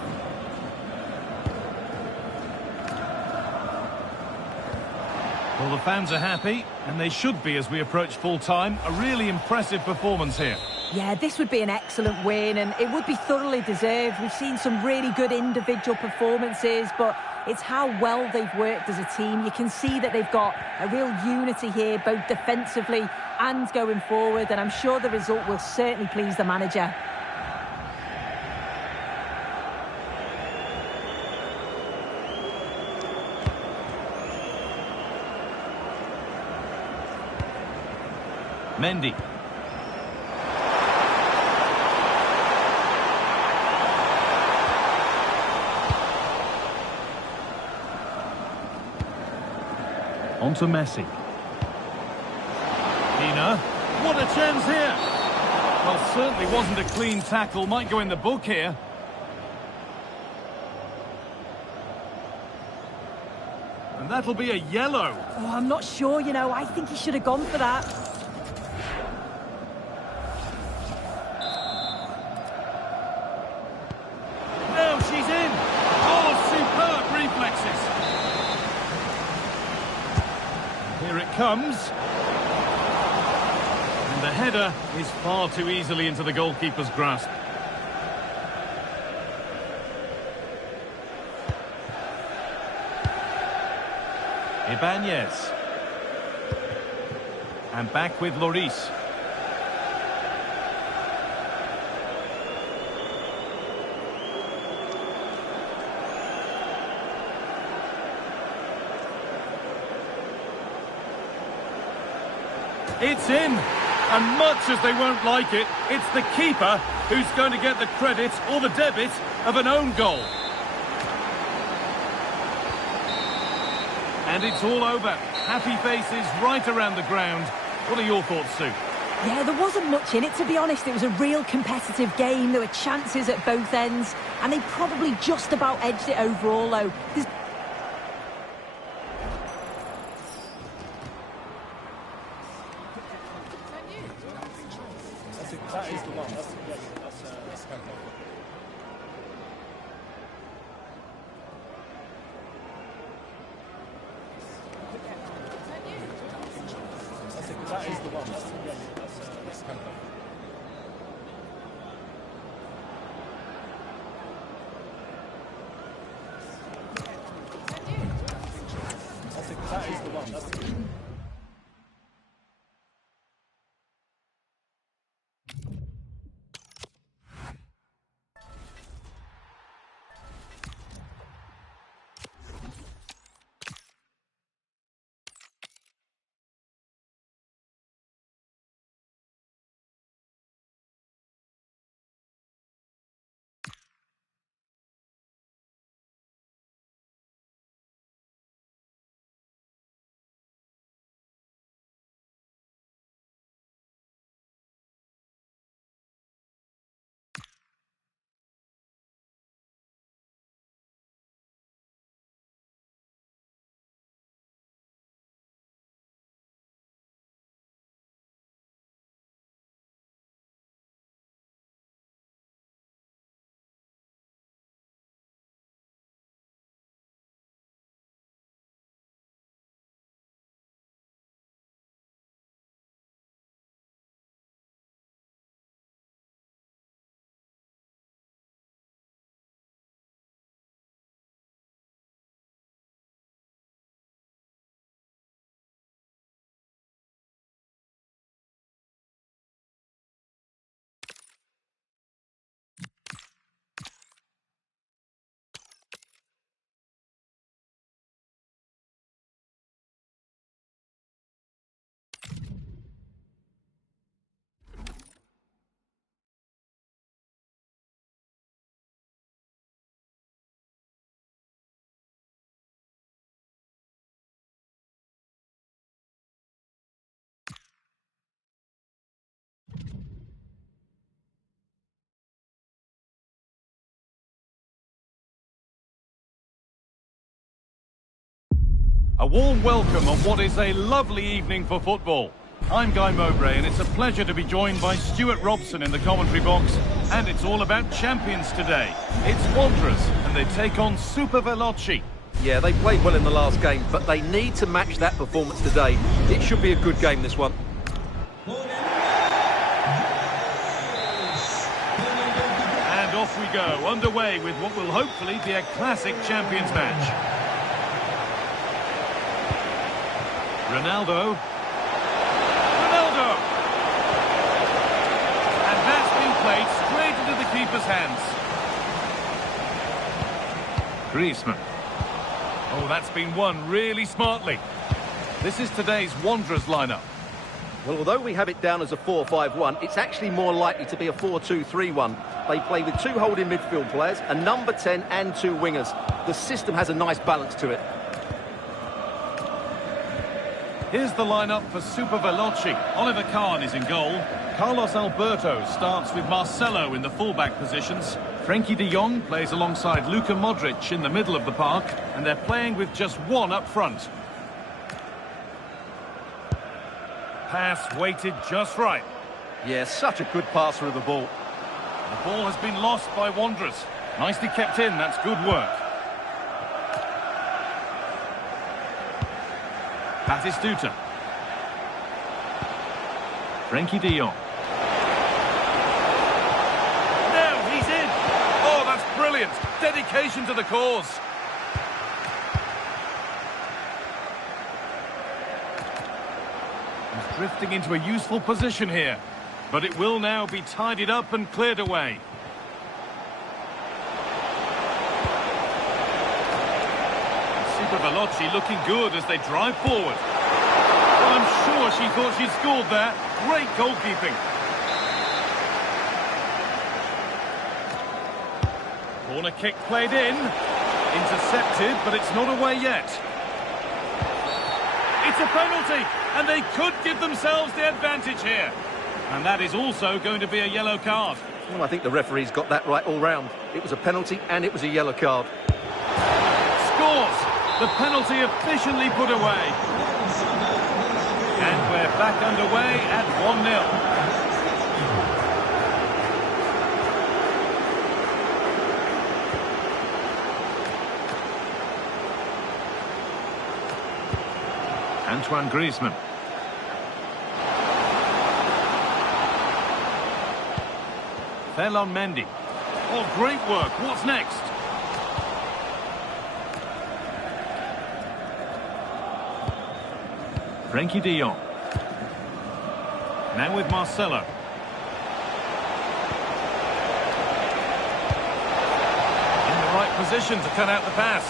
Well, the fans are happy, and they should be as we approach full-time. A really impressive performance here. Yeah, this would be an excellent win, and it would be thoroughly deserved. We've seen some really good individual performances, but it's how well they've worked as a team. You can see that they've got a real unity here, both defensively and going forward, and I'm sure the result will certainly please the manager. Mendy. On to Messi. Pina. What a chance here! Well, certainly wasn't a clean tackle. Might go in the book here. And that'll be a yellow. Oh, I'm not sure, you know. I think he should have gone for that. Now she's in. Oh, superb reflexes. Here it comes. And the header is far too easily into the goalkeeper's grasp. Ibanez. And back with Lloris. It's in, and much as they won't like it, it's the keeper who's going to get the credit or the debit of an own goal. And it's all over. Happy faces right around the ground. What are your thoughts, Sue? Yeah, there wasn't much in it, to be honest. It was a real competitive game. There were chances at both ends, and they probably just about edged it overall, though. That is the one. That's fantastic. That is the one. That's fantastic. That is the one. That's A warm welcome on what is a lovely evening for football. I'm Guy Mowbray, and it's a pleasure to be joined by Stuart Robson in the commentary box. And it's all about champions today. It's Wanderers, and they take on Super Veloci. Yeah, they played well in the last game, but they need to match that performance today. It should be a good game, this one. And off we go, underway with what will hopefully be a classic champions match. Ronaldo. And that's been played straight into the keeper's hands. Griezmann. Oh, that's been won really smartly. This is today's Wanderers lineup. Well, although we have it down as a 4-5-1, it's actually more likely to be a 4-2-3-1. They play with 2 holding midfield players, a number 10 and 2 wingers. The system has a nice balance to it. Here's the lineup for Super Veloci. Oliver Kahn is in goal. Carlos Alberto starts with Marcelo in the fullback positions. Frenkie de Jong plays alongside Luka Modric in the middle of the park, and they're playing with just one up front. Pass weighted just right. Yeah, such a good passer of the ball. The ball has been lost by Wanderers. Nicely kept in, that's good work. Batistuta. Frenkie de Jong. Now he's in. Oh, that's brilliant. Dedication to the cause. He's drifting into a useful position here. But it will now be tidied up and cleared away. Super Veloci looking good as they drive forward. Well, I'm sure she thought she'd scored there. Great goalkeeping. Corner kick played in. Intercepted, but it's not away yet. It's a penalty, and they could give themselves the advantage here. And that is also going to be a yellow card. Well, I think the referee's got that right all round. It was a penalty and it was a yellow card. Scores! The penalty efficiently put away. And we're back underway at 1-0. Antoine Griezmann. Ferland Mendy. Oh, great work. What's next? Frenkie de Jong. Now with Marcelo. In the right position to cut out the pass.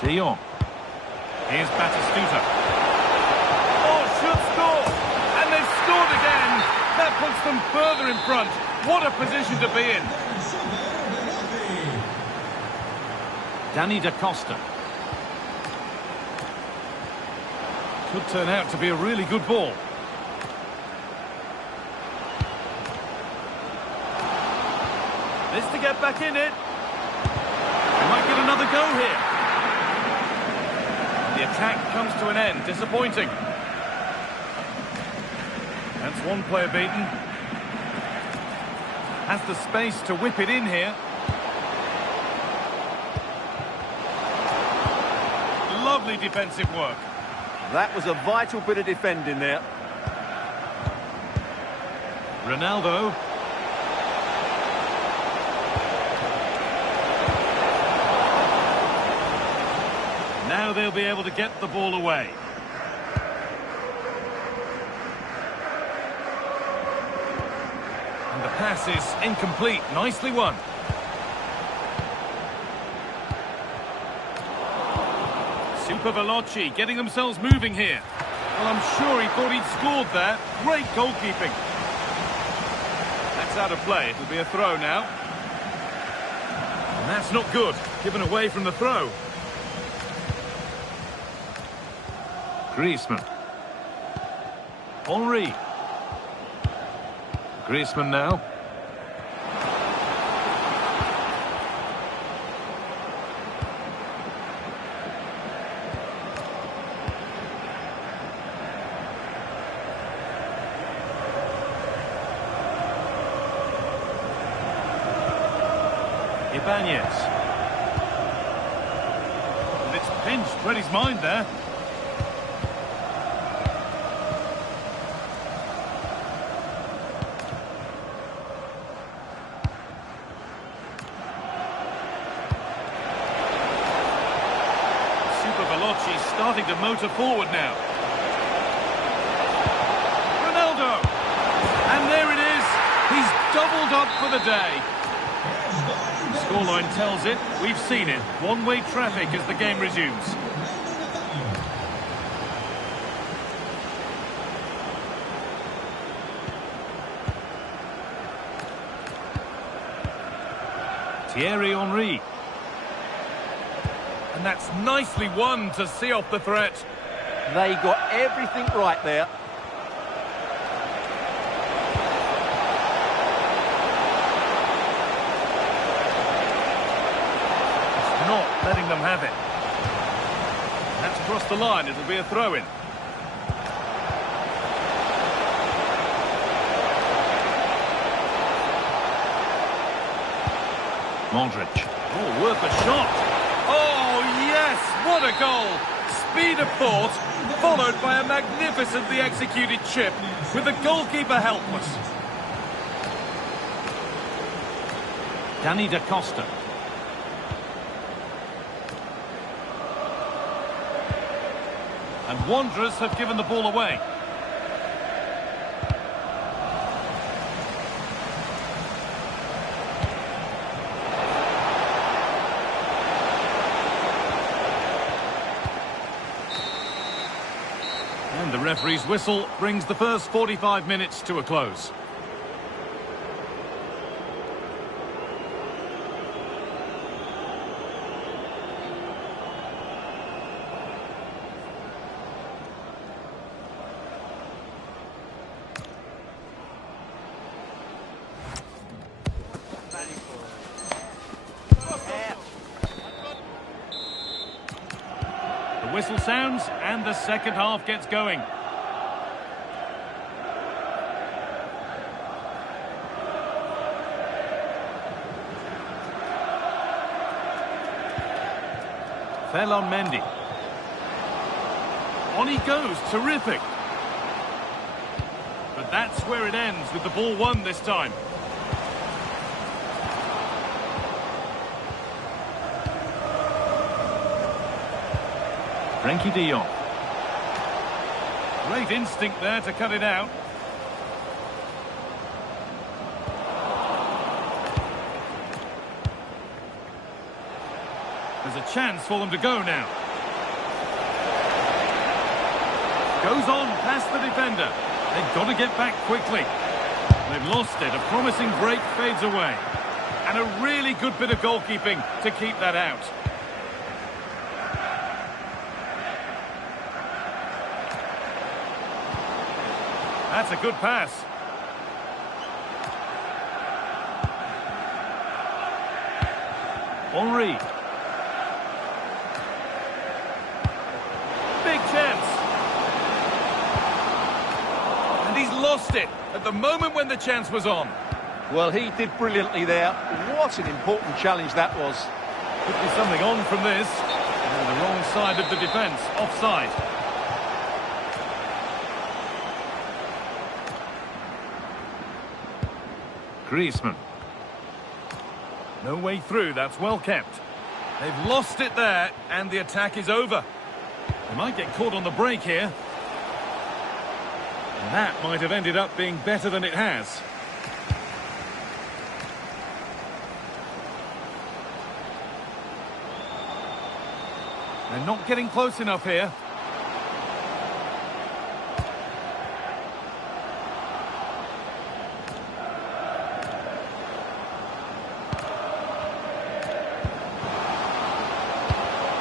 De Jong. Here's Batistuta. Oh, should score! And they've scored again! That puts them further in front. What a position to be in. Danny da Costa. Could turn out to be a really good ball. This to get back in it. They might get another go here. The attack comes to an end. Disappointing. That's one player beaten. Has the space to whip it in here. Lovely defensive work. That was a vital bit of defending there. Ronaldo. Now they'll be able to get the ball away. And the pass is incomplete. Nicely won. Super Veloci getting themselves moving here. Well, I'm sure he thought he'd scored there. Great goalkeeping. That's out of play. It'll be a throw now. And that's not good. Given away from the throw. Griezmann. Henry. Griezmann now. Ibanez. And it's pinched Freddie's mind there. Veloci starting to motor forward now. Ronaldo! And there it is. He's doubled up for the day. Scoreline tells it. We've seen it. One-way traffic as the game resumes. Thierry Henry. And that's nicely won to see off the threat. They got everything right there. It's not letting them have it. That's crossed the line. It'll be a throw-in. Modric. Oh, worth a shot. Oh, yes! What a goal! Speed of thought, followed by a magnificently executed chip, with the goalkeeper helpless. Danny da Costa. And Wanderers have given the ball away. And the referee's whistle brings the first 45 minutes to a close. The whistle sounds and the second half gets going. Ferland Mendy. On he goes, terrific. But that's where it ends, with the ball won this time. Frenkie de Jong. Great instinct there to cut it out. There's a chance for them to go now. Goes on past the defender. They've got to get back quickly. They've lost it. A promising break fades away. And a really good bit of goalkeeping to keep that out. That's a good pass. Henry. Big chance. And he's lost it at the moment when the chance was on. Well, he did brilliantly there. What an important challenge that was. Could be something on from this. And the wrong side of the defence, offside. Griezmann. No way through, that's well kept. They've lost it there, and the attack is over. They might get caught on the break here. And that might have ended up being better than it has. They're not getting close enough here.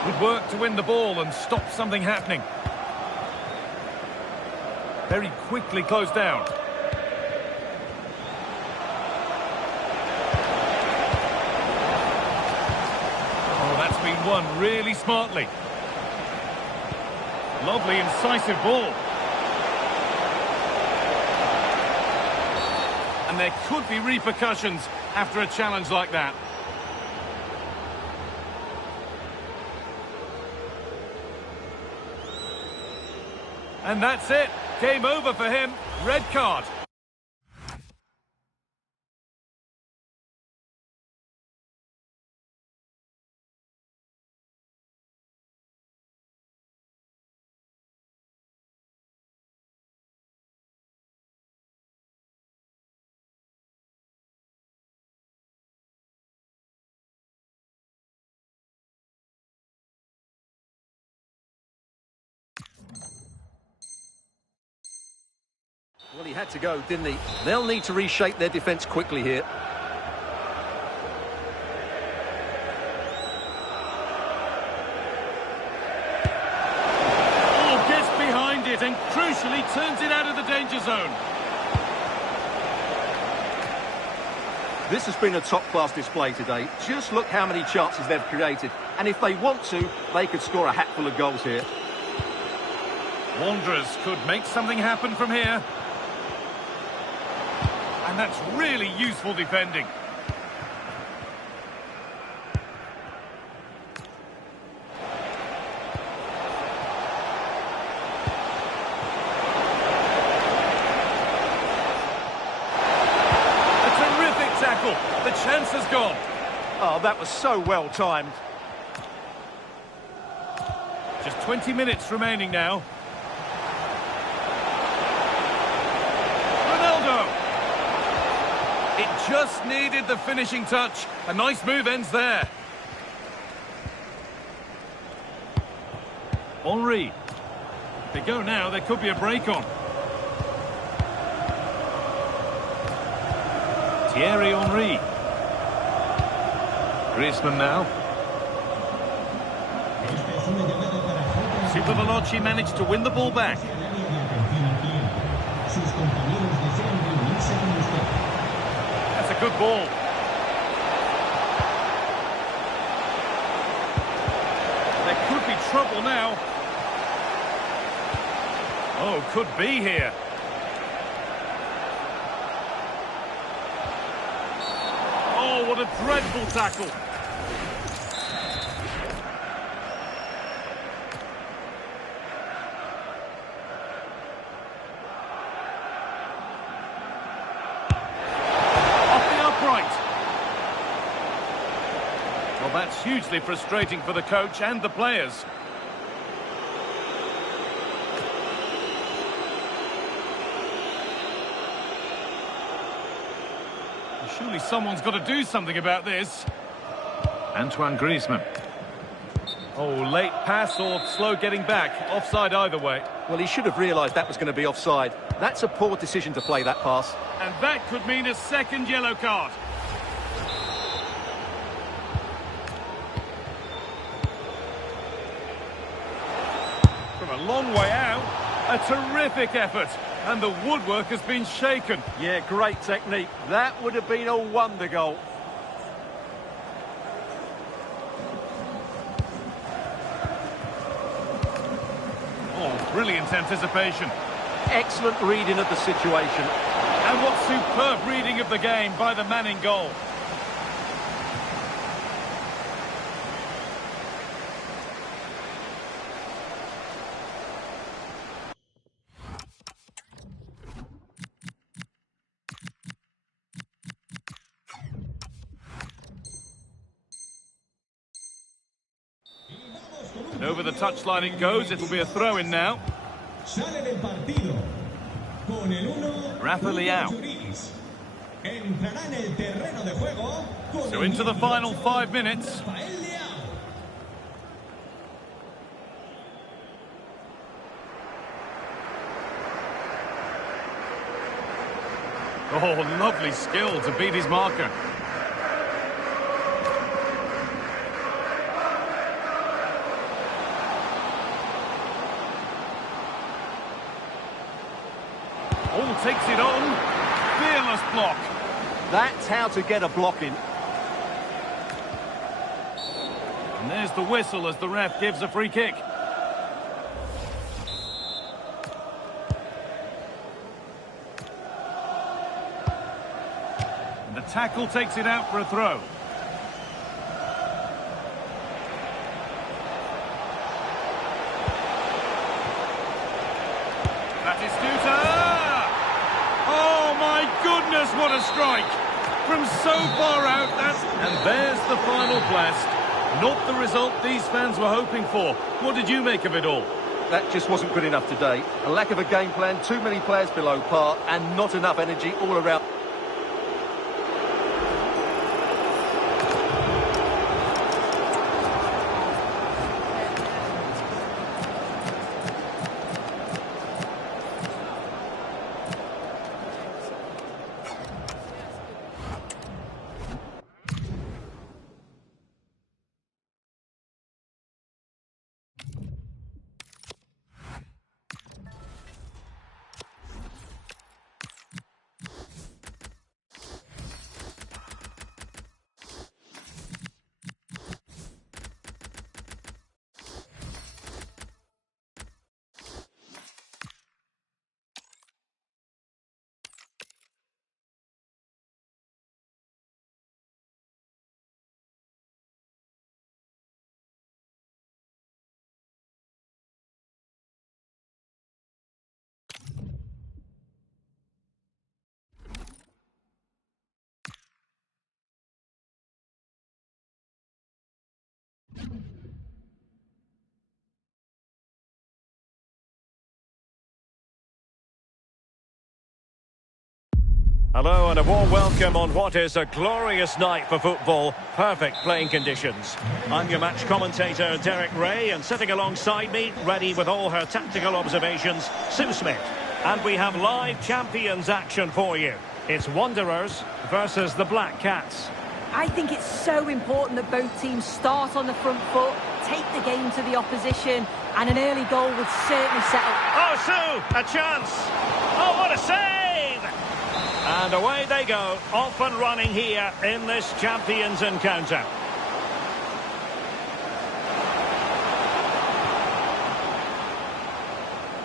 Good work to win the ball and stop something happening. Very quickly closed down. Oh, that's been won really smartly. Lovely, incisive ball. And there could be repercussions after a challenge like that. And that's it. Game over for him. Red card. Well, he had to go, didn't he? They'll need to reshape their defence quickly here. Oh, gets behind it and crucially turns it out of the danger zone. This has been a top-class display today. Just look how many chances they've created. And if they want to, they could score a hatful of goals here. Wanderers could make something happen from here. And that's really useful defending. A terrific tackle. The chance has gone. Oh, that was so well timed. Just 20 minutes remaining now. Ronaldo! It just needed the finishing touch. A nice move ends there. Henry. They go now, there could be a break on. Thierry Henry. Griezmann now. Super Veloci managed to win the ball back. That's a good ball. There could be trouble now. Oh, could be here. Oh, what a dreadful tackle. Well, that's hugely frustrating for the coach and the players. Surely someone's got to do something about this. Antoine Griezmann. Oh, late pass or slow getting back. Offside either way. Well, he should have realised that was going to be offside. That's a poor decision to play that pass. And that could mean a second yellow card. From a long way out, a terrific effort. And the woodwork has been shaken. Yeah, great technique. That would have been a wonder goal. Oh, brilliant anticipation. Excellent reading of the situation. And what superb reading of the game by the man in goal. And over the touchline it goes. It'll be a throw-in now. Sale del partido con el 1 Rafa Leao. Entrará en el terreno de juego con So into the final 5 minutes. Rafael Leao. Oh, lovely skill to beat his marker. Oh, takes it on. Fearless block. That's how to get a block in. And there's the whistle as the ref gives a free kick. And the tackle takes it out for a throw. goodness, what a strike! From so far out, and there's the final blast. Not the result these fans were hoping for. What did you make of it all? That just wasn't good enough today. A lack of a game plan, too many players below par, and not enough energy all around. Hello and a warm welcome on what is a glorious night for football. Perfect playing conditions. I'm your match commentator, Derek Ray, and sitting alongside me, ready with all her tactical observations, Sue Smith. And we have live Champions action for you. It's Wanderers versus the Black Cats. I think it's so important that both teams start on the front foot, take the game to the opposition, and an early goal would certainly settle. Oh, Sue, a chance. Oh, what a save! And away they go, off and running here in this Champions encounter.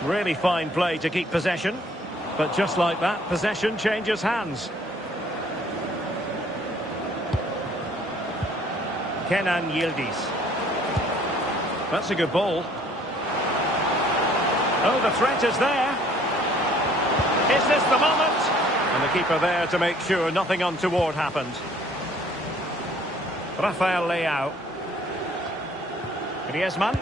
Really fine play to keep possession. But just like that, possession changes hands. Kenan Yildiz. That's a good ball. Oh, the threat is there. Is this the moment? And the keeper there to make sure nothing untoward happened. Rafael Leao. Griezmann.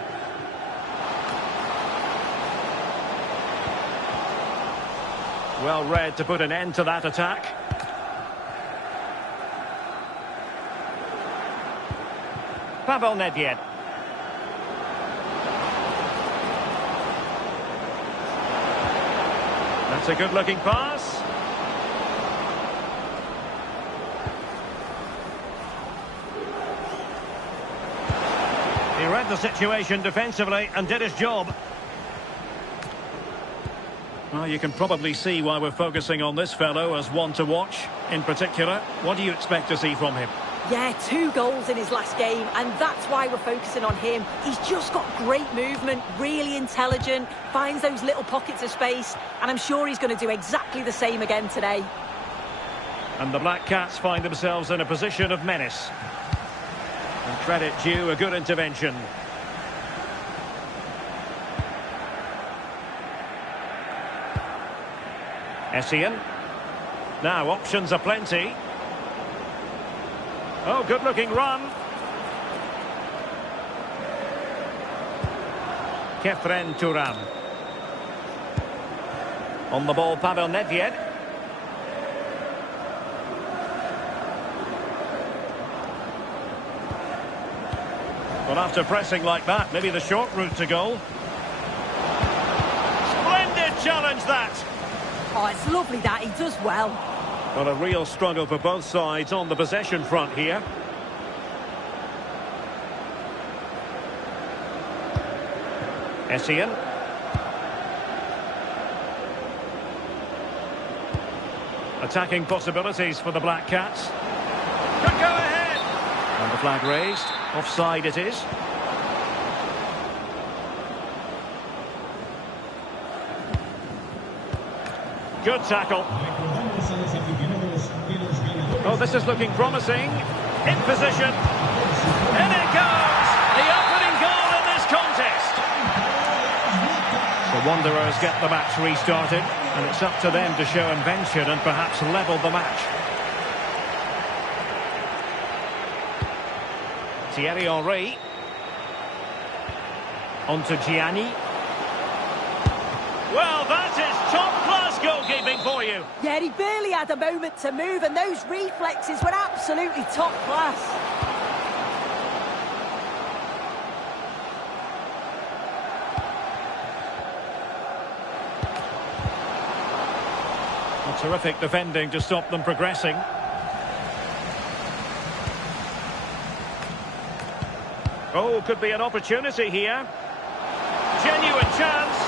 Well read to put an end to that attack. Pavel Nedved. That's a good-looking pass. He read the situation defensively and did his job. Well, you can probably see why we're focusing on this fellow as one to watch. In particular, what do you expect to see from him? Yeah, 2 goals in his last game, and that's why we're focusing on him. He's just got great movement, really intelligent, finds those little pockets of space, and I'm sure he's going to do exactly the same again today. And the Black Cats find themselves in a position of menace. And credit due, a good intervention. Essien. Now, options are plenty. Oh, good-looking run. Khéphren Thuram. On the ball, Pavel Nedved. Well, after pressing like that, maybe the short route to goal. Splendid challenge, that! Oh, it's lovely that, he does well. Well, a real struggle for both sides on the possession front here. Essien. Attacking possibilities for the Black Cats. Could go ahead! And the flag raised. Offside it is. Good tackle. Oh, this is looking promising. In position. In it goes! The opening goal in this contest. The Wanderers get the match restarted. And it's up to them to show invention and perhaps level the match. Thierry Henry. On to Gianni. Well, that is top-class goalkeeping for you. Yeah, he barely had a moment to move, and those reflexes were absolutely top class. Terrific defending to stop them progressing. Oh, could be an opportunity here. Genuine chance.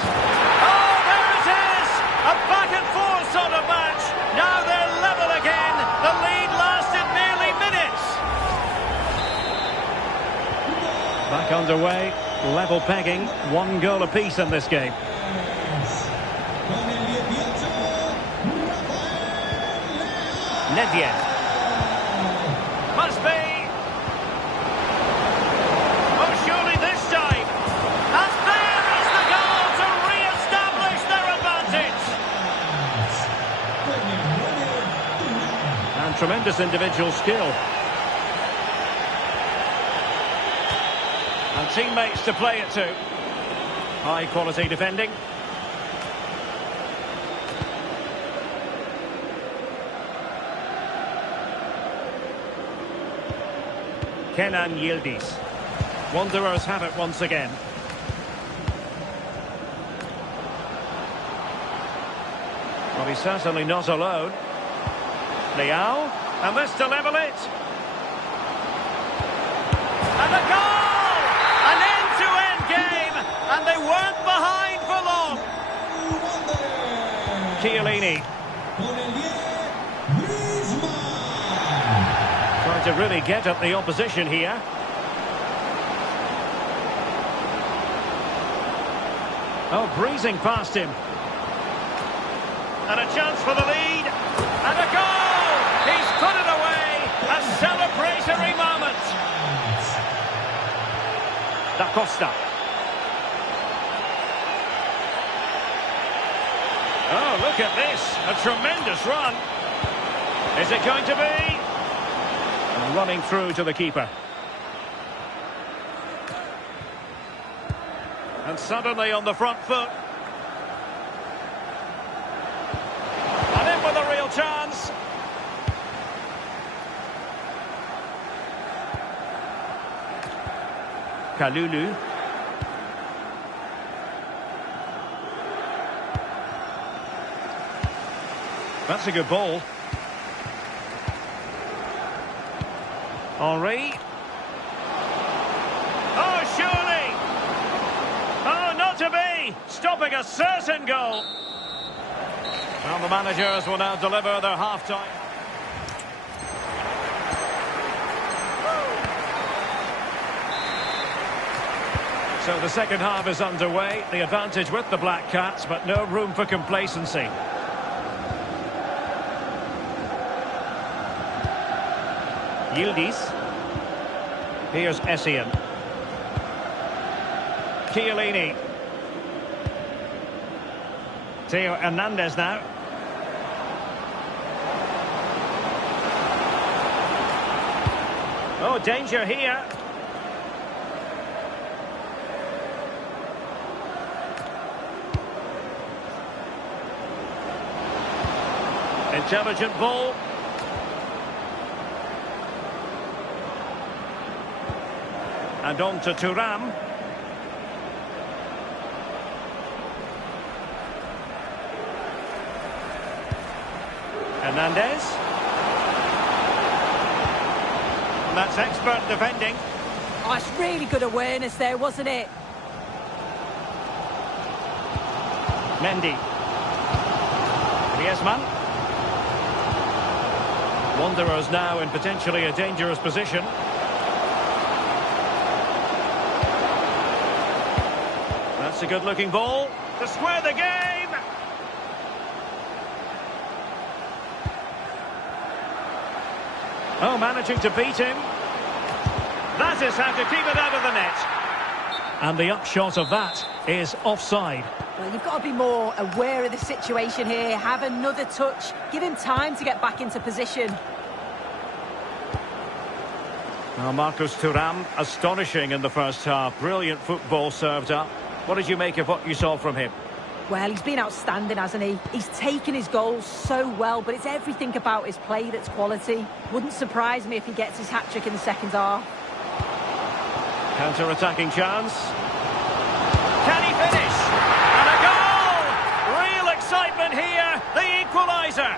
Oh, there it is! A back and forth sort of match. Now they're level again. The lead lasted nearly minutes. Back underway. Level pegging. 1 goal apiece in this game. Nedved. Must be. Oh, surely this time. And there is the goal to re-establish their advantage. And tremendous individual skill. And teammates to play it to. High quality defending. Kenan Yildiz. Wanderers have it once again. Well, he's certainly not alone. Leao, and this to level it. And a goal! An end-to-end game, and they weren't behind for long. Chiellini. Trying to really get at the opposition here. Oh, breezing past him. And a chance for the lead. And a goal! He's put it away. A celebratory moment. Da Costa. Oh, look at this. A tremendous run. Is it going to be? Running through to the keeper. And suddenly on the front foot. And in with a real chance. Kalulu. That's a good ball. Henry. Oh, surely! Oh, not to be! Stopping a certain goal. Well, the managers will now deliver their half-time. So the second half is underway. The advantage with the Black Cats, but no room for complacency. Yildiz. Here's Essien. Chiellini. Theo Hernandez now. Oh, danger here. Intelligent ball. And on to Thuram. Hernandez. And that's expert defending. Oh, it's really good awareness there, wasn't it? Mendy. Griezmann. Wanderers now in potentially a dangerous position. That's a good-looking ball to square the game. Oh, managing to beat him. That is how to keep it out of the net. And the upshot of that is offside. Well, you've got to be more aware of the situation here. Have another touch. Give him time to get back into position. Well, Marcus Thuram, astonishing in the first half. Brilliant football served up. What did you make of what you saw from him? Well, he's been outstanding, hasn't he? He's taken his goals so well, but it's everything about his play that's quality. Wouldn't surprise me if he gets his hat-trick in the second half. Counter-attacking chance. Can he finish? And a goal! Real excitement here. The equaliser.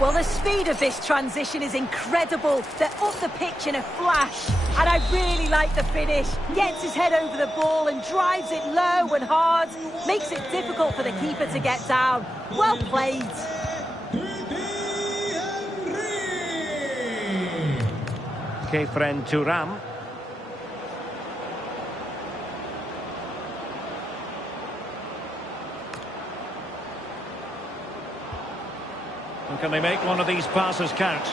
Well, the speed of this transition is incredible. They're up the pitch in a flash. And I really like the finish. Gets his head over the ball and drives it low and hard. Makes it difficult for the keeper to get down. Well played. Khéphren Thuram. And can they make one of these passes count?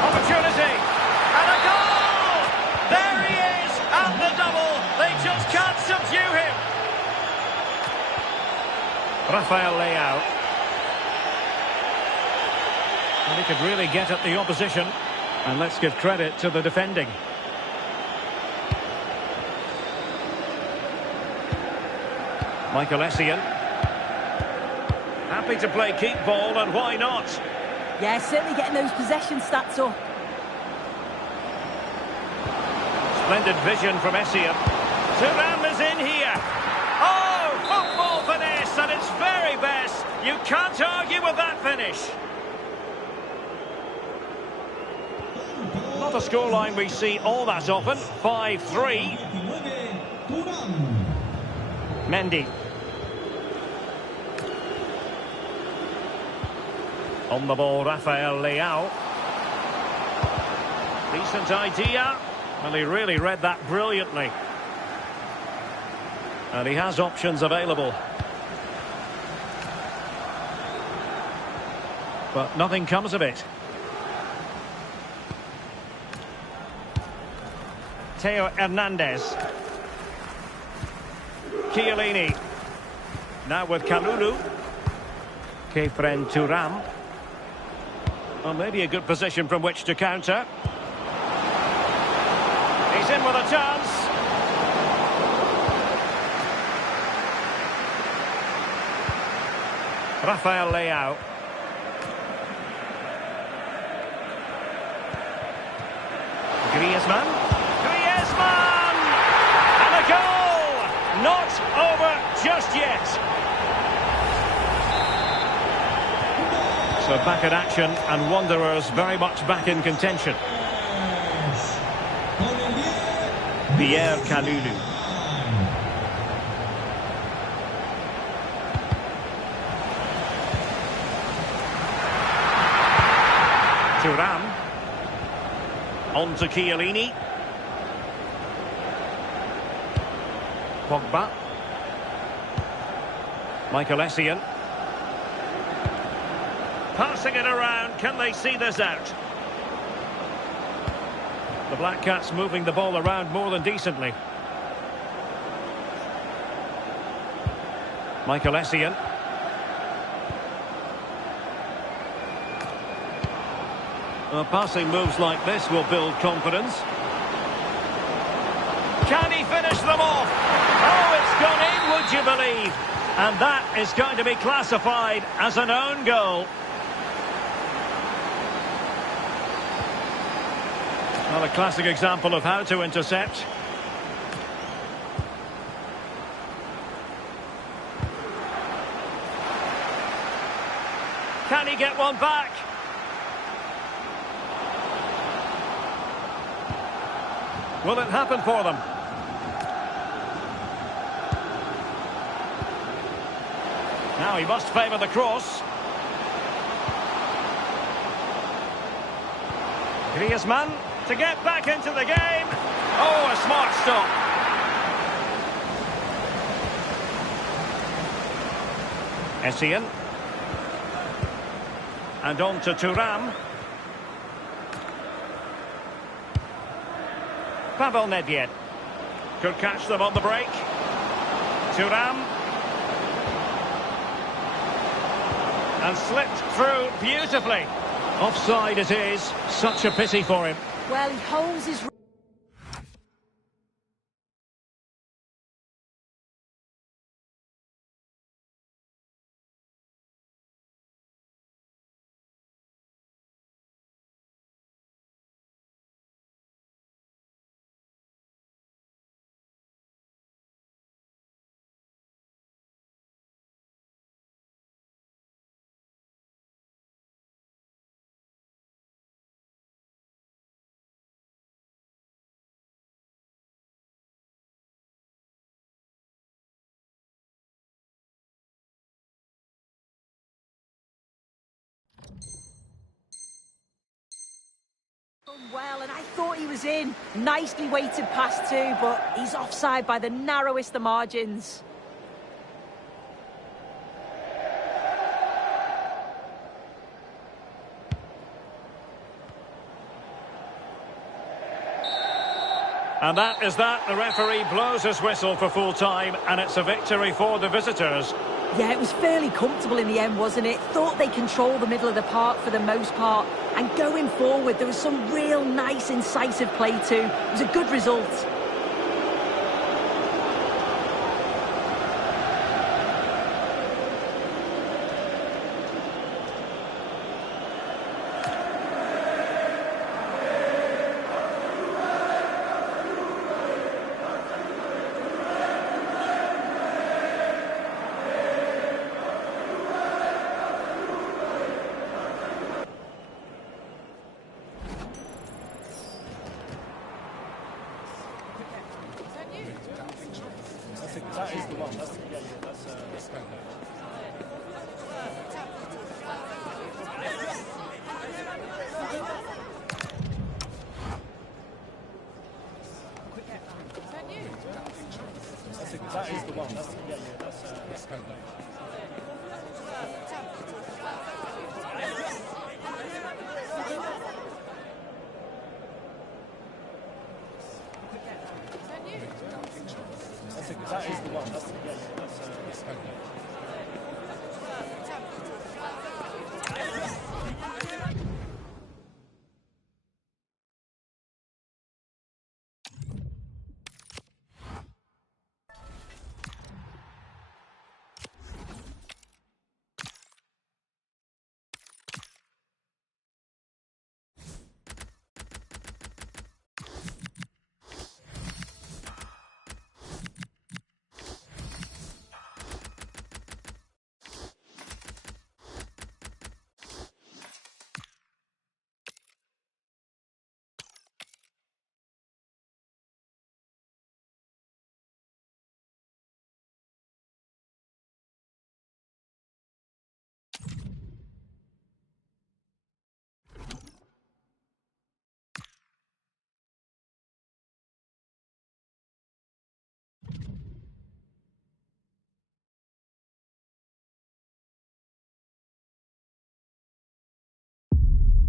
Opportunity! And a goal! There he is! And the double! They just can't subdue him! Rafael Leao. And he could really get at the opposition. And let's give credit to the defending. Michael Essien. Happy to play keep ball, and why not? Yeah, certainly getting those possession stats up. Splendid vision from Essien. Thuram is in here. Oh, football finesse at its very best. You can't argue with that finish. Not a scoreline we see all that often. 5-3. Mendy. On the ball, Rafael Leao. Decent idea. Well, he really read that brilliantly. And he has options available. But nothing comes of it. Theo Hernandez. Chiellini. Now with Kalulu. Khéphren Thuram. Well, maybe a good position from which to counter. He's in with a chance. Rafael Leao. Griezmann. Griezmann! And a goal! Not over just yet. So back in action, and Wanderers very much back in contention. Pierre Kalulu. Thuram. On to Chiellini. Pogba. Michael Essien. Passing it around, can they see this out? The Black Cats moving the ball around more than decently. Michael Essien. Well, passing moves like this will build confidence. Can he finish them off? Oh, it's gone in, would you believe? And that is going to be classified as an own goal. Well, a classic example of how to intercept. Can he get one back? Will it happen for them? Now he must favour the cross. Griezmann to get back into the game. Oh, a smart stop. Essien. And on to Thuram. Pavel Nedved could catch them on the break. Thuram. And slipped through beautifully. Offside it is. Such a pity for him. Well, he holds his... Well, and I thought he was in. Nicely weighted pass too, but he's offside by the narrowest of margins. And that is that. The referee blows his whistle for full time, and it's a victory for the visitors. Yeah, it was fairly comfortable in the end, wasn't it? Thought they controlled the middle of the park for the most part. And going forward, there was some real nice, incisive play too. It was a good result. That is the one. That's kind of... That is the one. That's kind of... That is the one. That's kind of...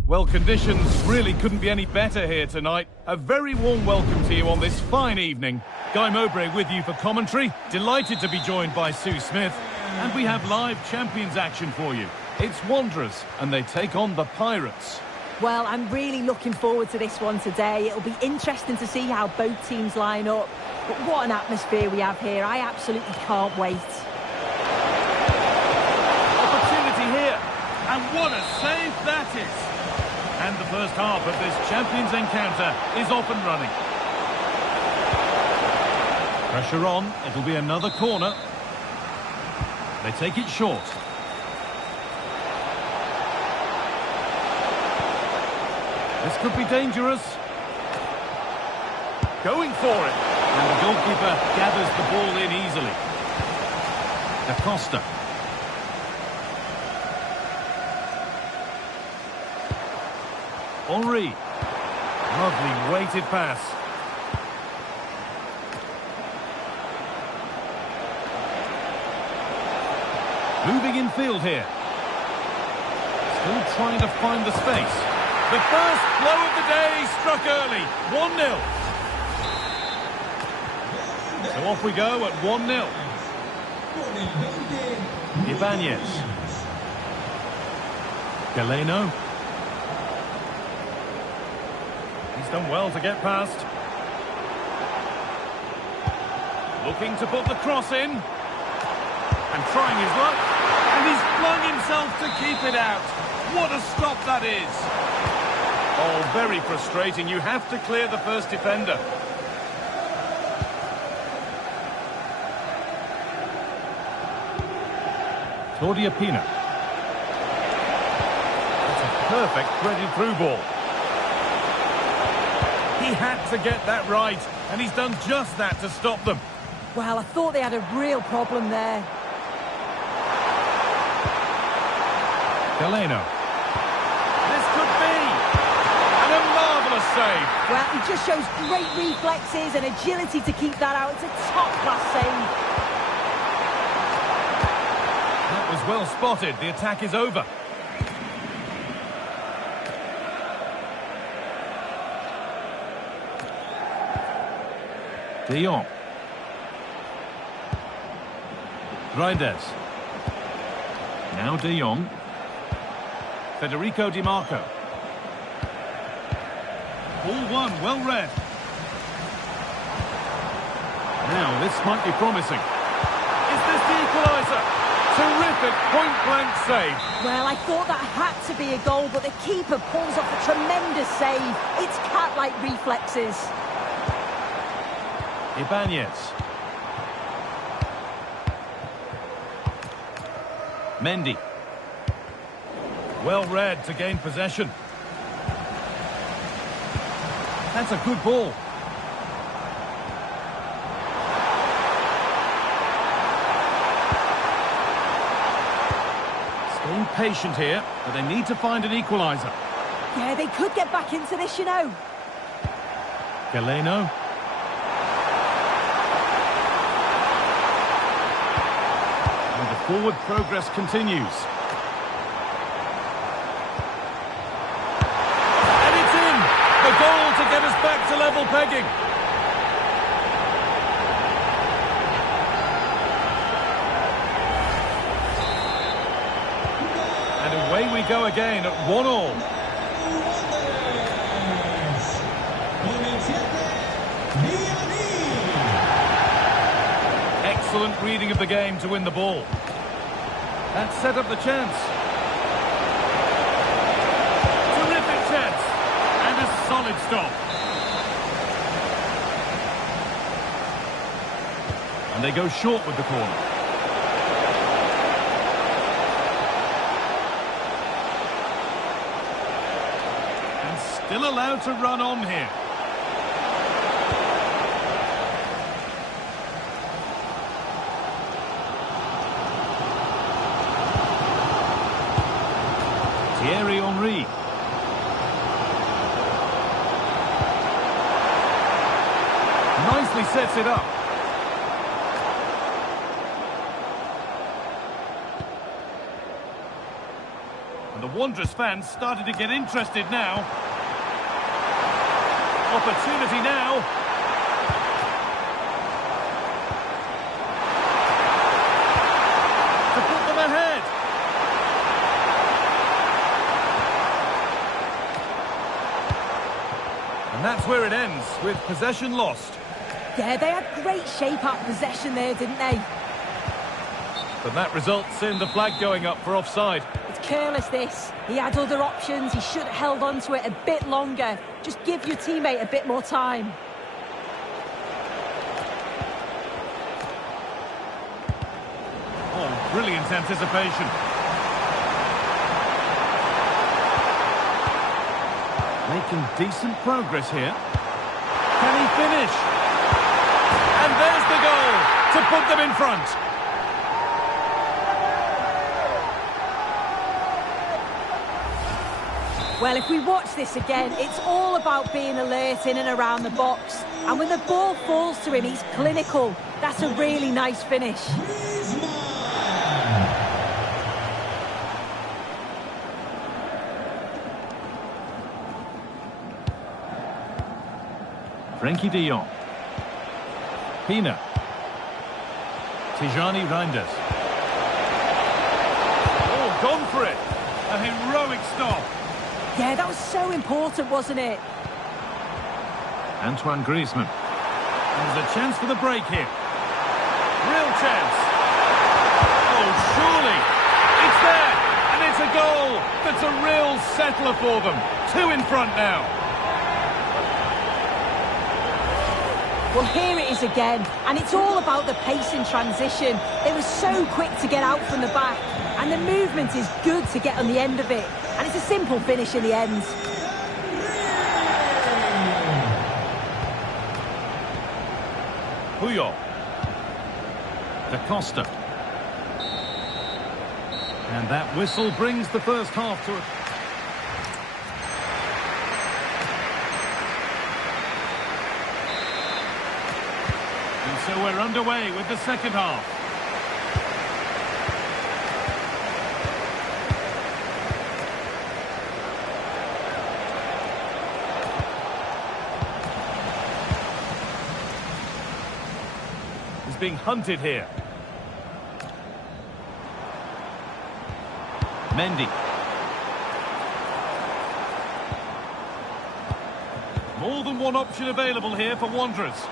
Well, conditions really couldn't be any better here tonight. A very warm welcome to you on this fine evening. Guy Mowbray with you for commentary. Delighted to be joined by Sue Smith. And we have live Champions action for you. It's Wanderers, and they take on the Pirates. Well, I'm really looking forward to this one today. It'll be interesting to see how both teams line up. But what an atmosphere we have here. I absolutely can't wait. Opportunity here. And what a save that is. And the first half of this Champions encounter is off and running. Pressure on. It'll be another corner. They take it short. This could be dangerous. Going for it. And the goalkeeper gathers the ball in easily. Da Costa. Henry. Lovely weighted pass. Moving in field here. Still trying to find the space. The first blow of the day struck early. 1-0. off we go at 1-0. Ibanez. Galeno. He's done well to get past. Looking to put the cross in. And trying his luck. And he's flung himself to keep it out. What a stop that is. Oh, very frustrating. You have to clear the first defender. Claudia Pina. It's a perfect threaded through ball. He had to get that right, and he's done just that to stop them. Well, I thought they had a real problem there. Galeno. This could be. And a marvellous save. Well, he just shows great reflexes and agility to keep that out. It's a top-class save. That was well spotted. The attack is over. De Jong. Reinders. Now De Jong. Federico Di Marco. Ball one, well read. Now, this might be promising. Is this the equaliser? Terrific point-blank save. Well, I thought that had to be a goal, but the keeper pulls off a tremendous save. It's cat-like reflexes. Ibanez. Mendy. Well read to gain possession. That's a good ball. Staying patient here, but they need to find an equaliser. Yeah, they could get back into this, you know. Galeno. And the forward progress continues. And it's in! The goal to get us back to level pegging. And away we go again at 1-1. Excellent reading of the game to win the ball. That set up the chance. Terrific chance. And a solid stop. And they go short with the corner. And still allowed to run on here. Thierry Henry. Nicely sets it up. And the Wanderers fans started to get interested now. Opportunity now. To put them ahead. And that's where it ends, with possession lost. Yeah, they had great shape up possession there, didn't they? But that results in the flag going up for offside. It's careless, this. He had other options. He should have held on to it a bit longer. Just give your teammate a bit more time. Oh, brilliant anticipation. Making decent progress here. Can he finish? And there's the goal to put them in front. Well, if we watch this again, it's all about being alert in and around the box. And when the ball falls to him, he's clinical. That's a really nice finish. Frenkie de Jong. Pina. Tijani Reinders. Oh, gone for it. A heroic stop. Yeah, that was so important, wasn't it? Antoine Griezmann. There's a chance for the break here. Real chance. Oh, surely. It's there. And it's a goal. That's a real settler for them. 2 in front now. Well, here it is again, and it's all about the pace in transition. They were so quick to get out from the back, and the movement is good to get on the end of it. And it's a simple finish in the end. Puyol. Da Costa. And that whistle brings the first half to a... And so we're underway with the second half. He's being hunted here. Mendy. More than one option available here for Wanderers.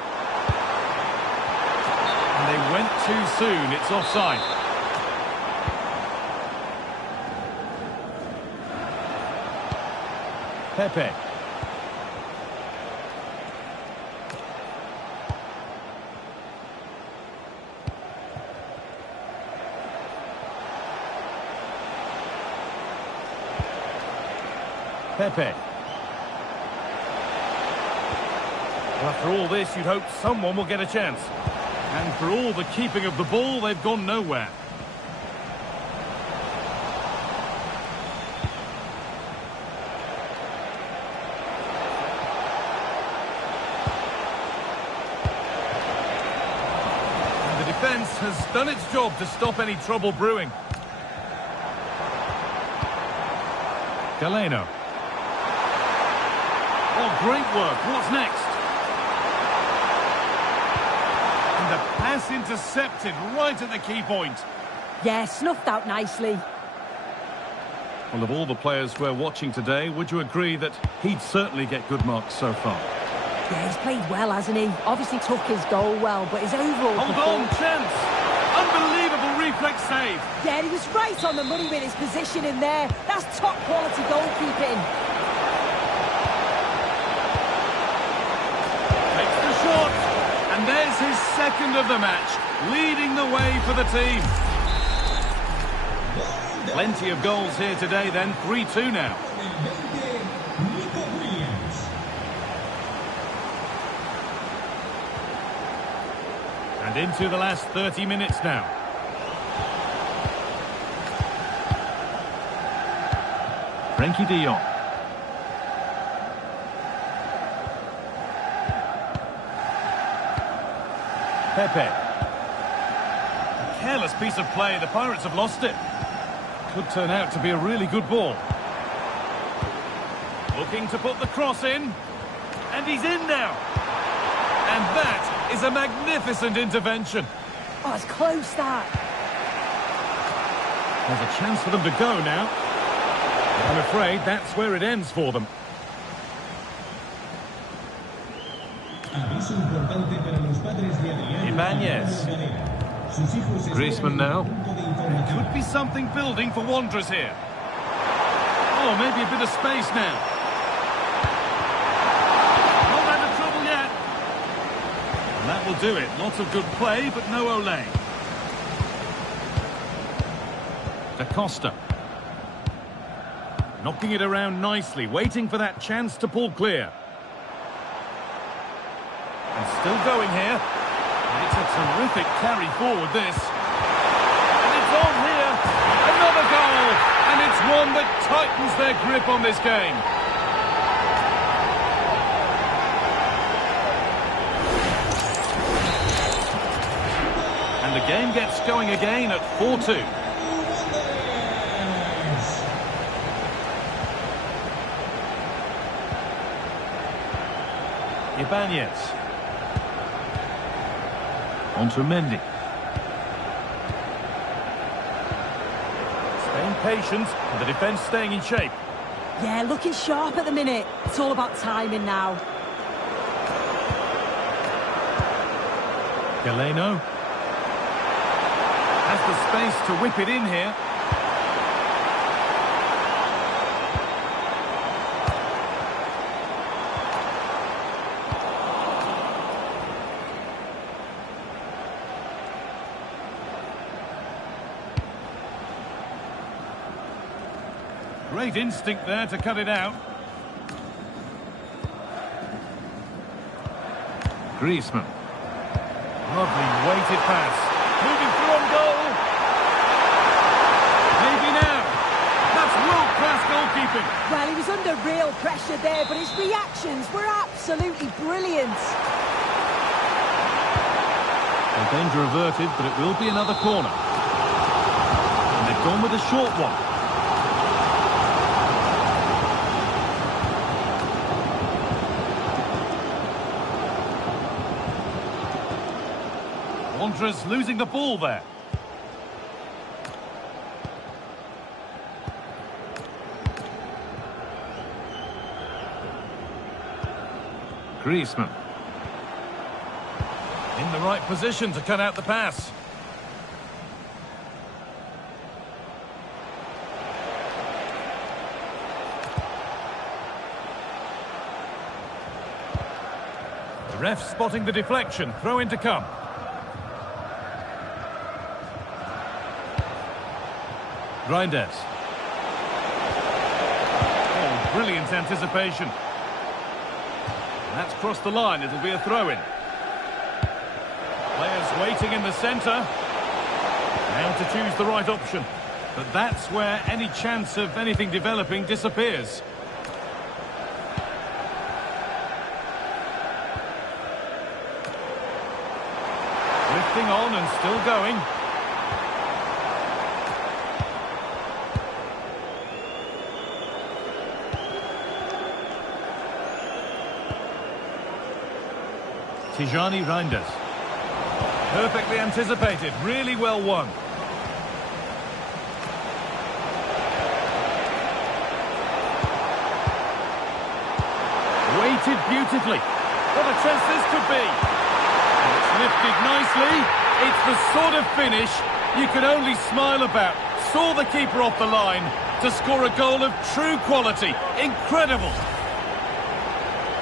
And they went too soon. It's offside. Pepe. Pepe. Well, after all this, you'd hope someone will get a chance. And for all the keeping of the ball, they've gone nowhere. And the defence has done its job to stop any trouble brewing. Galeno. Oh, great work. What's next? And the pass intercepted right at the key point. Yeah, snuffed out nicely. Well, of all the players we're watching today, would you agree that he'd certainly get good marks so far? Yeah, he's played well, hasn't he? Obviously took his goal well, but his overall... Hold on, chance! Unbelievable reflex save! Yeah, he was right on the money with his position in there. That's top quality goalkeeping. Takes the shot, and there's his second of the match, leading the way for the team. Plenty of goals here today then, 3-2 now. And into the last 30 minutes now. Frenkie de Jong. Pepe. A careless piece of play. The Pirates have lost it. Could turn out to be a really good ball. Looking to put the cross in. And he's in now. And that is a magnificent intervention. Oh, it's close, that. There's a chance for them to go now. I'm afraid that's where it ends for them. Ibanez. Griezmann now. There could be something building for Wanderers here. Oh, maybe a bit of space now. Not out of trouble yet. And that will do it. Lots of good play, but no Olé. Da Costa. Knocking it around nicely, waiting for that chance to pull clear. And still going here. And it's a terrific carry forward, this. And it's on here. Another goal. And it's one that tightens their grip on this game. And the game gets going again at 4-2. Ibanez. On to Mendy. patience and the defence staying in shape. Yeah, looking sharp at the minute. It's all about timing now. Galeno has the space to whip it in here. Great instinct there to cut it out. Griezmann. Lovely weighted pass. Moving through on goal. Maybe now. That's world-class goalkeeping. Well, he was under real pressure there, but his reactions were absolutely brilliant. Well, danger averted, but it will be another corner. And they've gone with a short one. Wanderers losing the ball there. Griezmann. In the right position to cut out the pass. The ref spotting the deflection. Throw in to come. Reinders. Oh, brilliant anticipation. And that's crossed the line. It'll be a throw-in. Players waiting in the centre. Now to choose the right option. But that's where any chance of anything developing disappears. Lifting on and still going. Tijani Reinders. Perfectly anticipated, really well won. Weighted beautifully. What a chance this could be. And it's lifted nicely. It's the sort of finish you can only smile about. Saw the keeper off the line to score a goal of true quality. Incredible.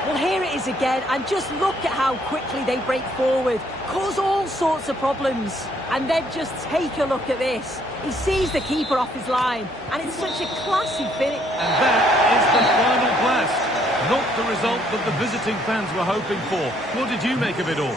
Well, here it is again, and just look at how quickly they break forward, cause all sorts of problems. And then just take a look at this. He sees the keeper off his line, and it's such a classy finish. And that is the final blast. Not the result that the visiting fans were hoping for. What did you make of it all?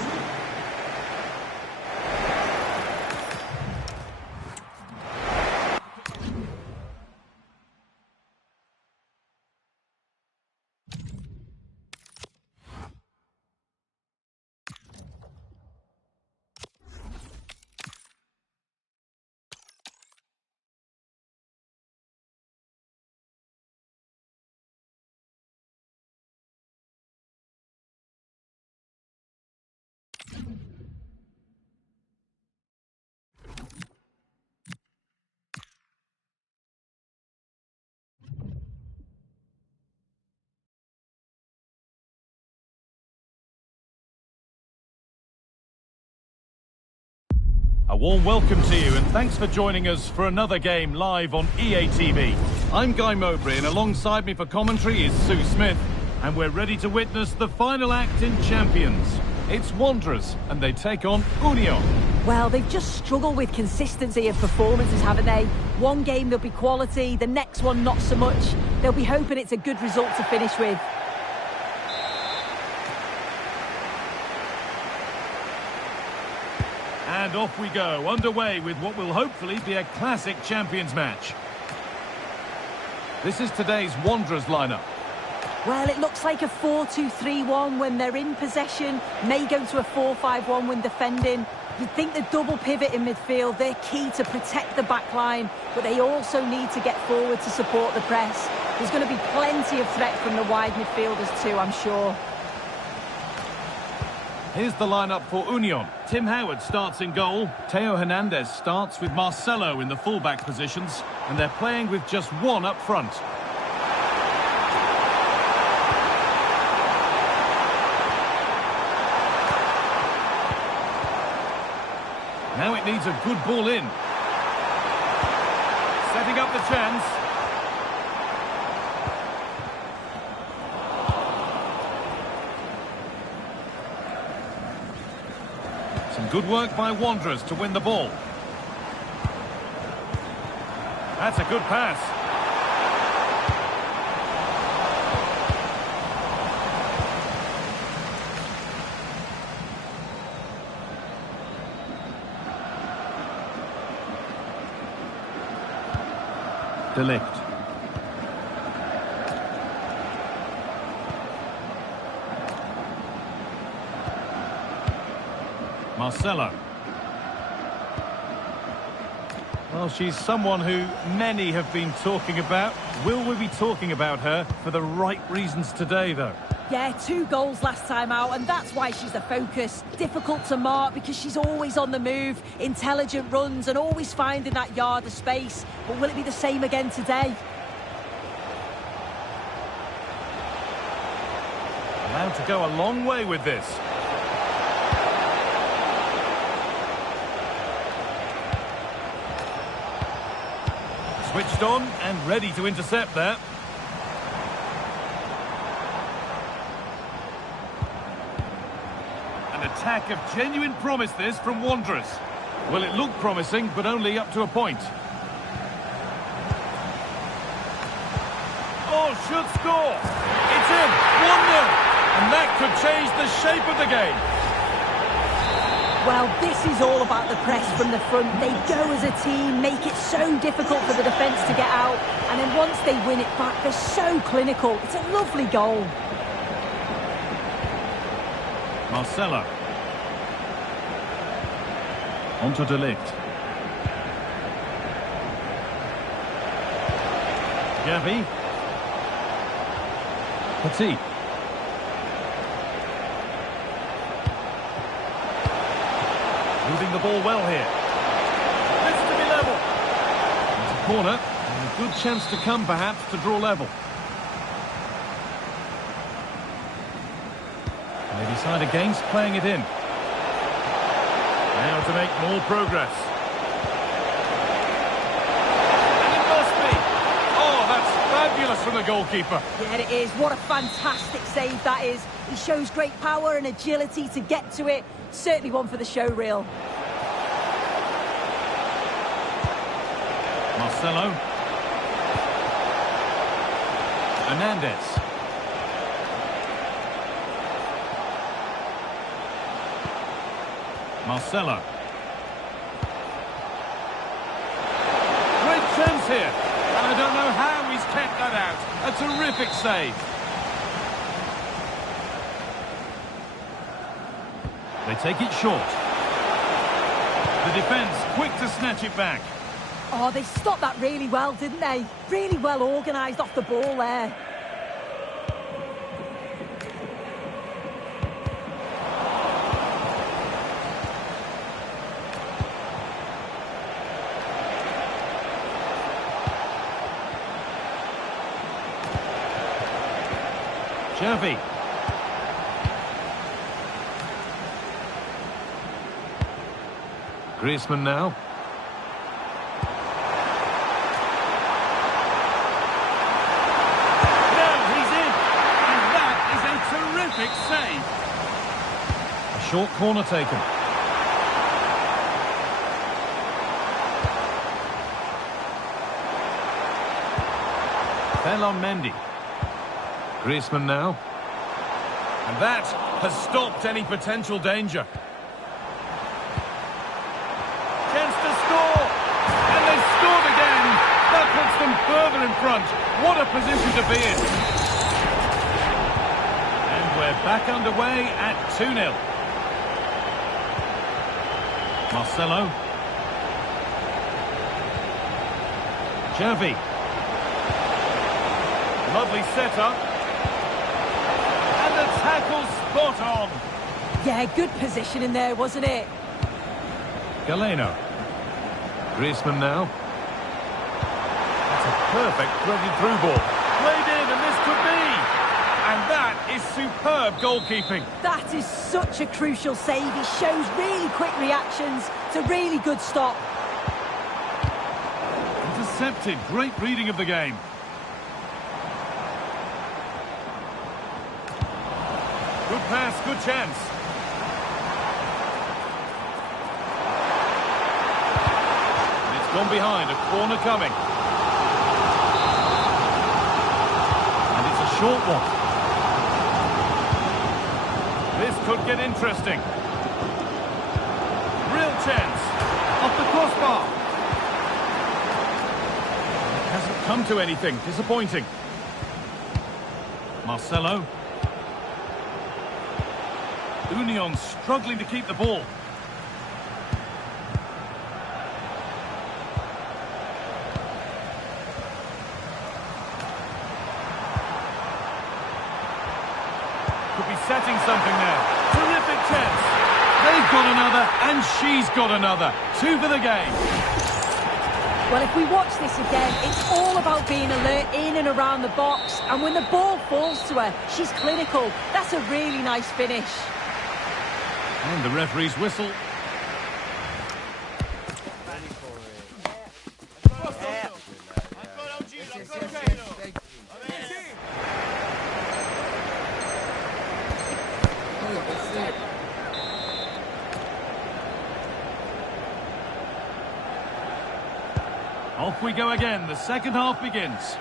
A warm welcome to you and thanks for joining us for another game live on EA TV. I'm Guy Mowbray and alongside me for commentary is Sue Smith, and we're ready to witness the final act in Champions. It's Wanderers and they take on Union. Well, they've just struggled with consistency of performances, haven't they? One game there'll be quality, the next one not so much. They'll be hoping it's a good result to finish with. And off we go, underway with what will hopefully be a classic Champions match. This is today's Wanderers lineup. Well, it looks like a 4-2-3-1 when they're in possession, may go to a 4-5-1 when defending. You'd think the double pivot in midfield, they're key to protect the back line, but they also need to get forward to support the press. There's going to be plenty of threat from the wide midfielders too, I'm sure. Here's the lineup for Union. Tim Howard starts in goal. Theo Hernandez starts with Marcelo in the fullback positions. And they're playing with just one up front. Now it needs a good ball in. Setting up the chance. Some good work by Wanderers to win the ball. That's a good pass. De Ligt. Marcelo. Well, she's someone who many have been talking about. Will we be talking about her for the right reasons today, though? Yeah, 2 goals last time out, and that's why she's the focus. Difficult to mark because she's always on the move, intelligent runs and always finding that yard of space. But will it be the same again today? Allowed to go a long way with this. Switched on and ready to intercept there. An attack of genuine promise this from Wanderers. Well, it looked promising, but only up to a point. Oh, should score. It's in. 1-0. And that could change the shape of the game. Well, this is all about the press from the front. They go as a team, make it so difficult for the defence to get out. And then once they win it back, they're so clinical. It's a lovely goal. Marcelo. Onto De Ligt. Gavi. Petit. Moving the ball well here. This to be level. It's a corner, and a good chance to come perhaps to draw level. And they decide against playing it in. Now to make more progress. And it must be. Oh, that's fabulous from the goalkeeper. Yeah, it is. What a fantastic save that is. He shows great power and agility to get to it. Certainly one for the show reel. Marcelo. Hernandez. Marcelo. Great chance here. And I don't know how he's kept that out. A terrific save. They take it short. The defence quick to snatch it back. Oh, they stopped that really well, didn't they? Really well organised off the ball there. Xavi. Griezmann now. Now he's in. And that is a terrific save. A short corner taken. Ferland Mendy. Griezmann now. And that has stopped any potential danger. Chance to score. And they've scored again. That puts them further in front. What a position to be in. And we're back underway at 2-0. Marcelo. Xavi. Lovely setup. And the tackle spot on. Yeah, good position in there, wasn't it? Galeno. Griezmann now. That's a perfect threaded through ball. Played in, and this could be. And that is superb goalkeeping. That is such a crucial save. He shows really quick reactions. It's a really good stop. Intercepted. Great reading of the game. Good pass, good chance. And it's gone behind, a corner coming. And it's a short one. This could get interesting. Real chance. Off the crossbar. It hasn't come to anything. Disappointing. Marcelo. Union struggling to keep the ball. Could be setting something there. Terrific chance. They've got another, and she's got another. 2 for the game. Well, if we watch this again, it's all about being alert in and around the box. And when the ball falls to her, she's clinical. That's a really nice finish. And the referee's whistle. Off we go again. The second half begins.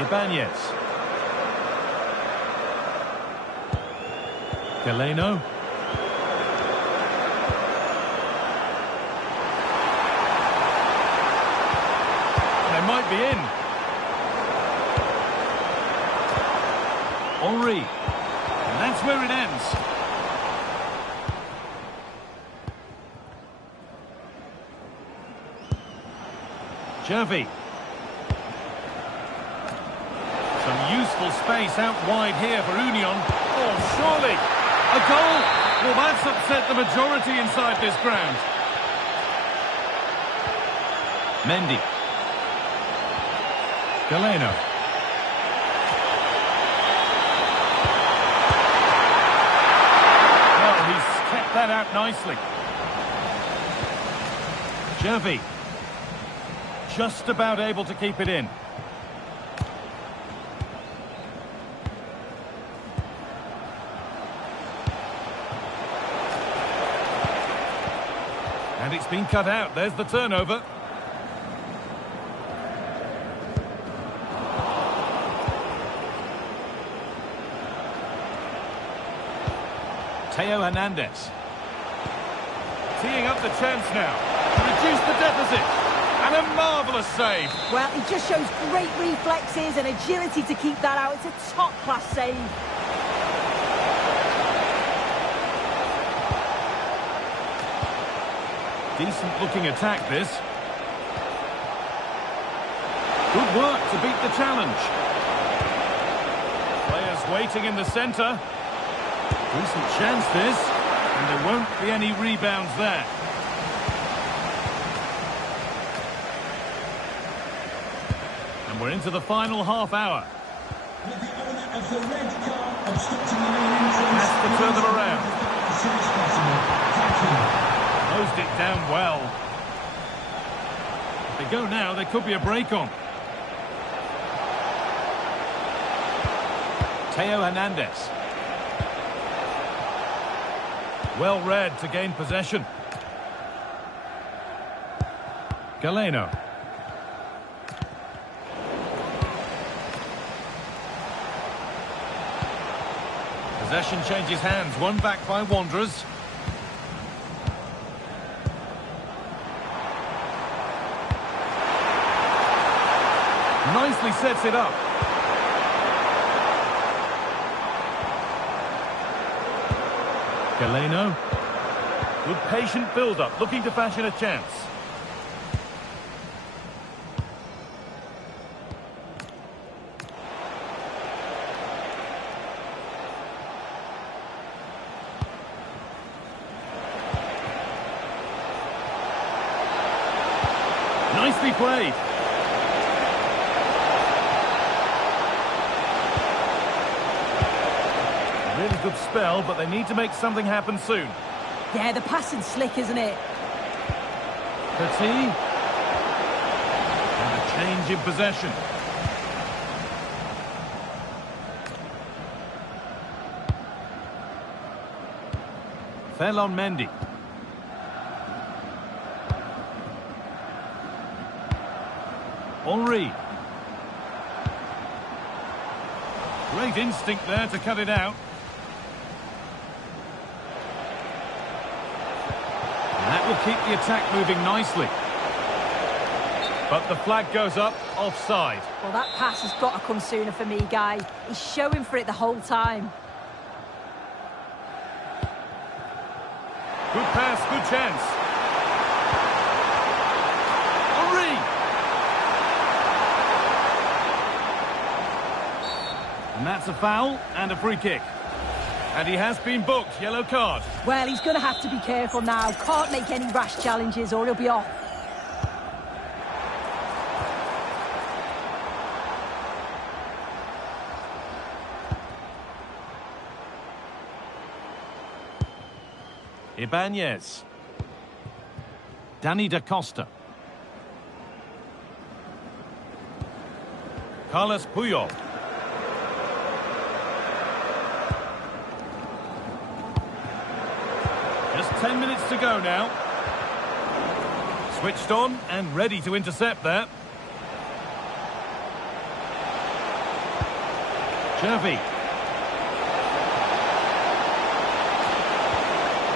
Ibanez. Galeno. They might be in. Henry. And that's where it ends. Xavi. Some useful space out wide here for Union. Oh, surely. A goal? Well, that's upset the majority inside this ground. Mendy. Galeno. Well, he's kept that out nicely. Xavi. Just about able to keep it in. And it's been cut out. There's the turnover. Theo Hernandez. Teeing up the chance now to reduce the deficit. And a marvellous save. Well, he just shows great reflexes and agility to keep that out. It's a top-class save. Decent-looking attack, this. Good work to beat the challenge. Players waiting in the centre. Decent chance, this. And there won't be any rebounds there. And we're into the final half hour. With the owner of the red car obstructing the main entrance. Has to turn them around. As soon as possible. Thank you. Closed it down well. If they go now, there could be a break on. Theo Hernandez. Well read to gain possession. Galeno. Possession changes hands, won back by Wanderers. Nicely sets it up. Galeno. Good patient build-up, looking to fashion a chance. beautifully played. Really good spell, but they need to make something happen soon. Yeah, the passing's slick, isn't it? Petit. And a change in possession. Ferland Mendy. Henry. Great instinct there to cut it out. And that will keep the attack moving nicely. But the flag goes up, offside. Well, that pass has got to come sooner for me, Guy. He's showing for it the whole time. Good pass, good chance. Henry! And that's a foul and a free kick. And he has been booked, yellow card. Well, he's going to have to be careful now. Can't make any rash challenges or he'll be off. Ibanez. Danny da Costa. Carlos Puyol. Just 10 minutes to go now. Switched on and ready to intercept there. Xavi.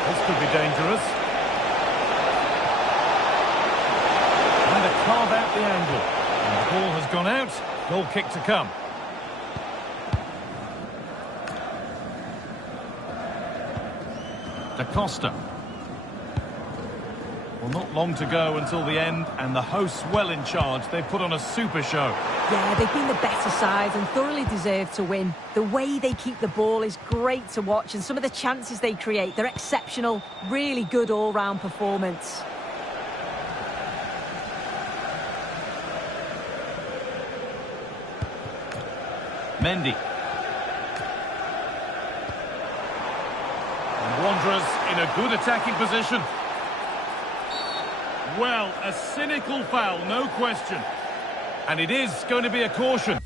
This could be dangerous. Trying to carve out the angle. And the ball has gone out. Goal kick to come. Da Costa. Well, not long to go until the end, and the hosts well in charge. They've put on a super show. Yeah, they've been the better side and thoroughly deserve to win. The way they keep the ball is great to watch, and some of the chances they create, they're exceptional. Really good all-round performance. Mendy. And Wanderers in a good attacking position. Well, a cynical foul, no question. And it is going to be a caution.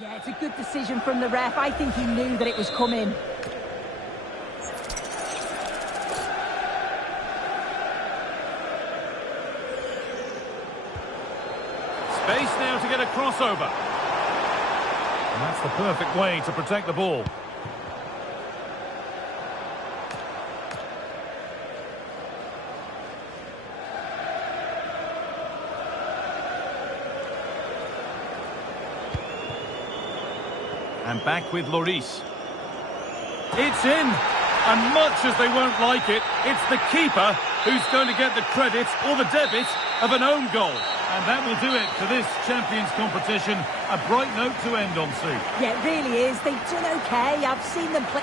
Yeah, it's a good decision from the ref. I think he knew that it was coming. Space now to get a crossover. And that's the perfect way to protect the ball. And back with Lloris. It's in! And much as they won't like it, it's the keeper who's going to get the credit or the debit of an own goal. And that will do it for this Champions competition. A bright note to end on, Sue. Yeah, it really is. They've done okay. I've seen them play...